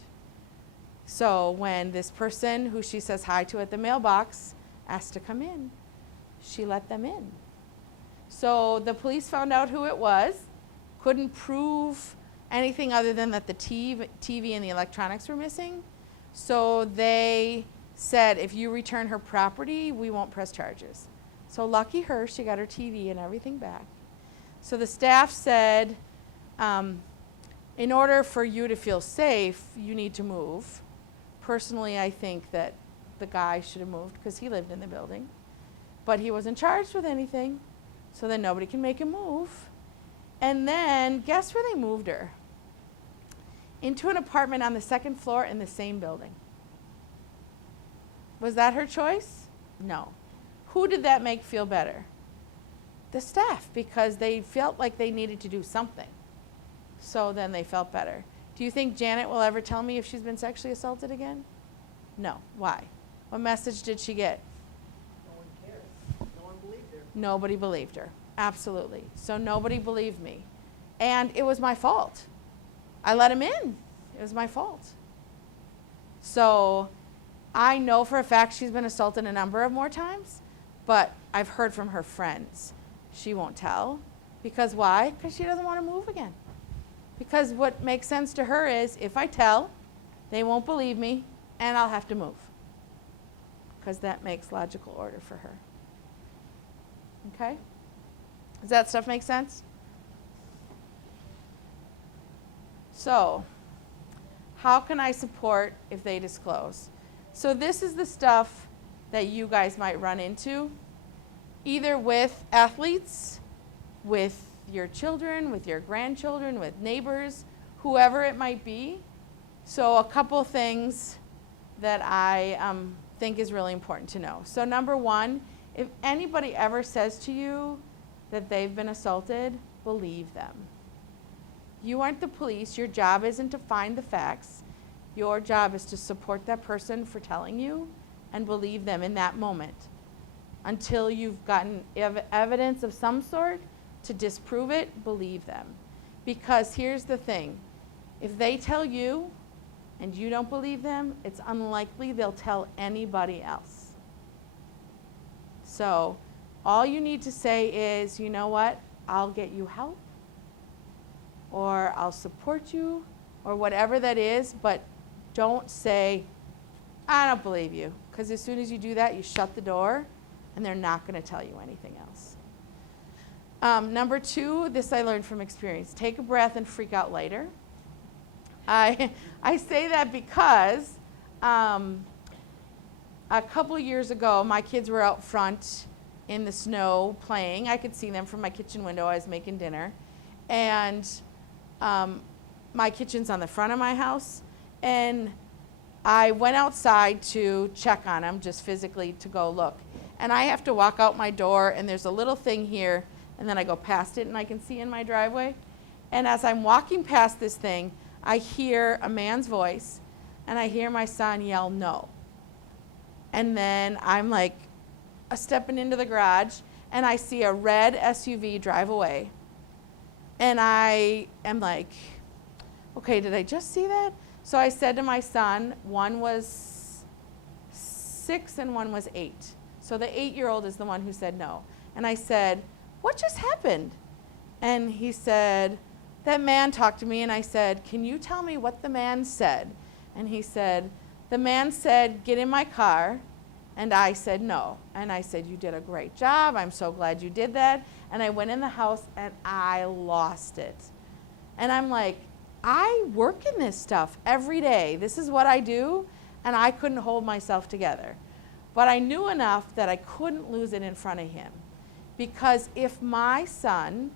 So when this person who she says hi to at the mailbox asked to come in, she let them in. So the police found out who it was, couldn't prove anything other than that the TV and the electronics were missing. So they said, if you return her property, we won't press charges. So lucky her, she got her TV and everything back. So the staff said, in order for you to feel safe, you need to move. Personally, I think that the guy should have moved because he lived in the building. But he wasn't charged with anything, so then nobody can make him move. And then, guess where they moved her? Into an apartment on the second floor in the same building. Was that her choice? No. Who did that make feel better? The staff, because they felt like they needed to do something. So then they felt better. Do you think Janet will ever tell me if she's been sexually assaulted again? No. Why? What message did she get? No one cared. No one believed her. Nobody believed her. Absolutely. So nobody believed me. And it was my fault. I let him in. It was my fault. So I know for a fact she's been assaulted a number of more times, but I've heard from her friends. She won't tell. Because why? Because she doesn't want to move again. Because what makes sense to her is if I tell, they won't believe me, and I'll have to move. Because that makes logical order for her. Okay? Does that stuff make sense? So, how can I support if they disclose? So this is the stuff that you guys might run into, either with athletes, with your children, with your grandchildren, with neighbors, whoever it might be. So a couple things that I think is really important to know. So number one, if anybody ever says to you that they've been assaulted, believe them. You aren't the police. Your job isn't to find the facts. Your job is to support that person for telling you and believe them in that moment until you've gotten evidence of some sort to disprove it. Believe them. Because here's the thing. If they tell you and you don't believe them, it's unlikely they'll tell anybody else. So all you need to say is, you know what, I'll get you help, or I'll support you, or whatever that is, but don't say, I don't believe you, because as soon as you do that, you shut the door, and they're not going to tell you anything else. Number 2, this I learned from experience. Take a breath and freak out later. I say that because a couple of years ago, my kids were out front in the snow playing. I could see them from my kitchen window. I was making dinner. And my kitchen's on the front of my house. And I went outside to check on them, just physically to go look. And I have to walk out my door, and there's a little thing here, and then I go past it, and I can see in my driveway. And as I'm walking past this thing, I hear a man's voice, and I hear my son yell, "No." And then I'm like stepping into the garage, and I see a red SUV drive away. And I am like, okay, did I just see that? So I said to my son, one was 6 and one was 8. So the 8-year-old is the one who said no. And I said, what just happened? And he said, that man talked to me. And I said, can you tell me what the man said? And he said, the man said, get in my car. And I said, no. And I said, you did a great job. I'm so glad you did that. And I went in the house and I lost it. And I'm like, I work in this stuff every day. This is what I do. And I couldn't hold myself together. But I knew enough that I couldn't lose it in front of him. Because if my son,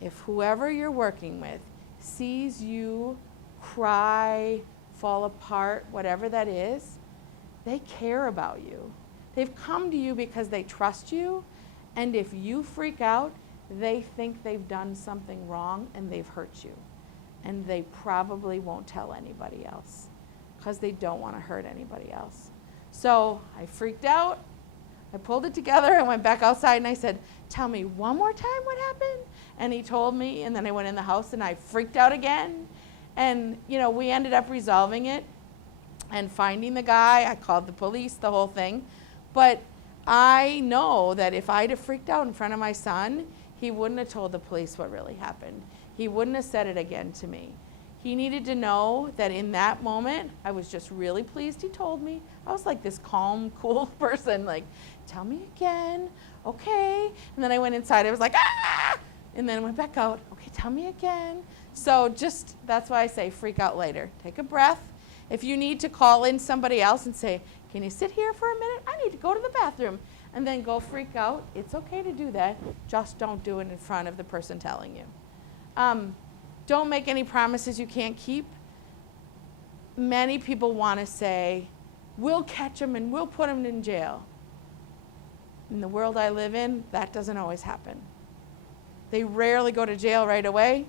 if whoever you're working with, sees you cry, fall apart, whatever that is, they care about you. They've come to you because they trust you. And if you freak out, they think they've done something wrong and they've hurt you. And they probably won't tell anybody else because they don't want to hurt anybody else. So I freaked out. I pulled it together and went back outside and I said, tell me one more time what happened. And he told me, and then I went in the house and I freaked out again. And, you know, we ended up resolving it and finding the guy. I called the police, the whole thing. But I know that if I'd have freaked out in front of my son, he wouldn't have told the police what really happened. He wouldn't have said it again to me. He needed to know that in that moment, I was just really pleased he told me. I was like this calm, cool person, like, tell me again, okay. And then I went inside, I was like, ah! And then I went back out, okay, tell me again. So just, that's why I say freak out later. Take a breath. If you need to call in somebody else and say, can you sit here for a minute? I need to go to the bathroom. And then go freak out. It's okay to do that. Just don't do it in front of the person telling you. Don't make any promises you can't keep. Many people want to say, we'll catch them and we'll put them in jail. In the world I live in, that doesn't always happen. They rarely go to jail right away,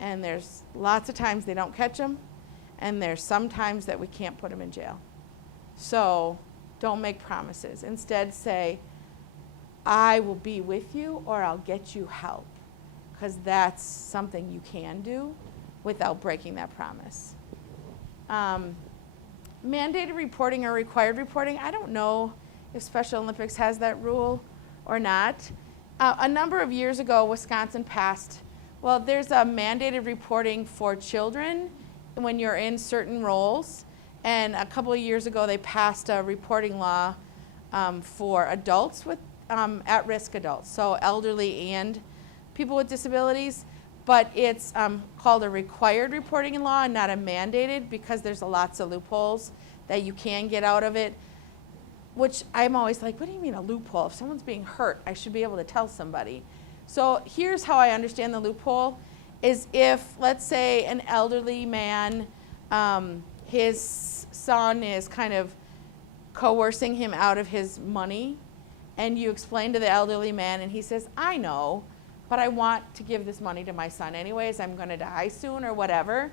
and there's lots of times they don't catch them, and there's some times that we can't put them in jail. So don't make promises. Instead say, I will be with you or I'll get you help, because that's something you can do without breaking that promise. Mandated reporting or required reporting, I don't know if Special Olympics has that rule or not. A number of years ago, Wisconsin passed, well, there's a mandated reporting for children when you're in certain roles. And a couple of years ago, they passed a reporting law for adults with at-risk adults, so elderly and people with disabilities. But it's called a required reporting in law and not a mandated, because there's lots of loopholes that you can get out of it, which I'm always like, what do you mean a loophole? If someone's being hurt, I should be able to tell somebody. So here's how I understand the loophole, is if, let's say, an elderly man, his son is kind of coercing him out of his money, and you explain to the elderly man, and he says, I know, but I want to give this money to my son anyways, I'm going to die soon or whatever.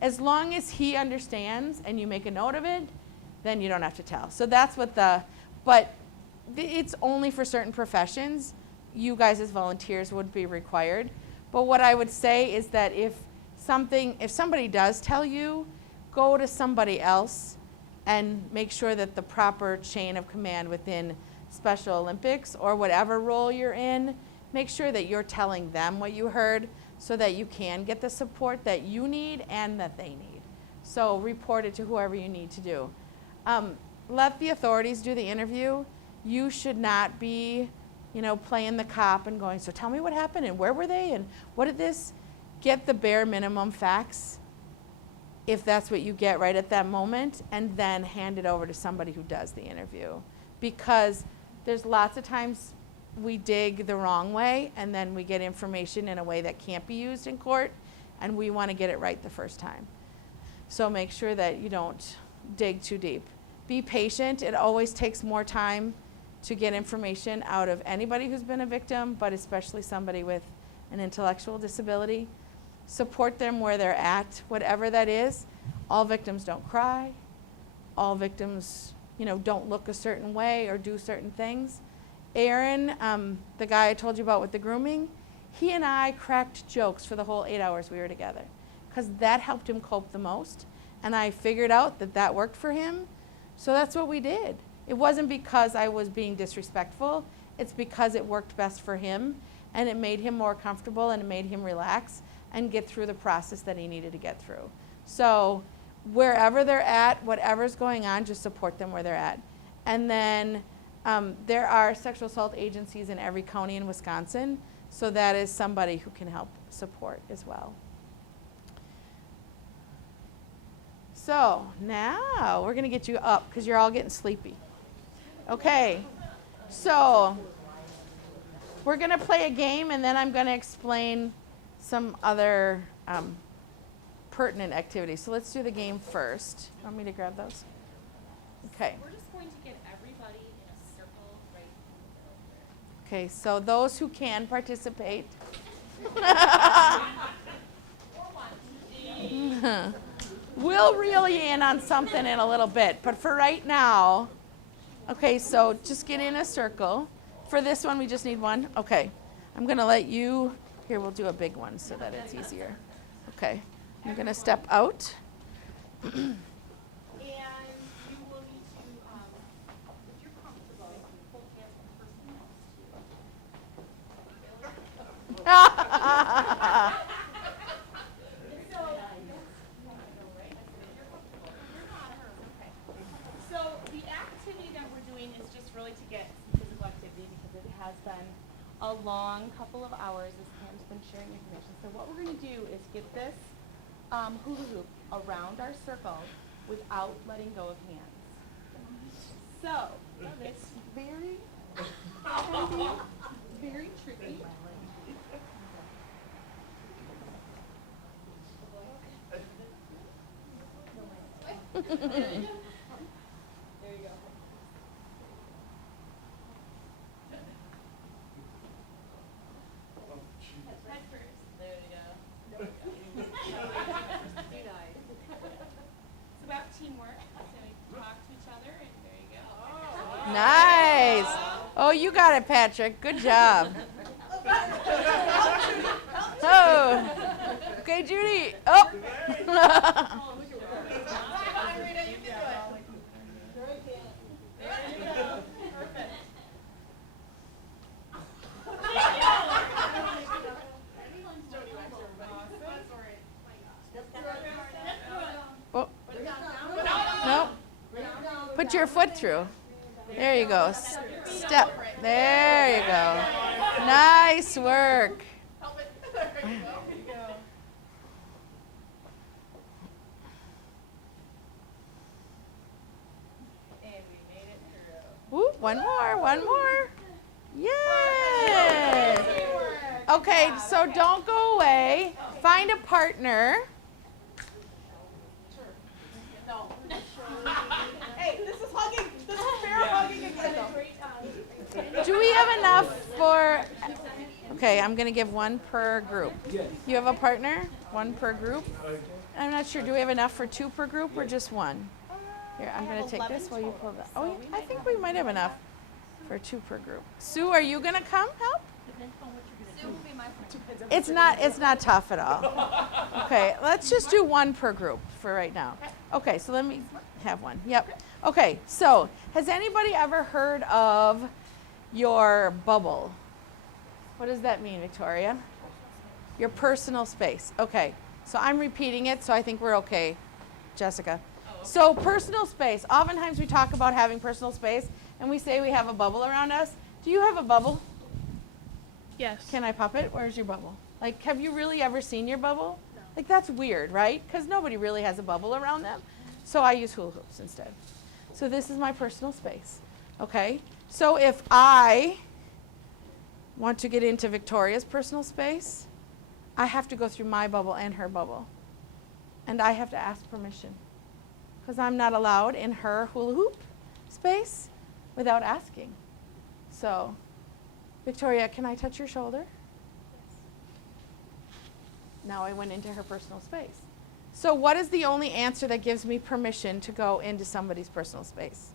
As long as he understands and you make a note of it, then you don't have to tell. So that's what it's only for certain professions. You guys as volunteers would be required. But what I would say is that if somebody does tell you, go to somebody else and make sure that the proper chain of command within Special Olympics or whatever role you're in, make sure that you're telling them what you heard so that you can get the support that you need and that they need. So report it to whoever you need to do. Let the authorities do the interview. You should not be, playing the cop and going, so tell me what happened and where were they and what did this? Get the bare minimum facts if that's what you get right at that moment, and then hand it over to somebody who does the interview. Because there's lots of times we dig the wrong way and then we get information in a way that can't be used in court, and we want to get it right the first time. So make sure that you don't dig too deep. Be patient. It always takes more time to get information out of anybody who's been a victim, but especially somebody with an intellectual disability. Support them where they're at, whatever that is. All victims don't cry. All victims, don't look a certain way or do certain things. Aaron, the guy I told you about with the grooming, he and I cracked jokes for the whole 8 hours we were together, because that helped him cope the most. And I figured out that that worked for him. So that's what we did. It wasn't because I was being disrespectful. It's because it worked best for him, and it made him more comfortable, and it made him relax and get through the process that he needed to get through. So wherever they're at, whatever's going on, just support them where they're at. And then there are sexual assault agencies in every county in Wisconsin, so that is somebody who can help support as well. So now we're gonna get you up because you're all getting sleepy. Okay, so we're gonna play a game, and then I'm gonna explain some other pertinent activities. So let's do the game first. You want me to grab those? Okay. We're just going to get everybody in a circle right in the middle here. Okay, so those who can participate. We'll reel you in on something in a little bit, but for right now, okay, so just get in a circle. For this one, we just need one. Okay, I'm gonna let you, here, we'll do a big one so that it's easier. Okay, I'm gonna step out. And you will need to, if you're comfortable, hold hands with the person next to you. So the activity that we're doing is just really to get some physical activity, because it has been a long couple of hours as Pam's been sharing information. So what we're going to do is get this hula hoop around our circle without letting go of hands. So it's very, very tricky. There you go. Head first. There you go. It's about teamwork. So we talk to each other, and there you go. Nice. Oh, you got it, Patrick. Good job. Oh. Okay, Judy. Oh. Oh. Nope. Put your foot through. There you go. Step. There you go. Nice work. Woo, one more. Yay! Okay, so don't go away. Find a partner. Hey, this is hugging. This is fair hugging again. Do we have enough for... Okay, I'm going to give one per group. You have a partner? One per group? I'm not sure. Do we have enough for two per group or just one? Here, I'm going to take this while you pull that. Oh, I think we might have enough for two per group. Sue, are you going to come help? It's not tough at all. Okay, let's just do one per group for right now. Okay, so let me have one. Yep. Okay, so has anybody ever heard of your bubble? What does that mean, Victoria? Your personal space. Okay, so I'm repeating it, so I think we're okay, Jessica. So personal space. Oftentimes we talk about having personal space and we say we have a bubble around us. Do you have a bubble? Yes. Can I pop it? Where's your bubble? Like, have you really ever seen your bubble? No. Like, that's weird, right? Because nobody really has a bubble around them. So I use hula hoops instead. So this is my personal space. Okay? So if I want to get into Victoria's personal space, I have to go through my bubble and her bubble. And I have to ask permission. Because I'm not allowed in her hula hoop space without asking. So, Victoria, can I touch your shoulder? Yes. Now I went into her personal space. So what is the only answer that gives me permission to go into somebody's personal space?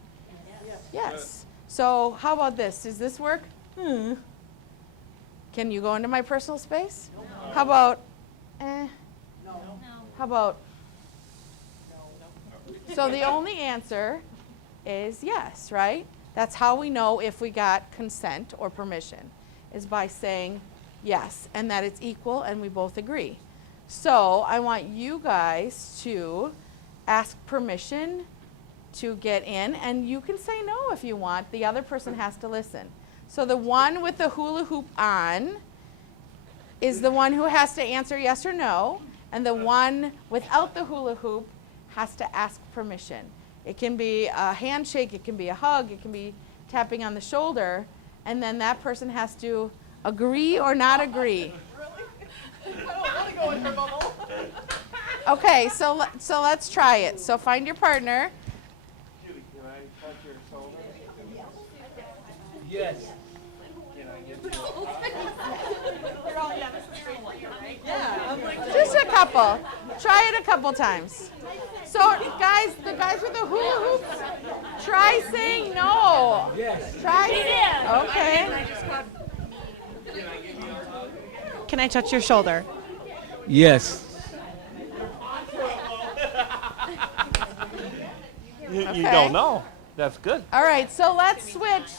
Yes. Yes. So how about this? Does this work? Can you go into my personal space? No. How about, No. How about, no. So the only answer is yes, right? That's how we know if we got consent or permission, is by saying yes, and that it's equal and we both agree. So I want you guys to ask permission to get in, and you can say no if you want. The other person has to listen. So the one with the hula hoop on is the one who has to answer yes or no, and the one without the hula hoop has to ask permission. It can be a handshake, it can be a hug, it can be tapping on the shoulder, and then that person has to agree or not agree. I don't want to go in her bubble. Okay, so let's try it. So find your partner. Judy, can I touch your shoulder? Yes. Can I get you Just a couple. Try it a couple times. So guys, the guys with the hula hoops, try saying no. Yes. Try. Okay. Can I touch your shoulder? Yes. You Okay. don't know. That's good. All right, so let's switch.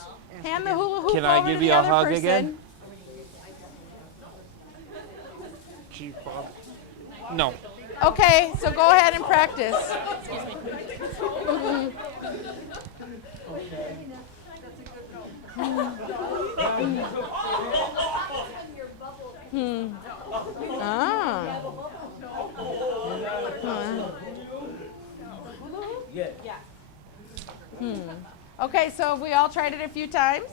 Hand the hula hoop Can I over give to you the a other hug person. again? Chief Bob. No. Okay, so go ahead and practice. Ah. Okay, so have we all tried it a few times?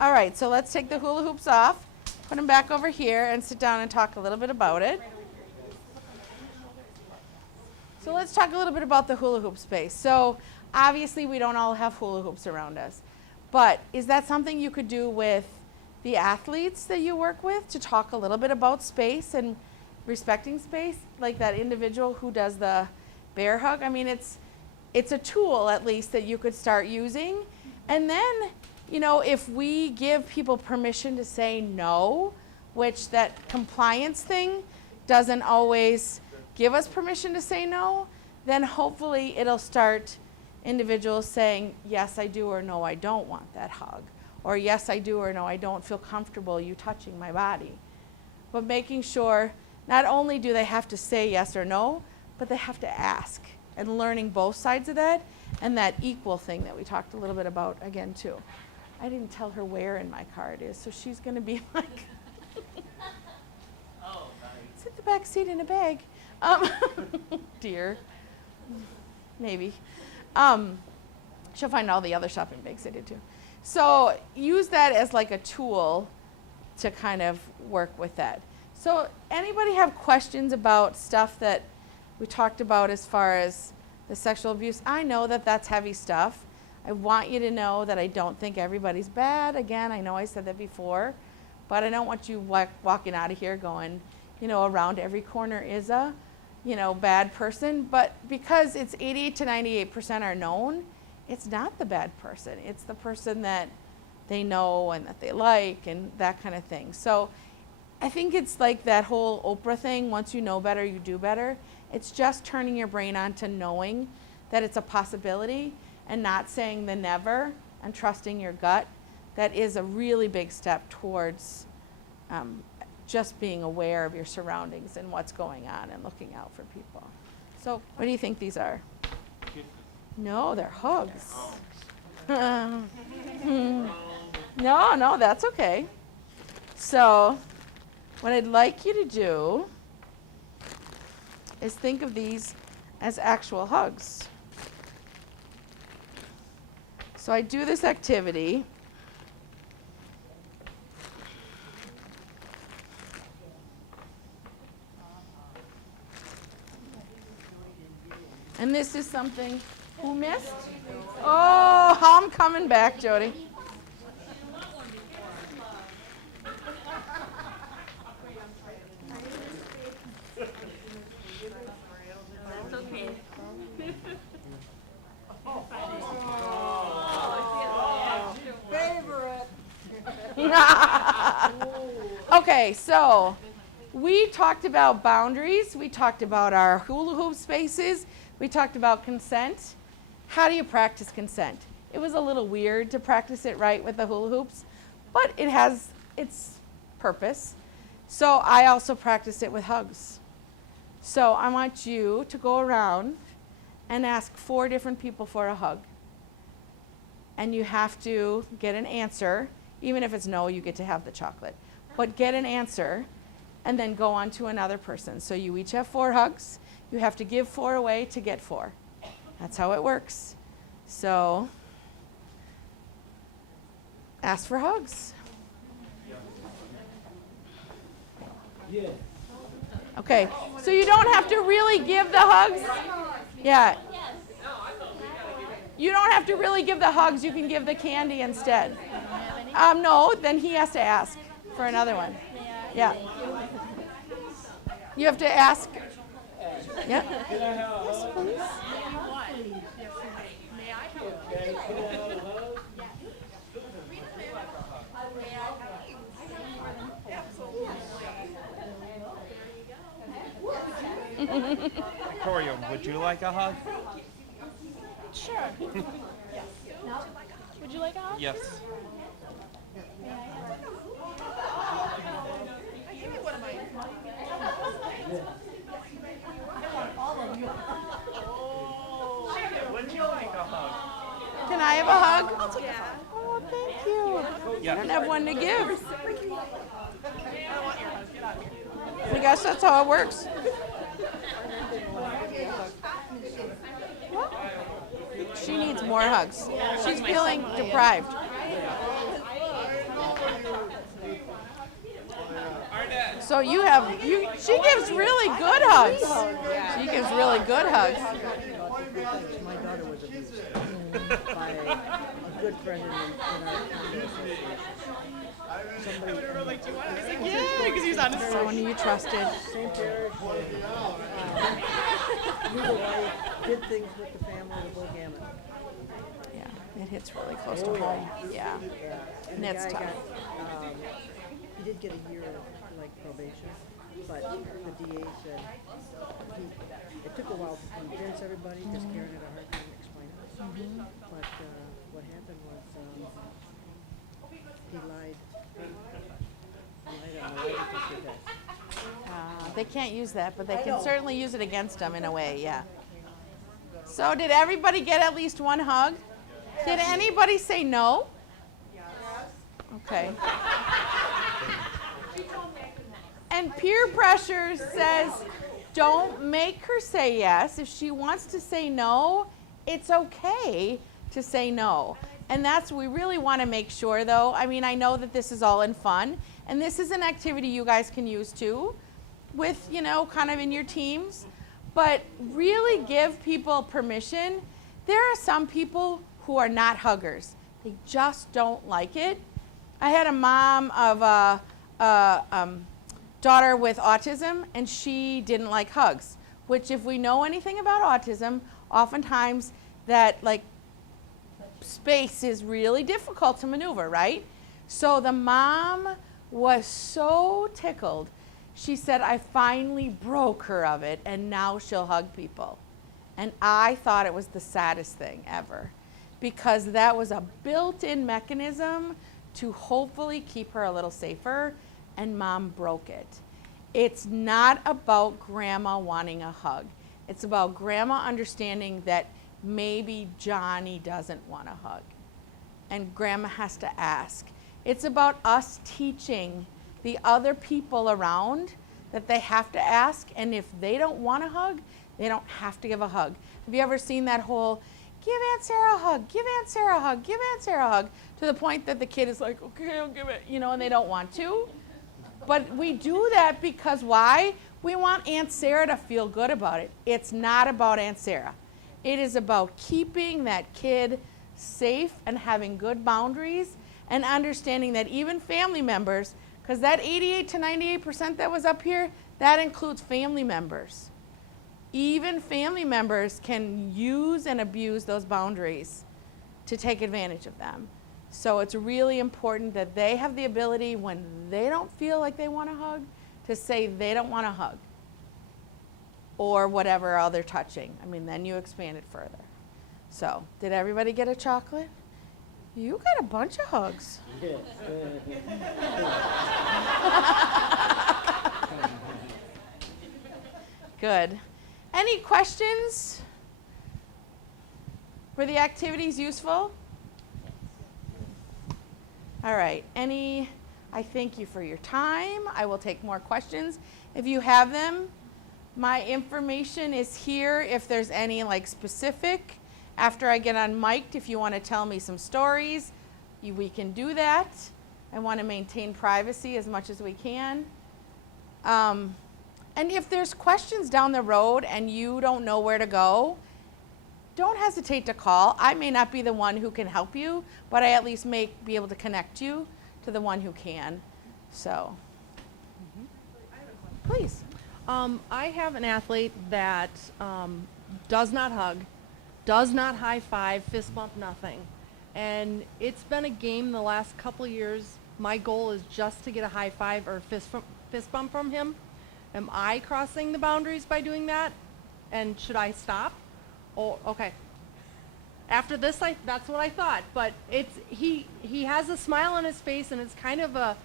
All right, so let's take the hula hoops off, put them back over here, and sit down and talk a little bit about it. So let's talk a little bit about the hula hoop space. So obviously we don't all have hula hoops around us, but is that something you could do with the athletes that you work with, to talk a little bit about space and respecting space, like that individual who does the bear hug? I mean, it's a tool at least that you could start using. And then, you know, if we give people permission to say no, which that compliance thing doesn't always give us permission to say no, then hopefully it'll start individuals saying, yes, I do, or no, I don't want that hug. Or yes, I do, or no, I don't feel comfortable you touching my body. But making sure not only do they have to say yes or no, but they have to ask, and learning both sides of that, and that equal thing that we talked a little bit about again too. I didn't tell her where in my car it is, so she's going to be like, it's at the back seat in a bag. Dear, maybe. She'll find all the other shopping bags I did too. So use that as like a tool to kind of work with that. So anybody have questions about stuff that we talked about as far as the sexual abuse? I know that that's heavy stuff. I want you to know that I don't think everybody's bad. Again, I know I said that before, but I don't want you walking out of here going, you know, around every corner is a, you know, bad person. But because it's 88 to 98% are known, it's not the bad person. It's the person that they know and that they like and that kind of thing. So I think it's like that whole Oprah thing, once you know better, you do better. It's just turning your brain on to knowing that it's a possibility and not saying the never and trusting your gut. That is a really big step towards just being aware of your surroundings and what's going on and looking out for people. So what do you think these are? No, they're hugs. No, that's okay. So, what I'd like you to do is think of these as actual hugs. So I do this activity. And this is something, who missed? Oh, I'm coming back, Jody. Okay, so we talked about boundaries. We talked about our hula hoop spaces. We talked about consent. How do you practice consent? It was a little weird to practice it right with the hula hoops, but it has its purpose. So I also practice it with hugs. So I want you to go around and ask 4 different people for a hug. And you have to get an answer. Even if it's no, you get to have the chocolate. But get an answer and then go on to another person. So you each have 4 hugs. You have to give 4 away to get 4. That's how it works. So ask for hugs. Yeah. Okay, so you don't have to really give the hugs. Yeah. You don't have to really give the hugs. You can give the candy instead. No, then he has to ask for another one. Yeah. You have to ask. Yeah. Yes, please. Victoria, would you like a hug? Sure. Would you like a hug? Yes. Would you like a hug? Can I have a hug? Yeah. Oh, thank you. Yeah. I don't have one to give. I guess that's how it works. She needs more hugs. She's feeling deprived. So she gives really good hugs. She gives really good hugs. My daughter was abused by a good friend in our condo association. Someone you trusted. Same parish. Did things with the family, the whole gamut. Yeah, it hits really close to home. Yeah, and the it's guy tough. got, he did get a year of probation, but the DA said it took a while to convince everybody, just Karen had a hard time explaining it. But what happened was he lied. He lied on the lie detector test. They can't use that, but they can certainly use it against them in a way, yeah. So did everybody get at least one hug? Did anybody say no? Yes. Okay. And peer pressure says, don't make her say yes. If she wants to say no, it's okay to say no. And that's, we really want to make sure though, I mean, I know that this is all in fun, and this is an activity you guys can use too, with, kind of in your teams, but really give people permission. There are some people who are not huggers. They just don't like it. I had a mom of a daughter with autism, and she didn't like hugs, which if we know anything about autism, oftentimes that space is really difficult to maneuver, right? So the mom was so tickled. She said, I finally broke her of it, and now she'll hug people. And I thought it was the saddest thing ever, because that was a built-in mechanism to hopefully keep her a little safer, and mom broke it. It's not about grandma wanting a hug. It's about grandma understanding that maybe Johnny doesn't want a hug. And grandma has to ask. It's about us teaching the other people around that they have to ask, and if they don't want a hug, they don't have to give a hug. Have you ever seen that whole, give Aunt Sarah a hug, give Aunt Sarah a hug, give Aunt Sarah a hug, to the point that the kid is like, okay, I'll give it, you know, and they don't want to? But we do that because why? We want Aunt Sarah to feel good about it. It's not about Aunt Sarah. It is about keeping that kid safe and having good boundaries and understanding that even family members, because that 88 to 98% that was up here, that includes family members. Even family members can use and abuse those boundaries to take advantage of them. So it's really important that they have the ability, when they don't feel like they want a hug, to say they don't want a hug or whatever other touching. I mean, then you expand it further. So, did everybody get a chocolate? You got a bunch of hugs. Good. Any questions? Were the activities useful? All right. I thank you for your time. I will take more questions if you have them. My information is here if there's any specific. After I get unmiked, if you want to tell me some stories, we can do that. I want to maintain privacy as much as we can. And if there's questions down the road and you don't know where to go, don't hesitate to call. I may not be the one who can help you, but I at least may be able to connect you to the one who can. So, please. I have an athlete that does not hug, does not high five, fist bump, nothing. And it's been a game the last couple years. My goal is just to get a high five or fist bump from him. Am I crossing the boundaries by doing that? And should I stop? Oh, okay. After this, that's what I thought. But he has a smile on his face, and it's kind of a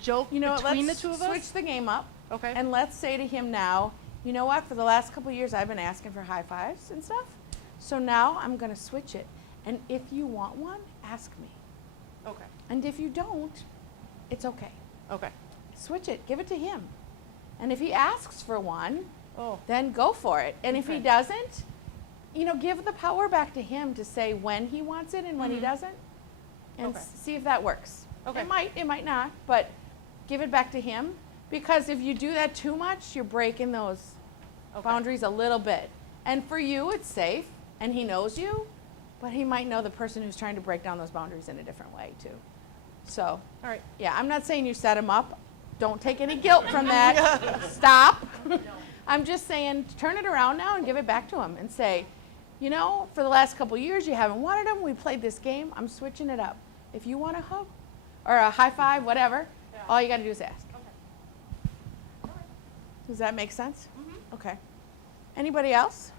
joke between the two of us. Switch the game up. Okay. And let's say to him now, you know what? For the last couple of years, I've been asking for high fives and stuff. So now I'm going to switch it. And if you want one, ask me. Okay. And if you don't, it's okay. Okay. Switch it. Give it to him. And if he asks for one, Oh. then go for it. And if he Okay. doesn't, give the power back to him to say when he wants it and when he doesn't, and Okay. see if that works. Okay. It might not, but give it back to him, because if you do that too much, you're breaking those boundaries a little bit. And for you, it's safe, and he knows you, but he might know the person who's trying to break down those boundaries in a different way too. So, All right. yeah, I'm not saying you set him up. Don't take any guilt from that. Stop. I'm just saying turn it around now and give it back to him and say, for the last couple of years you haven't wanted him. We played this game. I'm switching it up. If you want a hug or a high five, whatever, all you got to do is ask. Okay. Does that make sense? Okay. Anybody else?